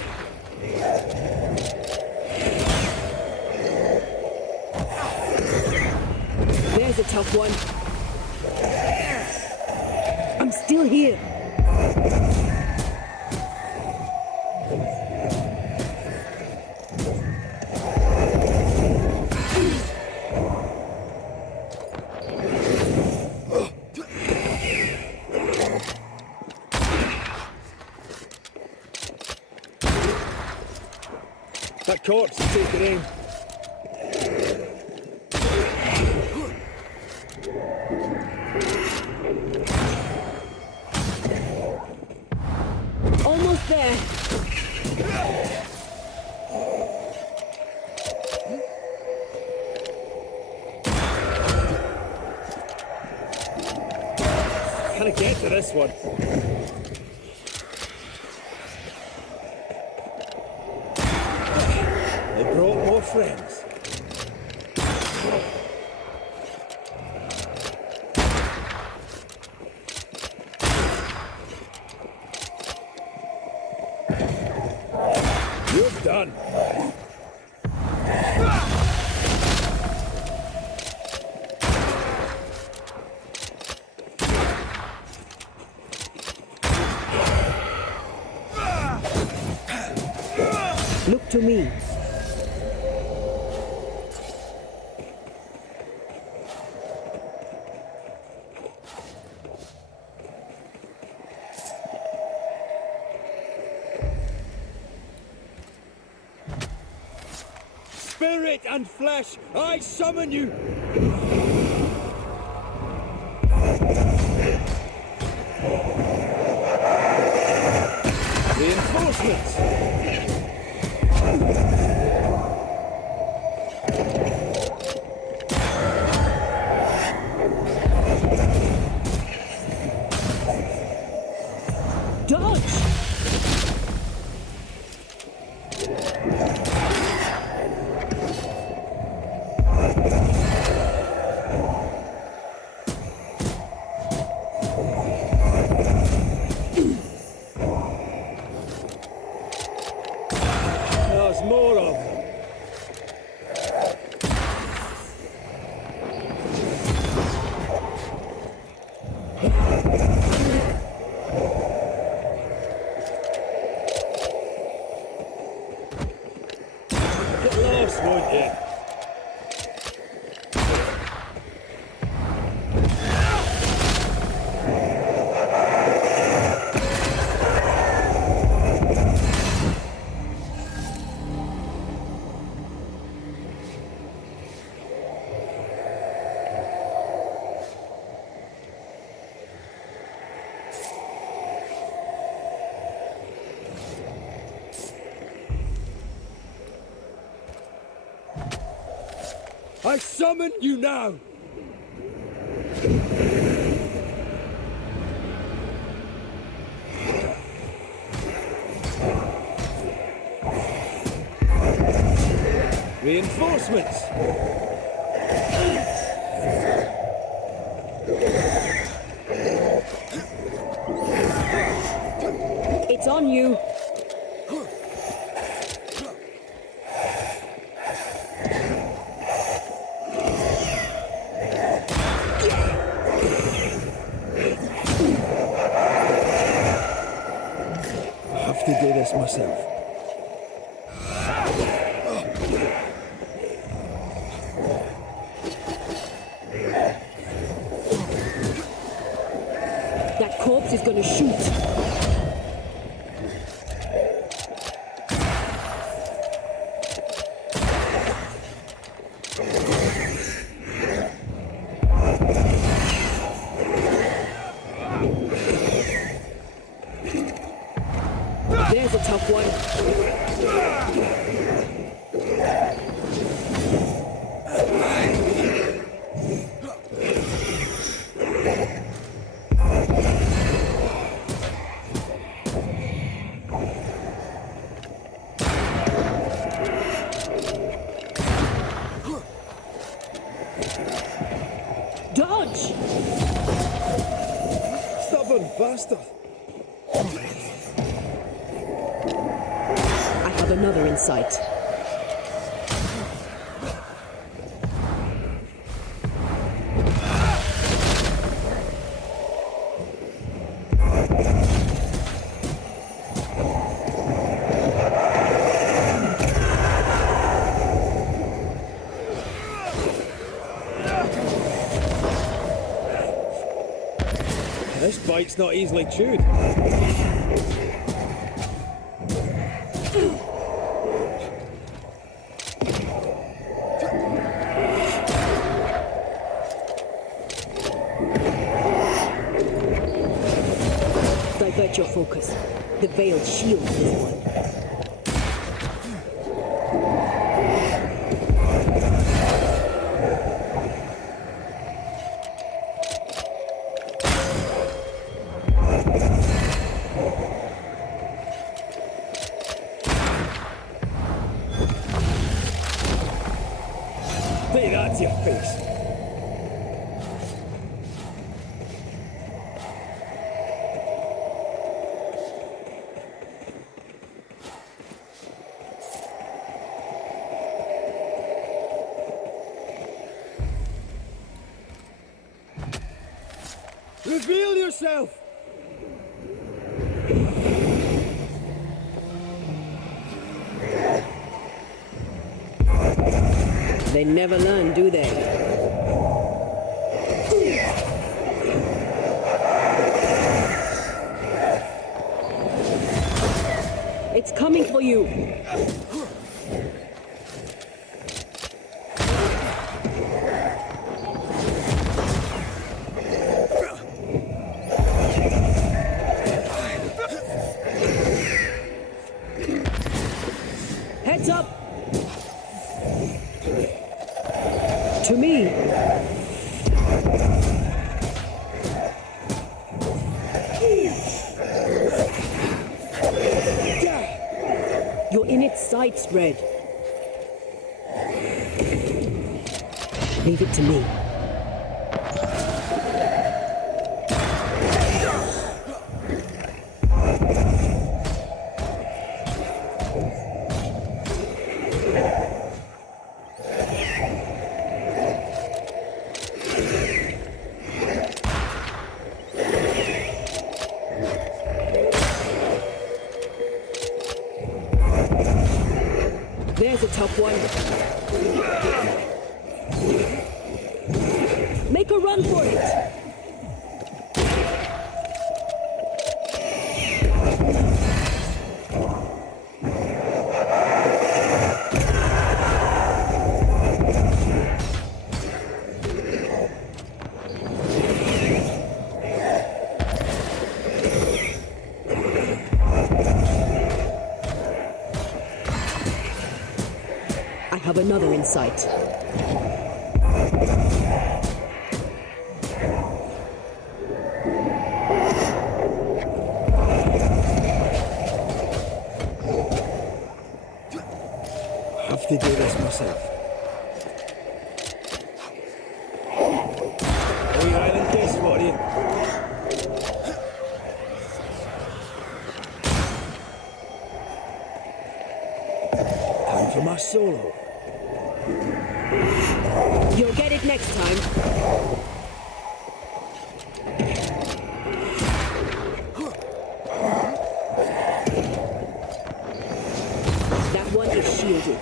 There's a tough one. I'm still here. That corpse is taken aim. Almost there. Can I get to this one? They brought more friends. You're done. Look to me. Spirit and flesh, I summon you! Reinforcements! Dodge! There's more of them. Get lost, won't you? I summon you now! Reinforcements! It's on you. I have to do this myself. That corpse is gonna shoot. There's a tough one. Dodge! Stubborn bastard! I have another in sight. This bite's not easily chewed. Divert your focus. The veiled shield is one. Say that to your face. Reveal yourself! They never learn, do they? It's coming for you. Heads up! To me! You're in its sights, Red. Leave it to me. There's a tough one. Make a run for it! I have another in sight. I have to do this myself. Oh, you island case for you. Time for my solo. You'll get it next time. That one is shielded.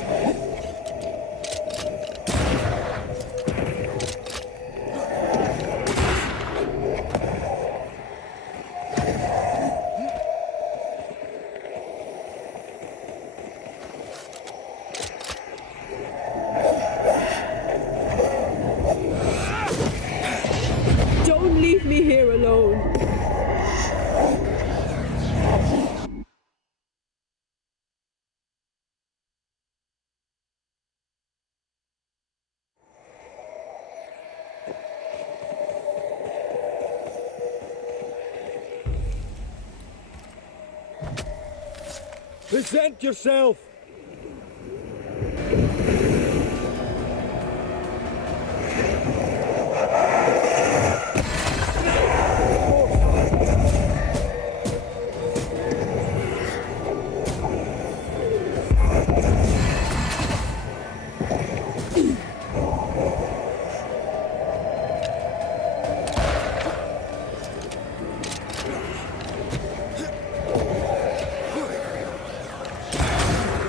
Don't leave me here alone. Present yourself!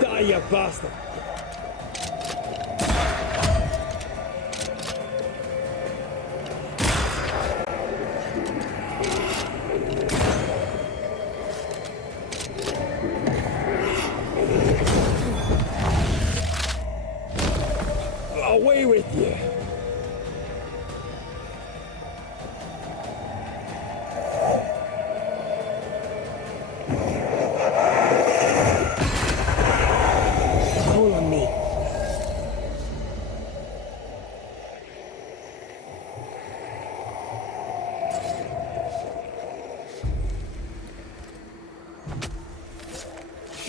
Die, you bastard!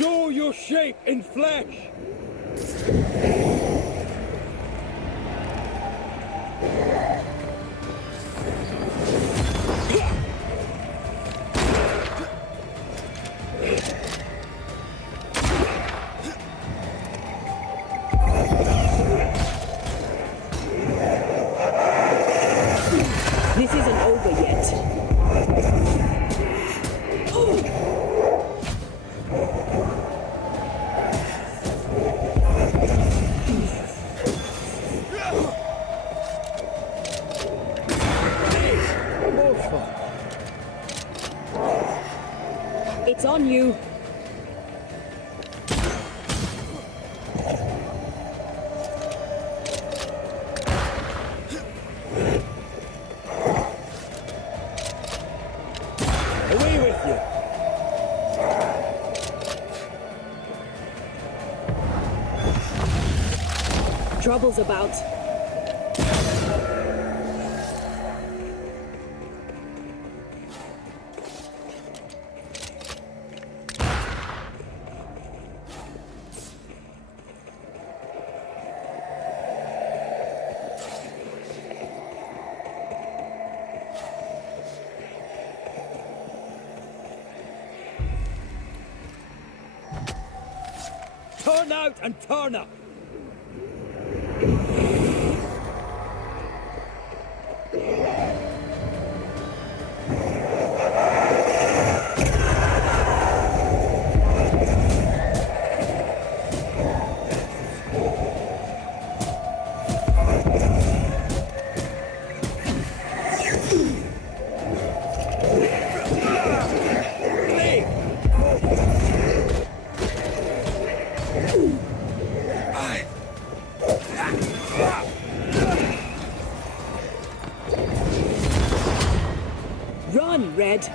Show your shape in flesh! This isn't over yet. It's on you. Away with you! Trouble's about. Turn out and turn up! Run, Red.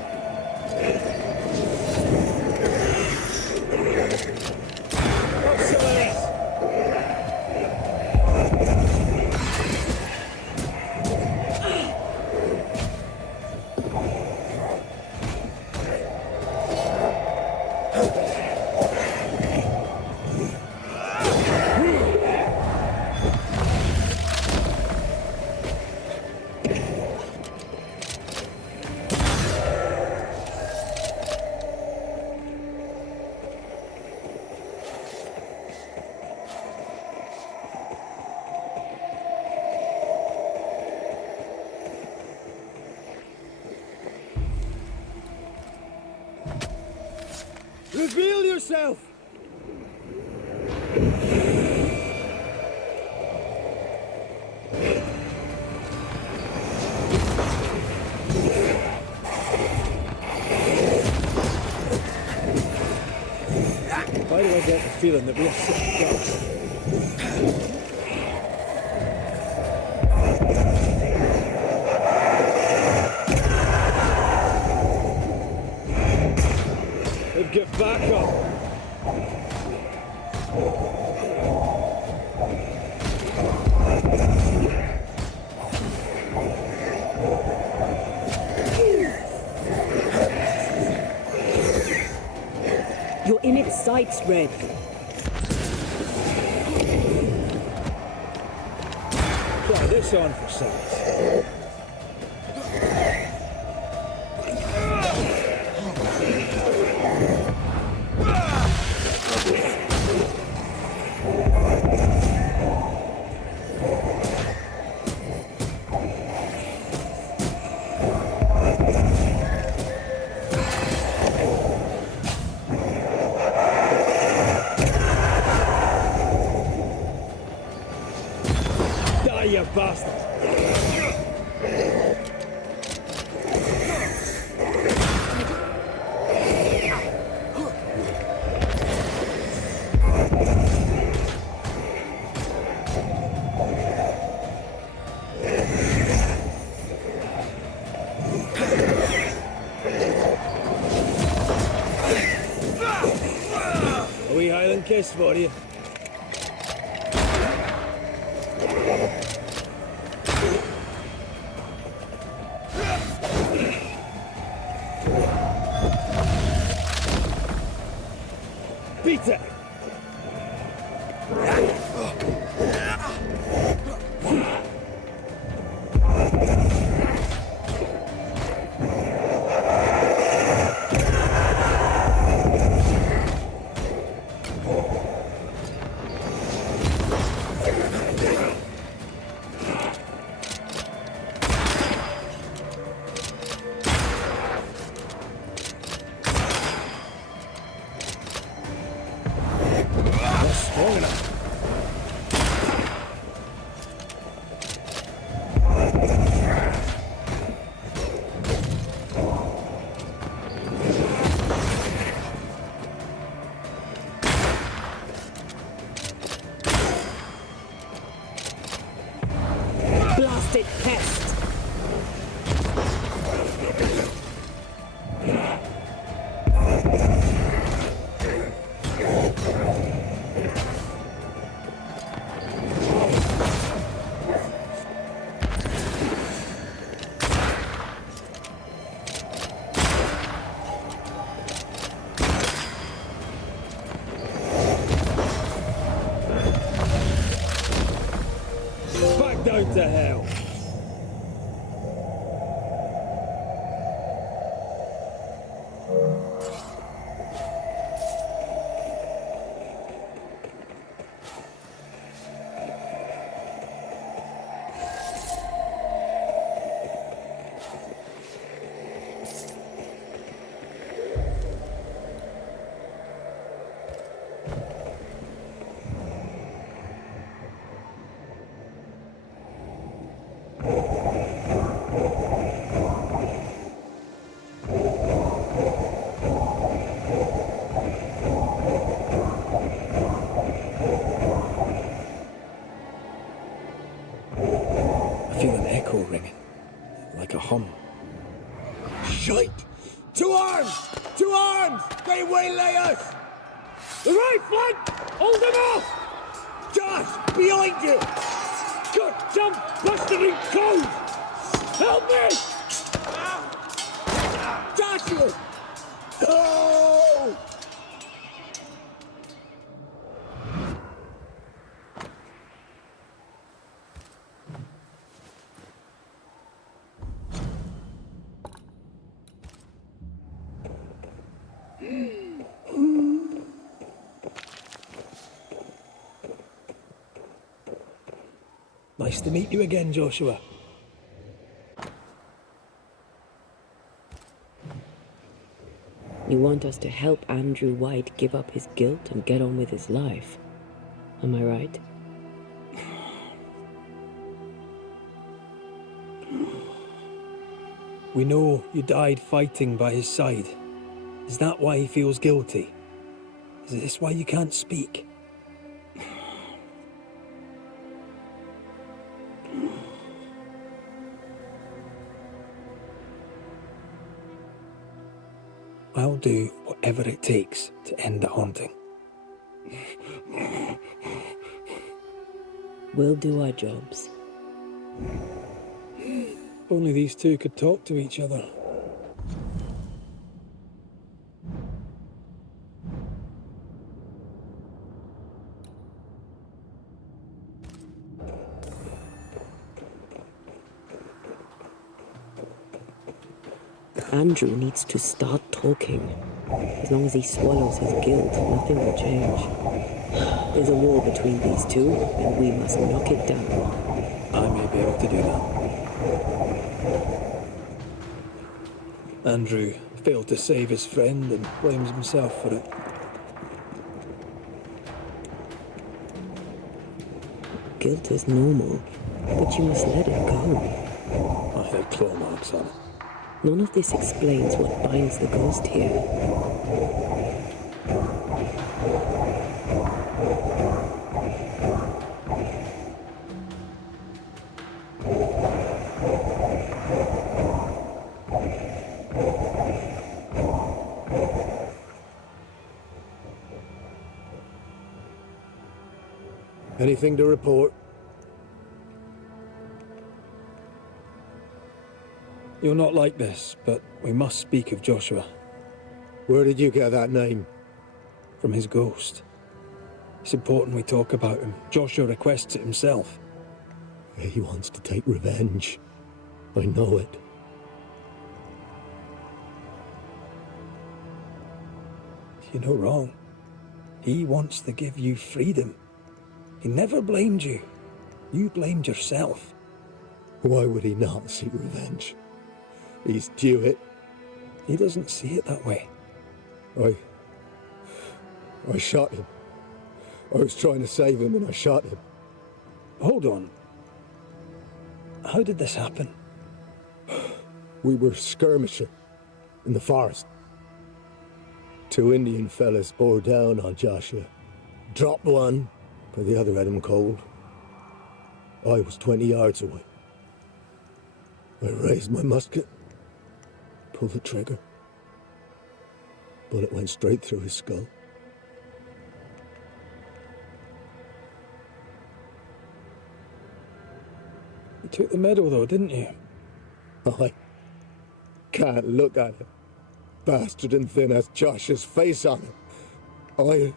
Reveal yourself! Why do I get the feeling that we are sick dogs? Get back up! You're in its sights, Red. Try this on for size. You bastard! A wee Highland kiss for you. Beat it! Strong enough. Blasted pest! Back down to hell. I feel an echo ringing, like a hum. Shite! To arms! To arms! They waylay us! The right flank! Hold them off! Josh! Behind you! Good jump, bustering cove! Help me! Joshua! Oh! Nice to meet you again, Joshua. You want us to help Andrew White give up his guilt and get on with his life. Am I right? We know you died fighting by his side. Is that why he feels guilty? Is this why you can't speak? I'll do whatever it takes to end the haunting. We'll do our jobs. Only these two could talk to each other. Andrew needs to start talking. As long as he swallows his guilt, nothing will change. There's a wall between these two, and we must knock it down. I may be able to do that. Andrew failed to save his friend and blames himself for it. Guilt is normal, but you must let it go. I had claw marks on it. None of this explains what binds the ghost here. Anything to report? You're not like this, but we must speak of Joshua. Where did you get that name? from his ghost. It's important we talk about him. Joshua requests it himself. He wants to take revenge. I know it. You're not wrong. He wants to give you freedom. He never blamed you. You blamed yourself. Why would he not seek revenge? He's due it. He doesn't see it that way. I shot him. I was trying to save him and I shot him. Hold on. How did this happen? We were skirmishing in the forest. 2 Indian fellas bore down on Joshua. Dropped one, but the other had him cold. I was 20 yards away. I raised my musket, pulled the trigger. Bullet went straight through his skull. You took the medal though, didn't you? I can't look at it. Bastard and thin has Josh's face on it.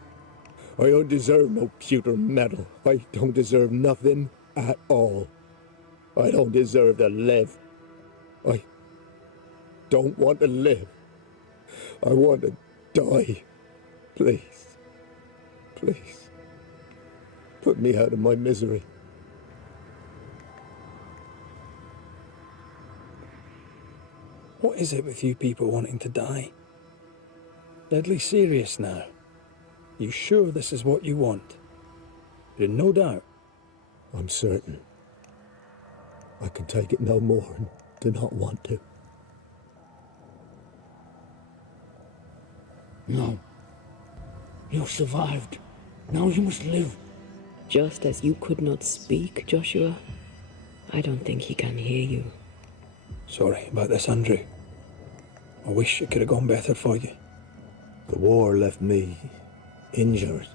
I don't deserve no pewter medal. I don't deserve nothing at all. I don't deserve to live. I don't want to live. I want to die. Please. Please. Put me out of my misery. What is it with you people wanting to die? Deadly serious now. You sure this is what you want? You're in no doubt. I'm certain. I can take it no more and do not want to. No. You survived. Now you must live. Just as you could not speak, Joshua, I don't think he can hear you. Sorry about this, Andrew. I wish it could have gone better for you. The war left me injured.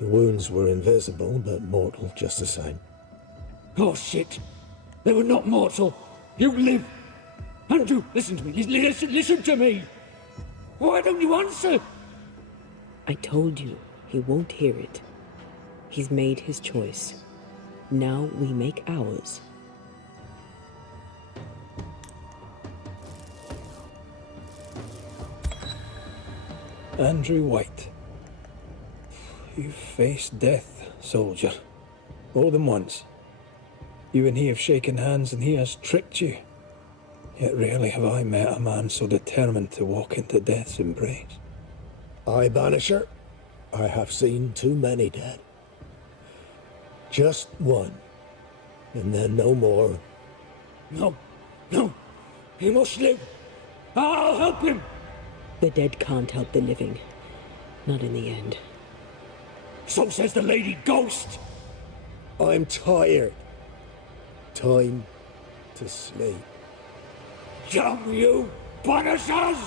The wounds were invisible, but mortal just the same. Oh, shit. They were not mortal. You live. Andrew, listen to me. Listen to me. Why don't you answer? I told you, he won't hear it. He's made his choice. Now we make ours. Andrew White. You've faced death, soldier. More than once. You and he have shaken hands and he has tricked you. Yet rarely have I met a man so determined to walk into death's embrace. I, Banisher, I have seen too many dead. Just one, and then no more. No, he must live. I'll help him. The dead can't help the living. Not in the end. So says the Lady Ghost. I'm tired. Time to sleep. Damn you, Banishers!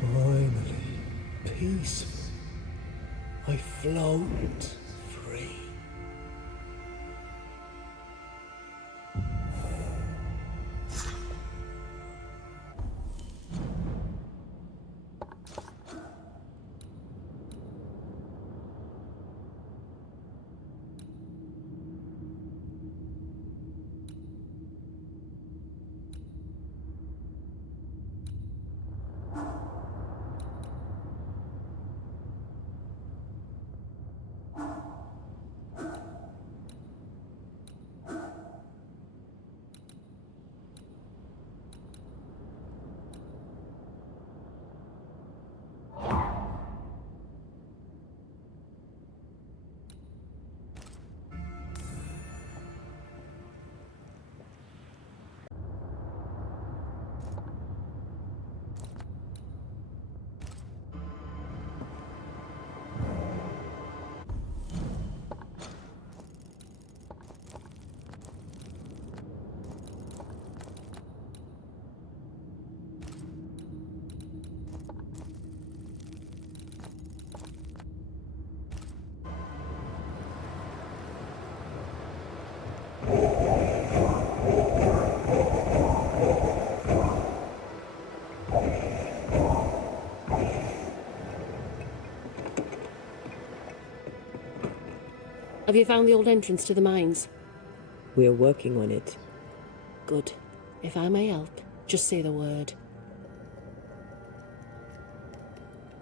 Finally, peaceful. I float free. Have you found the old entrance to the mines? We are working on it. Good. If I may help, just say the word.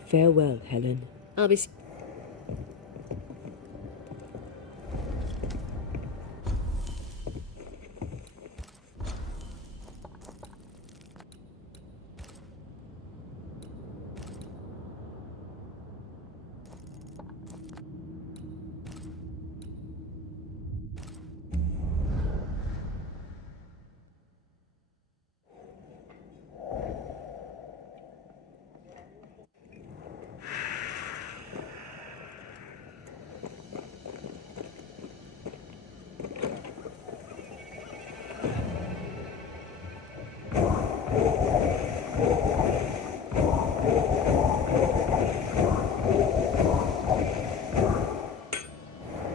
Farewell, Helen. I'll be...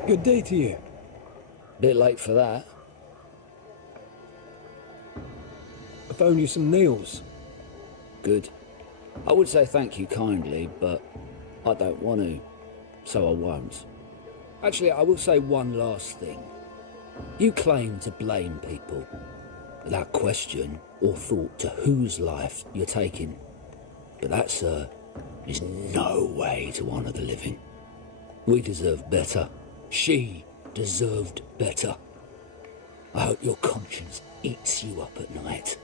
Good day to you. Bit late for that. I found you some nails. Good. I would say thank you kindly, but I don't want to, so I won't. Actually, I will say one last thing. You claim to blame people, without question or thought to whose life you're taking. But that, sir, is no way to honour the living. We deserve better. She deserved better. I hope your conscience eats you up at night.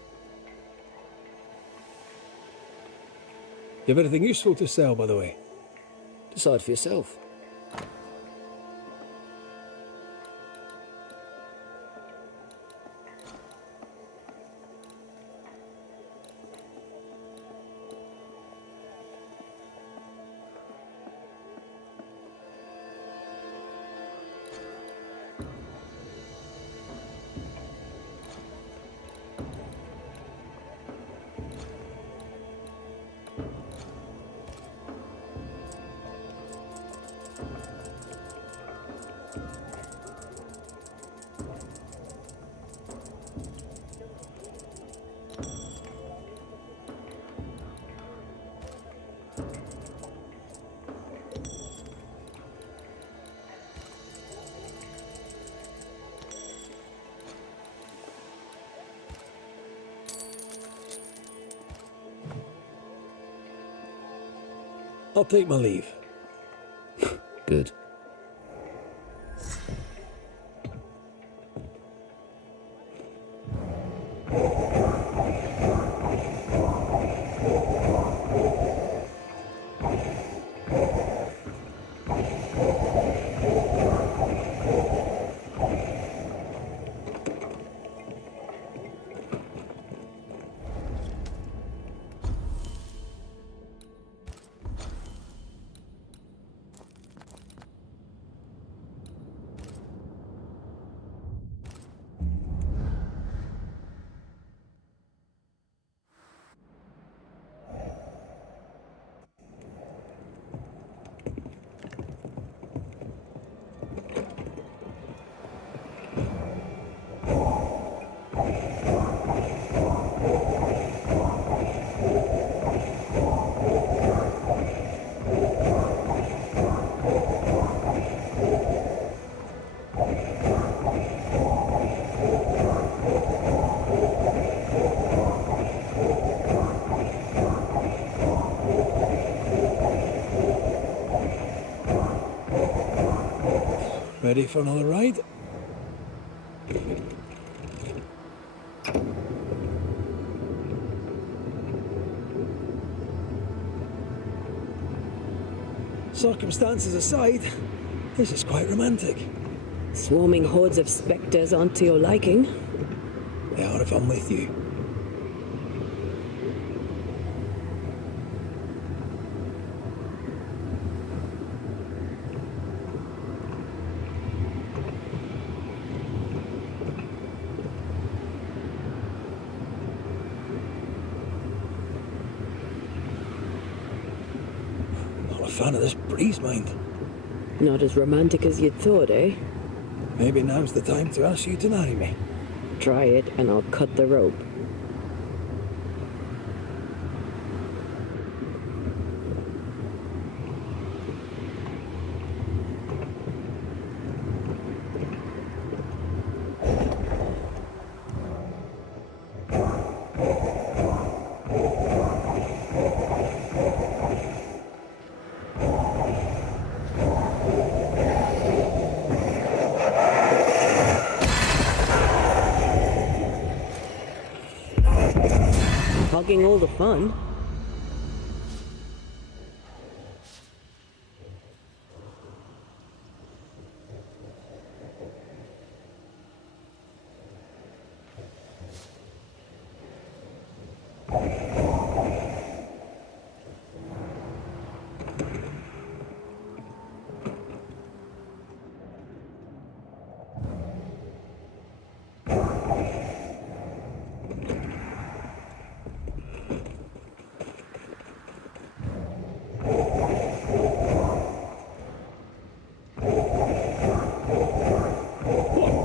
You have anything useful to sell, by the way? Decide for yourself. I'll take my leave. Good. Ready for another ride? Circumstances aside, this is quite romantic. Swarming hordes of spectres aren't to your liking. They are if I'm with you. Not a fan of this breeze, mind. Not as romantic as you'd thought, eh? Maybe now's the time to ask you to marry me. Try it and I'll cut the rope. hogging all the fun.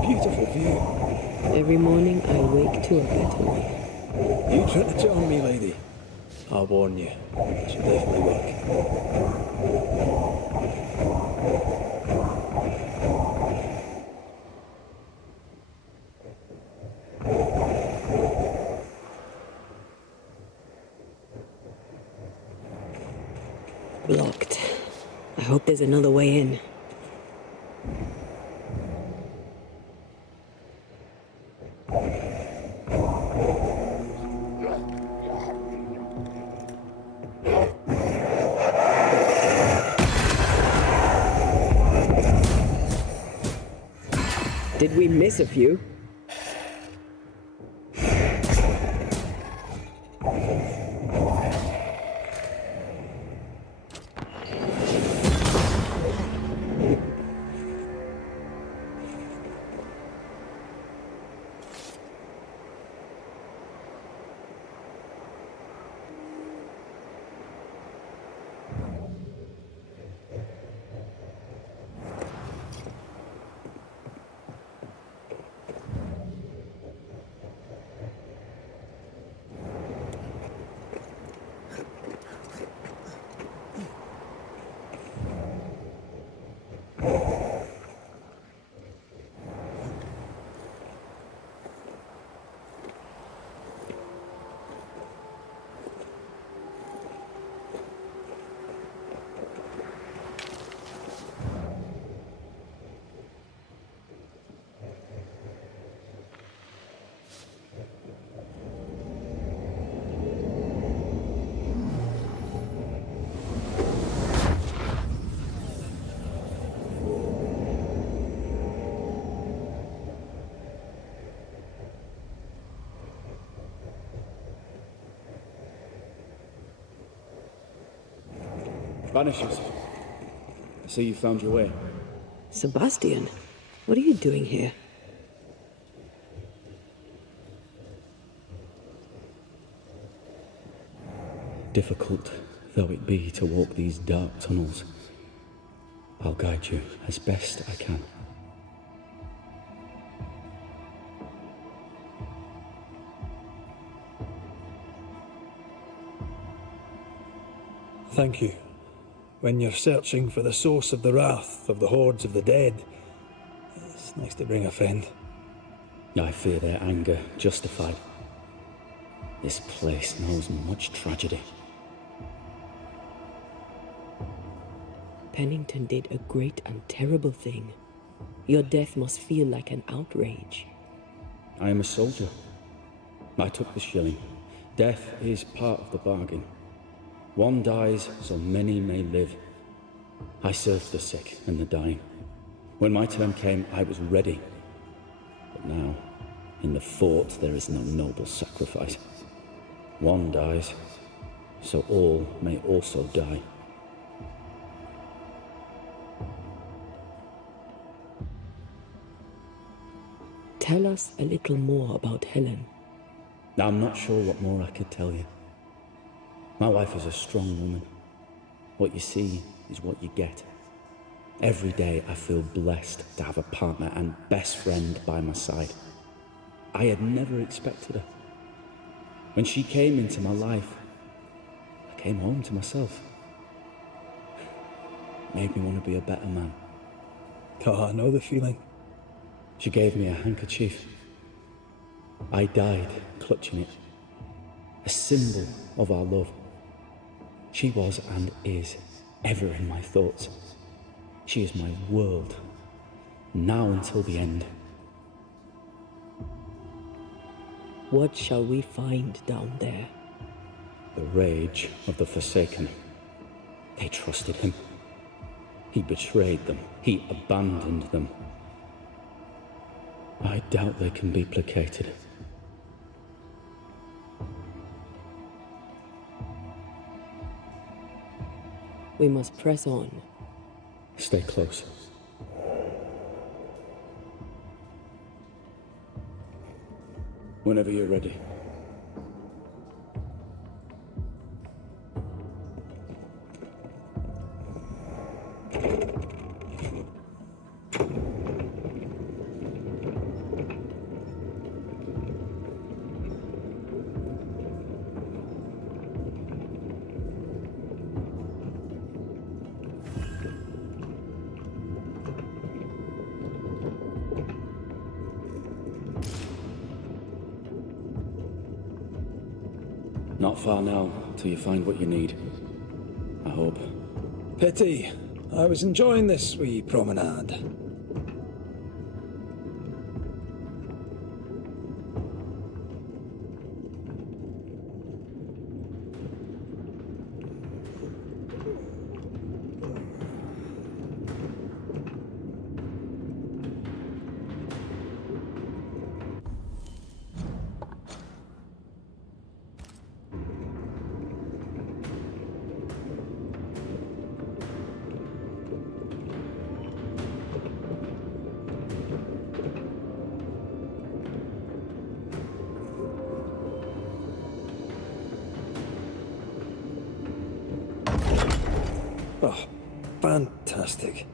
Beautiful view. Every morning I wake to a better one. You try to charm me, lady. I'll warn you. It should definitely work. Blocked. I hope there's another way in. Did we miss a few? Banishers. I see you found your way. Sebastian, what are you doing here? Difficult though it be to walk these dark tunnels, I'll guide you as best I can. Thank you. When you're searching for the source of the wrath of the hordes of the dead, it's nice to bring a friend. I fear their anger justified. This place knows much tragedy. Pennington did a great and terrible thing. Your death must feel like an outrage. I am a soldier. I took the shilling. Death is part of the bargain. One dies so many may live. I served the sick and the dying. When my turn came, I was ready. But now, in the fort, there is no noble sacrifice. One dies, so all may also die. Tell us a little more about Helen. I'm not sure what more I could tell you. My wife is a strong woman. What you see is what you get. Every day I feel blessed to have a partner and best friend by my side. I had never expected her. When she came into my life, I came home to myself. Made me want to be a better man. Oh, I know the feeling. She gave me a handkerchief. I died clutching it. A symbol of our love. She was and is ever in my thoughts. She is my world, now until the end. What shall we find down there? The rage of the Forsaken. They trusted him. He betrayed them. He abandoned them. I doubt they can be placated. We must press on. Stay close. Whenever you're ready. Not far now, till you find what you need. I hope. Pity. I was enjoying this wee promenade. Oh, fantastic.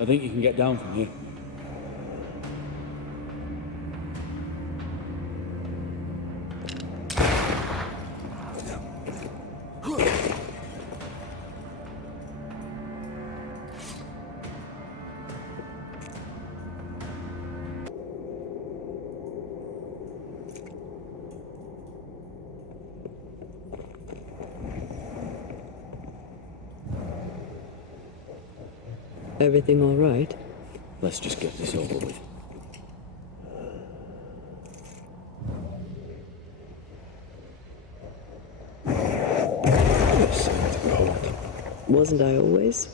I think you can get down from here. Everything all right? Let's just get this over with. Wasn't I always?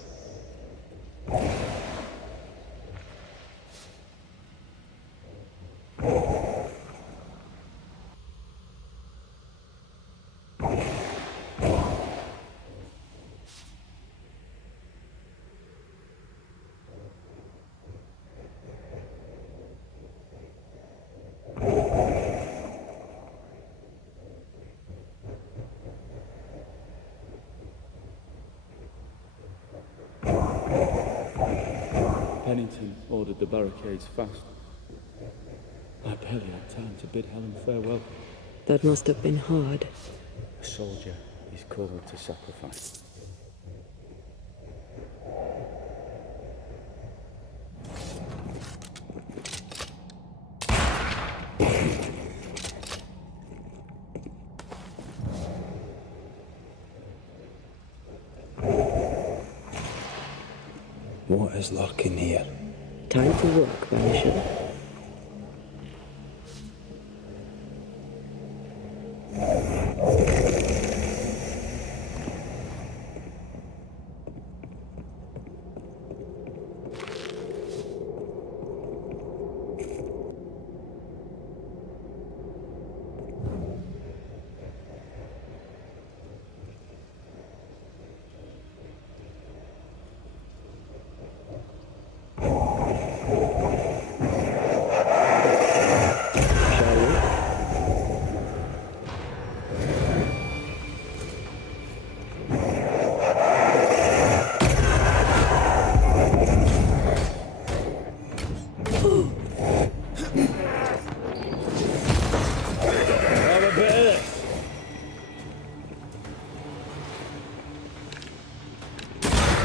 Pennington ordered the barricades fast. I barely had time to bid Helen farewell. That must have been hard. A soldier is called to sacrifice. What is lurking here? Time to work, Banisher.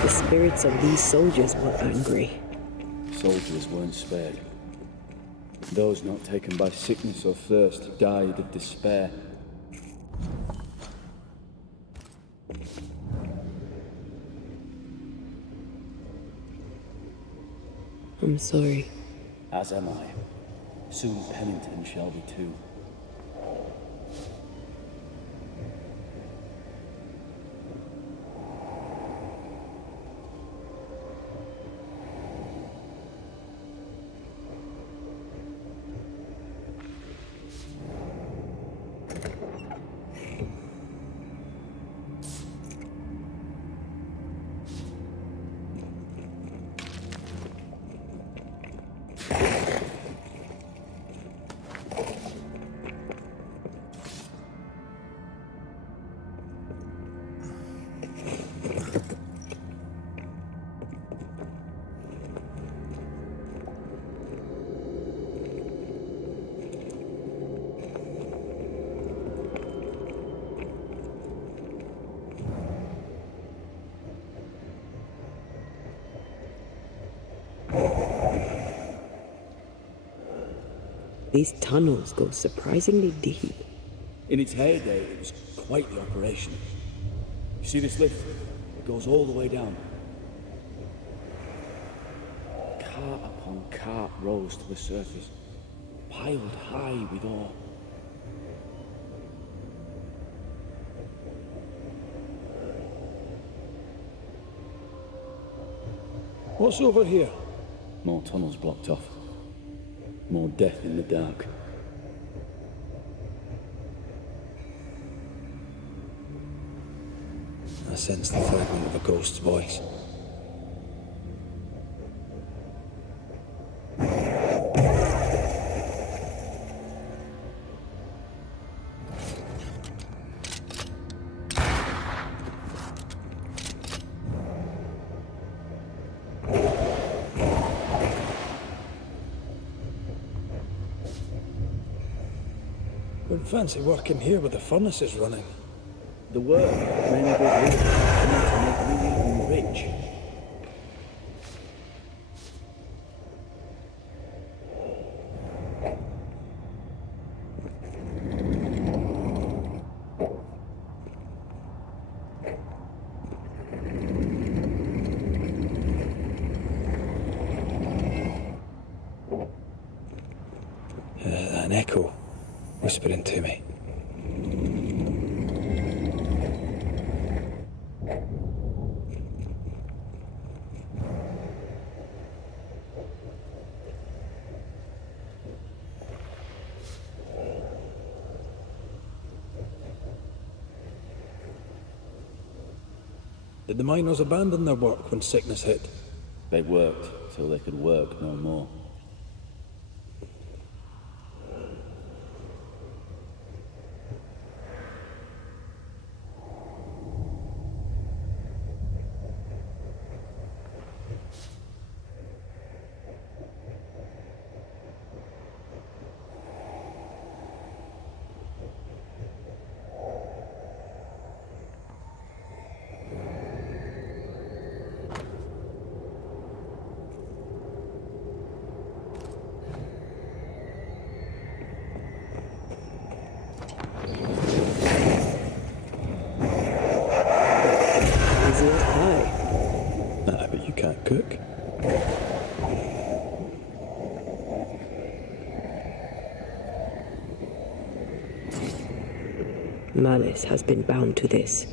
The spirits of these soldiers were angry. Soldiers weren't spared. Those not taken by sickness or thirst died of despair. I'm sorry. As am I. Soon Pennington shall be too. These tunnels go surprisingly deep. In its heyday, it was quite the operation. You see this lift? It goes all the way down. Cart upon cart rose to the surface, piled high with ore. What's over here? More tunnels blocked off. More death in the dark. I sense the fragment of a ghost's voice. Wouldn't fancy working here with the furnaces running. The work men did here to make New Eden rich. An echo whispering to me. Did the miners abandon their work when sickness hit? They worked till they could work no more. But you can't cook. Malice has been bound to this.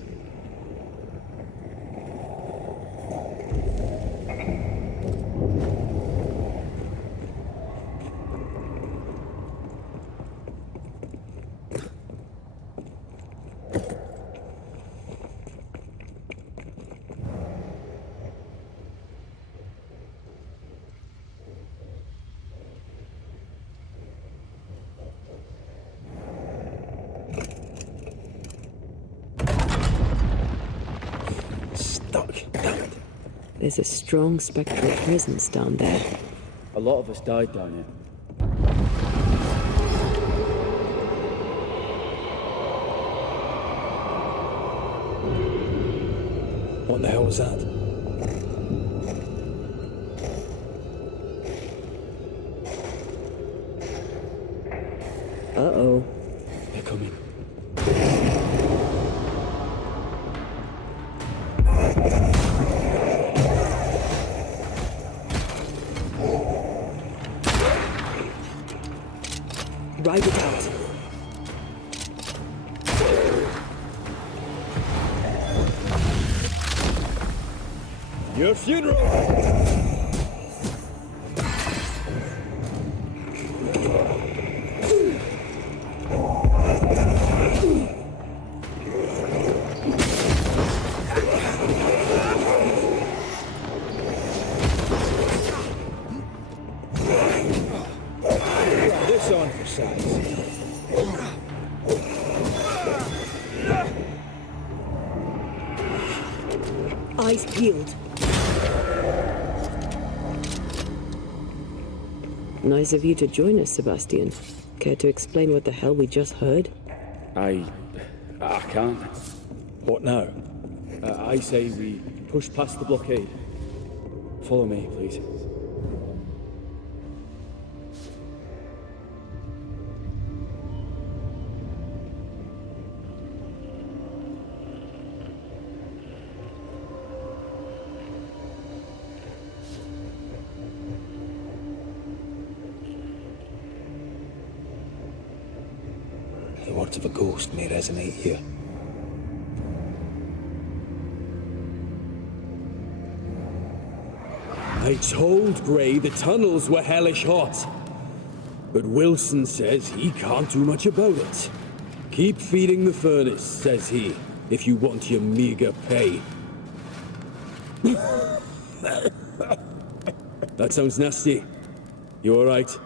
There's a strong spectral presence down there. A lot of us died down here. What the hell was that? Uh-oh. They're coming. Ride it out. Your funeral! This on for size. Eyes peeled. Nice of you to join us, Sebastian. Care to explain what the hell we just heard? I can't. What now? I say we push past the blockade. Follow me, please. The words of a ghost may resonate here. I told Gray the tunnels were hellish hot. But Wilson says he can't do much about it. Keep feeding the furnace, says he, if you want your meager pay. That sounds nasty. You alright?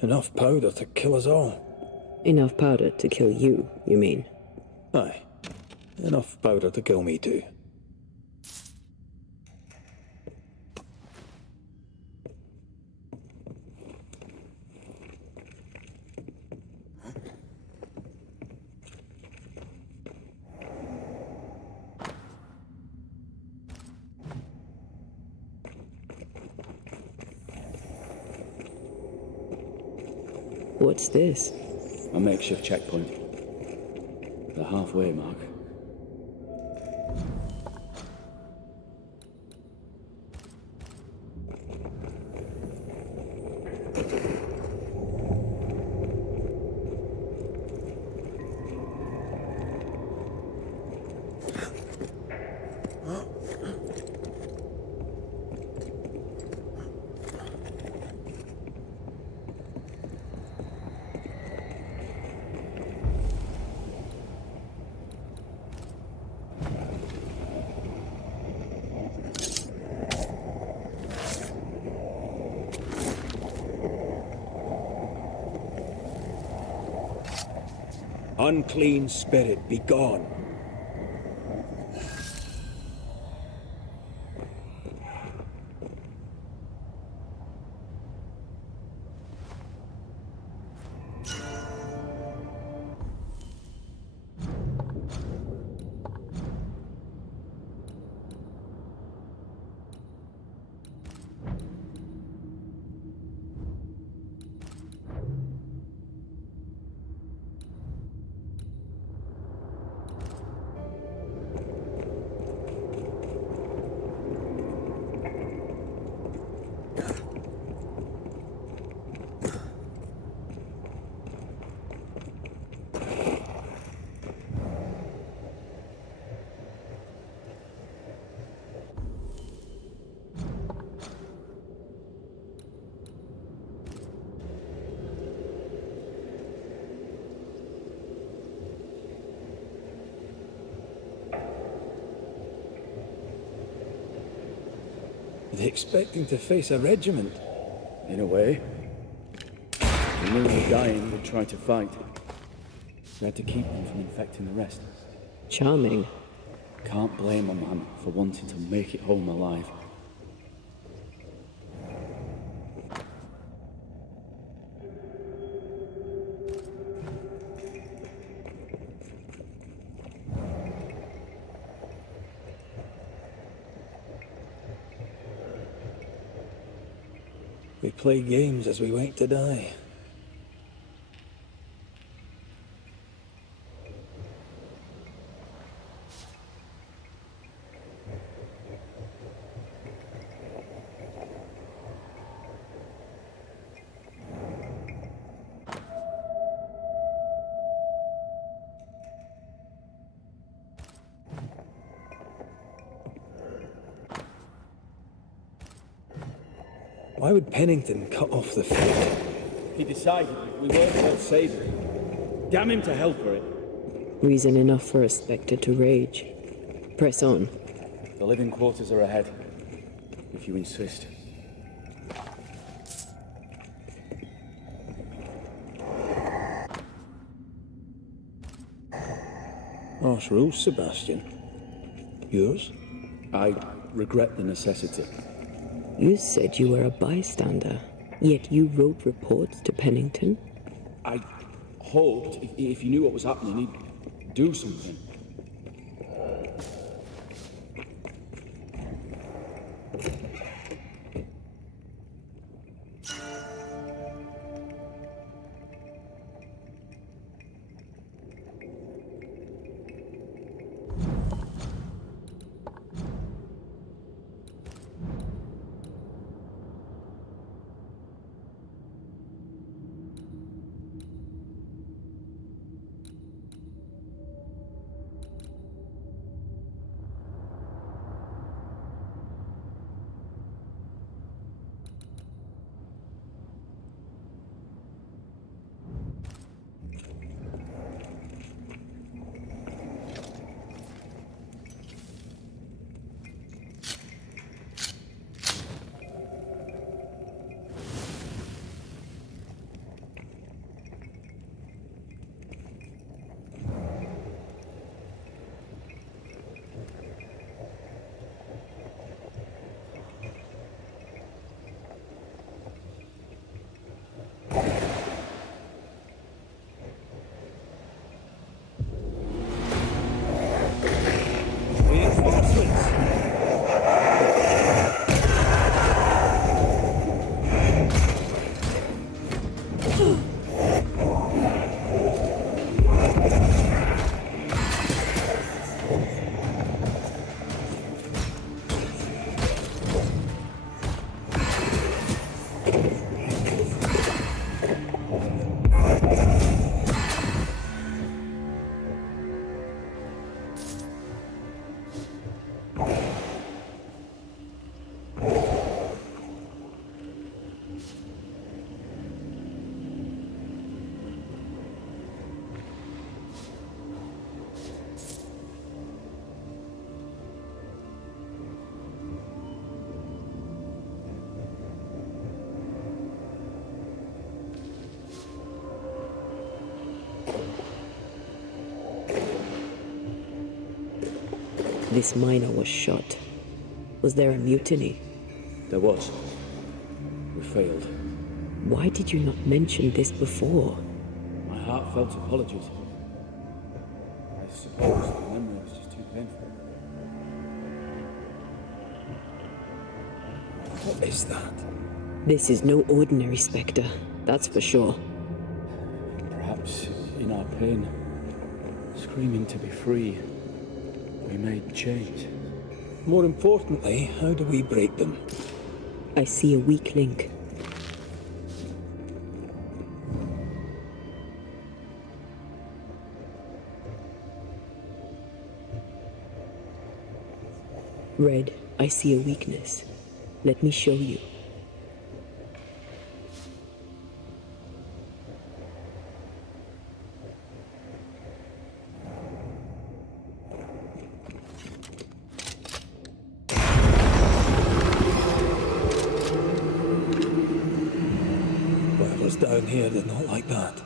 Enough powder to kill us all. Enough powder to kill you, you mean? Aye. Enough powder to kill me too. What's this? A makeshift checkpoint. The halfway mark. Unclean spirit, be gone. Are they expecting to face a regiment? In a way. We knew the dying would try to fight. We had to keep them from infecting the rest. Charming. Can't blame a man for wanting to make it home alive. We play games as we wait to die. Why would Pennington cut off the feed? He decided we weren't worth saving. Damn him to hell for it. Reason enough for a Spectre to rage. Press on. The living quarters are ahead, if you insist. Harsh rules, Sebastian. Yours? I regret the necessity. You said you were a bystander, yet you wrote reports to Pennington? I hoped if you knew what was happening, he'd do something. This miner was shot. Was there a mutiny? There was. We failed. Why did you not mention this before? My heartfelt apologies. I suppose the memory was just too painful. What is that? This is no ordinary Spectre, that's for sure. Perhaps in our pain, screaming to be free, we made change. More importantly, how do we break them? I see a weak link. Red, I see a weakness. Let me show you. Whatever's down here did not like that.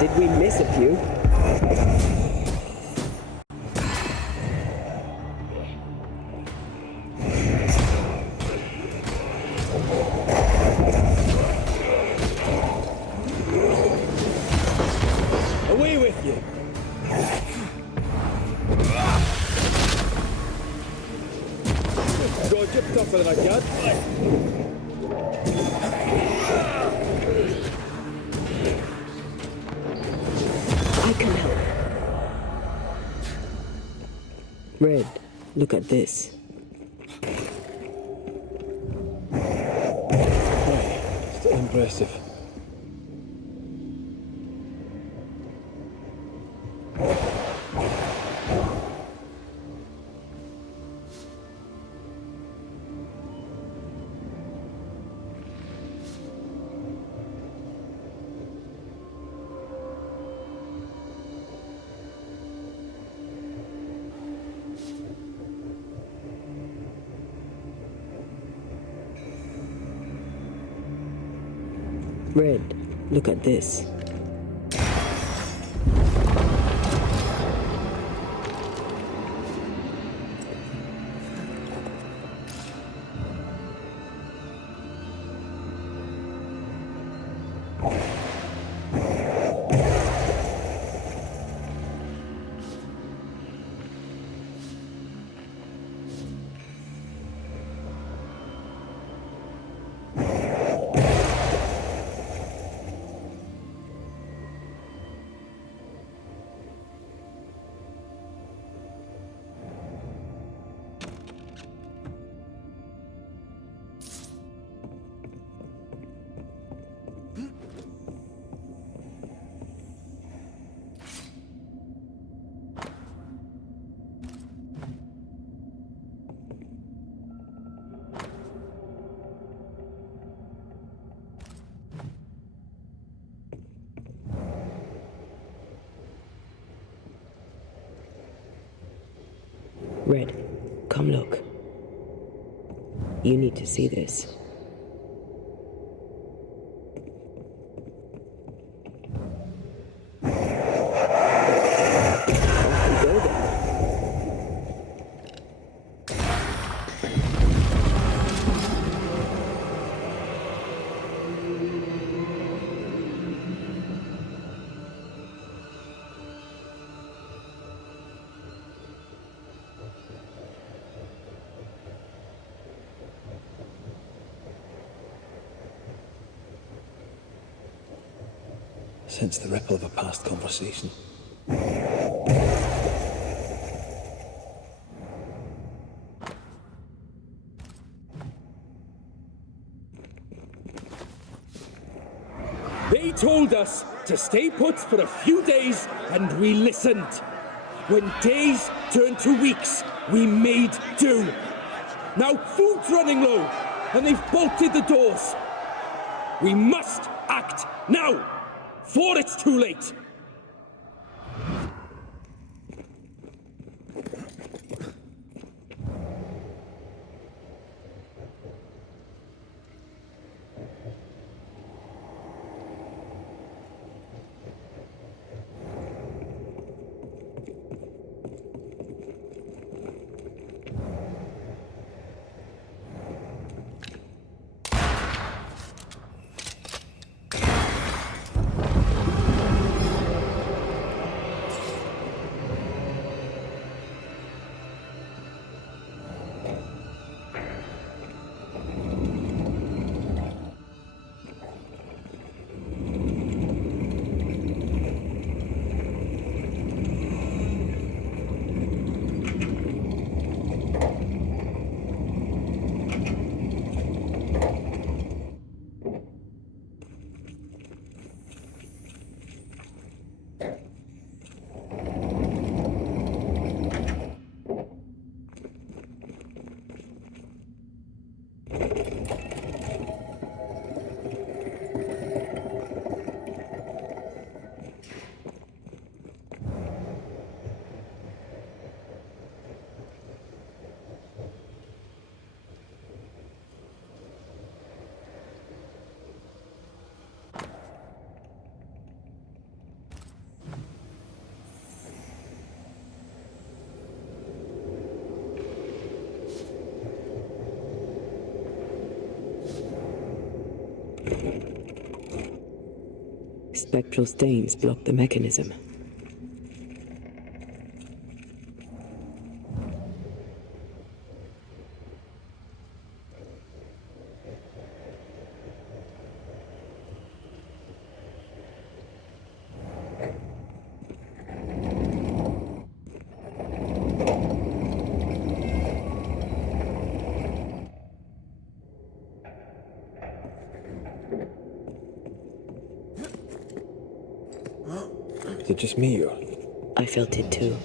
Did we miss a few? Away with you! Got you tougher than I got. I can help. Red, look at this. Still impressive. Red, look at this. Red, come look. You need to see this. Sense the ripple of a past conversation. They told us to stay put for a few days, and we listened. When days turned to weeks, we made do. Now food's running low, and they've bolted the doors. We must act now, before it's too late. Spectral stains block the mechanism. it just me or? I felt it too.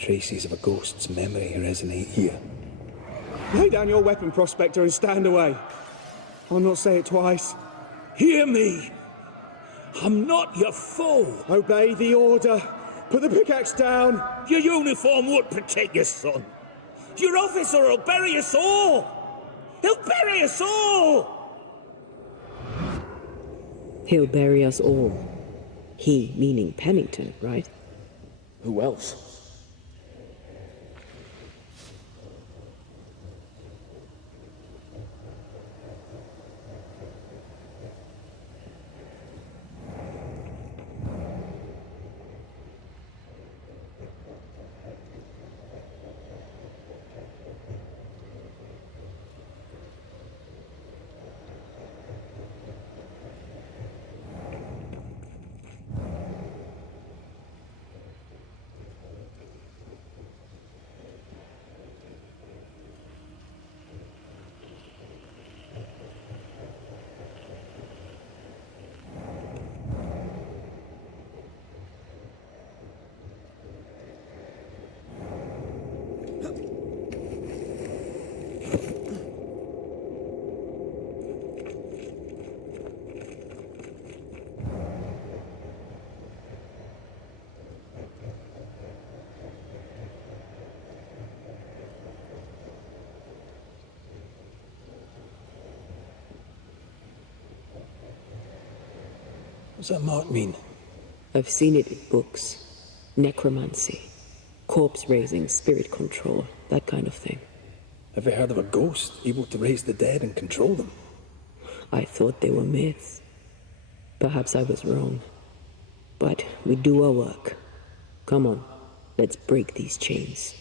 Traces of a ghost's memory resonate here. Lay down your weapon, Prospector, and stand away. I'll not say it twice. Hear me! I'm not your foe. Obey the order. Put the pickaxe down. Your uniform won't protect your son. Your officer will bury us all. He'll bury us all. He'll bury us all. He meaning Pennington, right? Who else? What's that mark mean? I've seen it in books. Necromancy. Corpse raising, spirit control, that kind of thing. Have you heard of a ghost able to raise the dead and control them? I thought they were myths. Perhaps I was wrong. But we do our work. Come on, let's break these chains.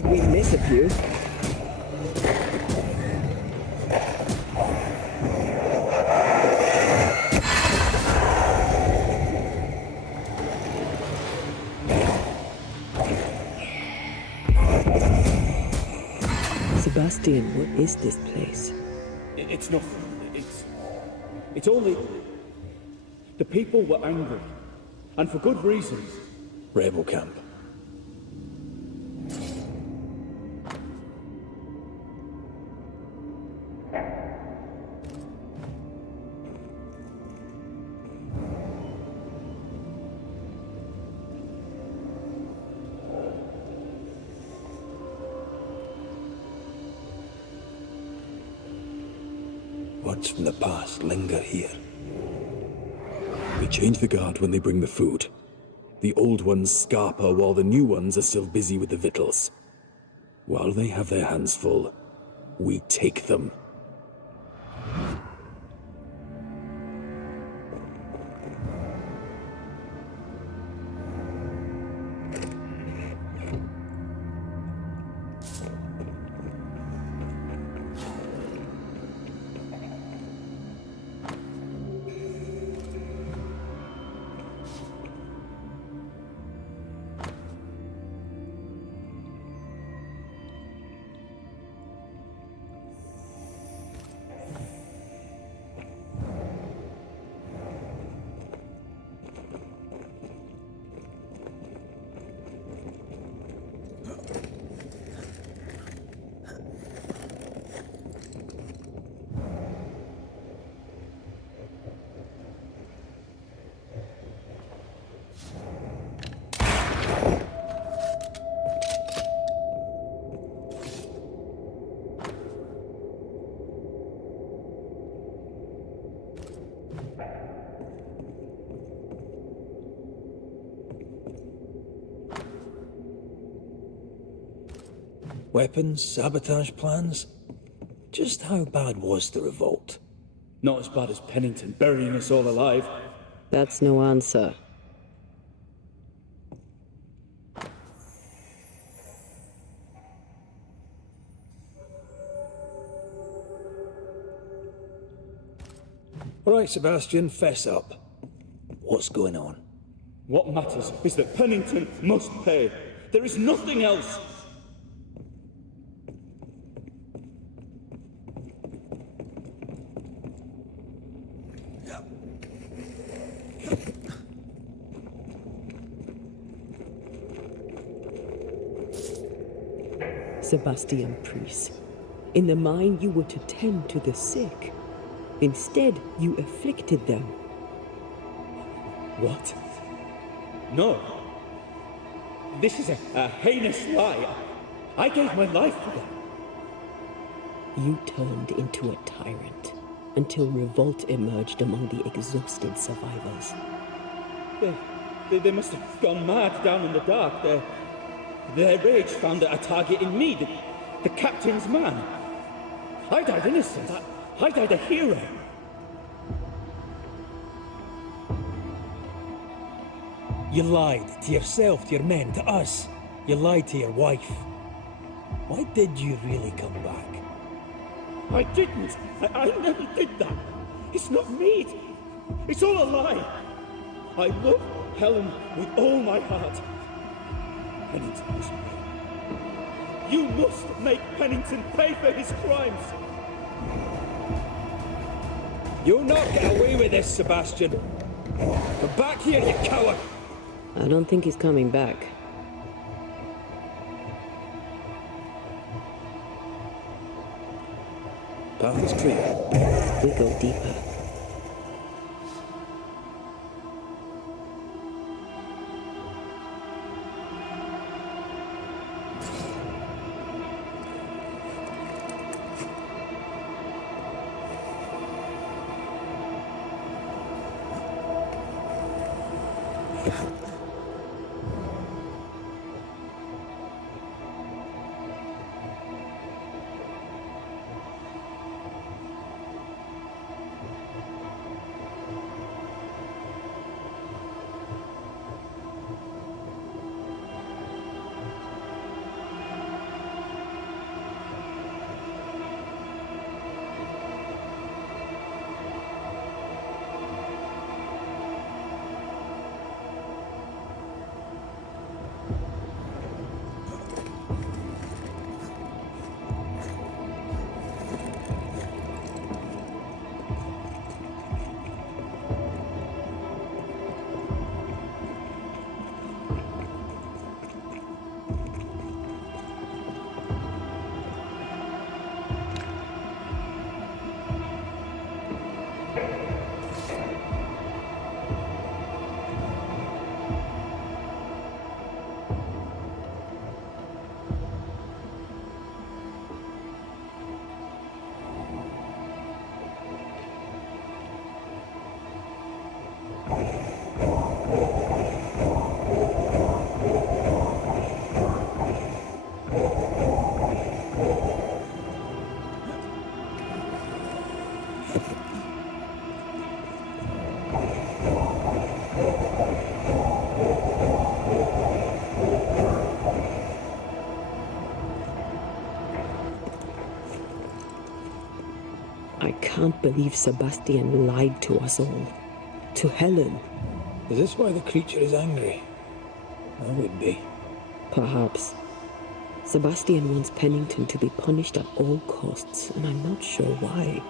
Did we miss a few? Sebastian, what is this place? It's nothing. It's only... The people were angry. And for good reason. Rebel camp. Words from the past linger here. They change the guard when they bring the food. The old ones scarper while the new ones are still busy with the victuals. While they have their hands full, we take them. Weapons, sabotage plans? Just how bad was the revolt? Not as bad as Pennington burying us all alive. That's no answer. All right, Sebastian, fess up. What's going on? What matters is that Pennington must pay. There is nothing else. Sebastian Priest, in the mine you were to tend to the sick. Instead, you afflicted them. What? No. This is a heinous lie. I gave my life for them. You turned into a tyrant until revolt emerged among the exhausted survivors. They must have gone mad down in the dark. Their rage found a target in me, the captain's man. I died innocent. I died a hero. You lied to yourself, to your men, to us. You lied to your wife. Why did you really come back? I didn't. I never did that. It's not me. It's all a lie. I love Helen with all my heart. Pennington must pay. You must make Pennington pay for his crimes. You'll not get away with this, Sebastian. Come back here, you coward! I don't think he's coming back. Path is clear. We go deeper. I can't believe Sebastian lied to us all. To Helen. Is this why the creature is angry? I would be. Perhaps. Sebastian wants Pennington to be punished at all costs, and I'm not sure why.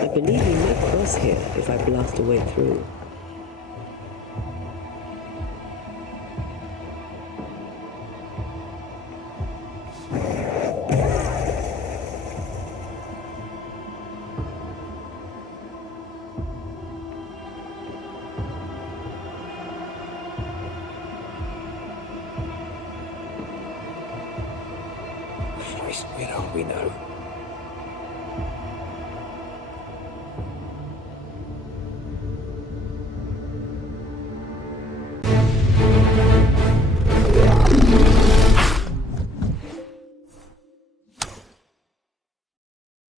I believe we may cross here if I blast a way through. Christ, where are we now?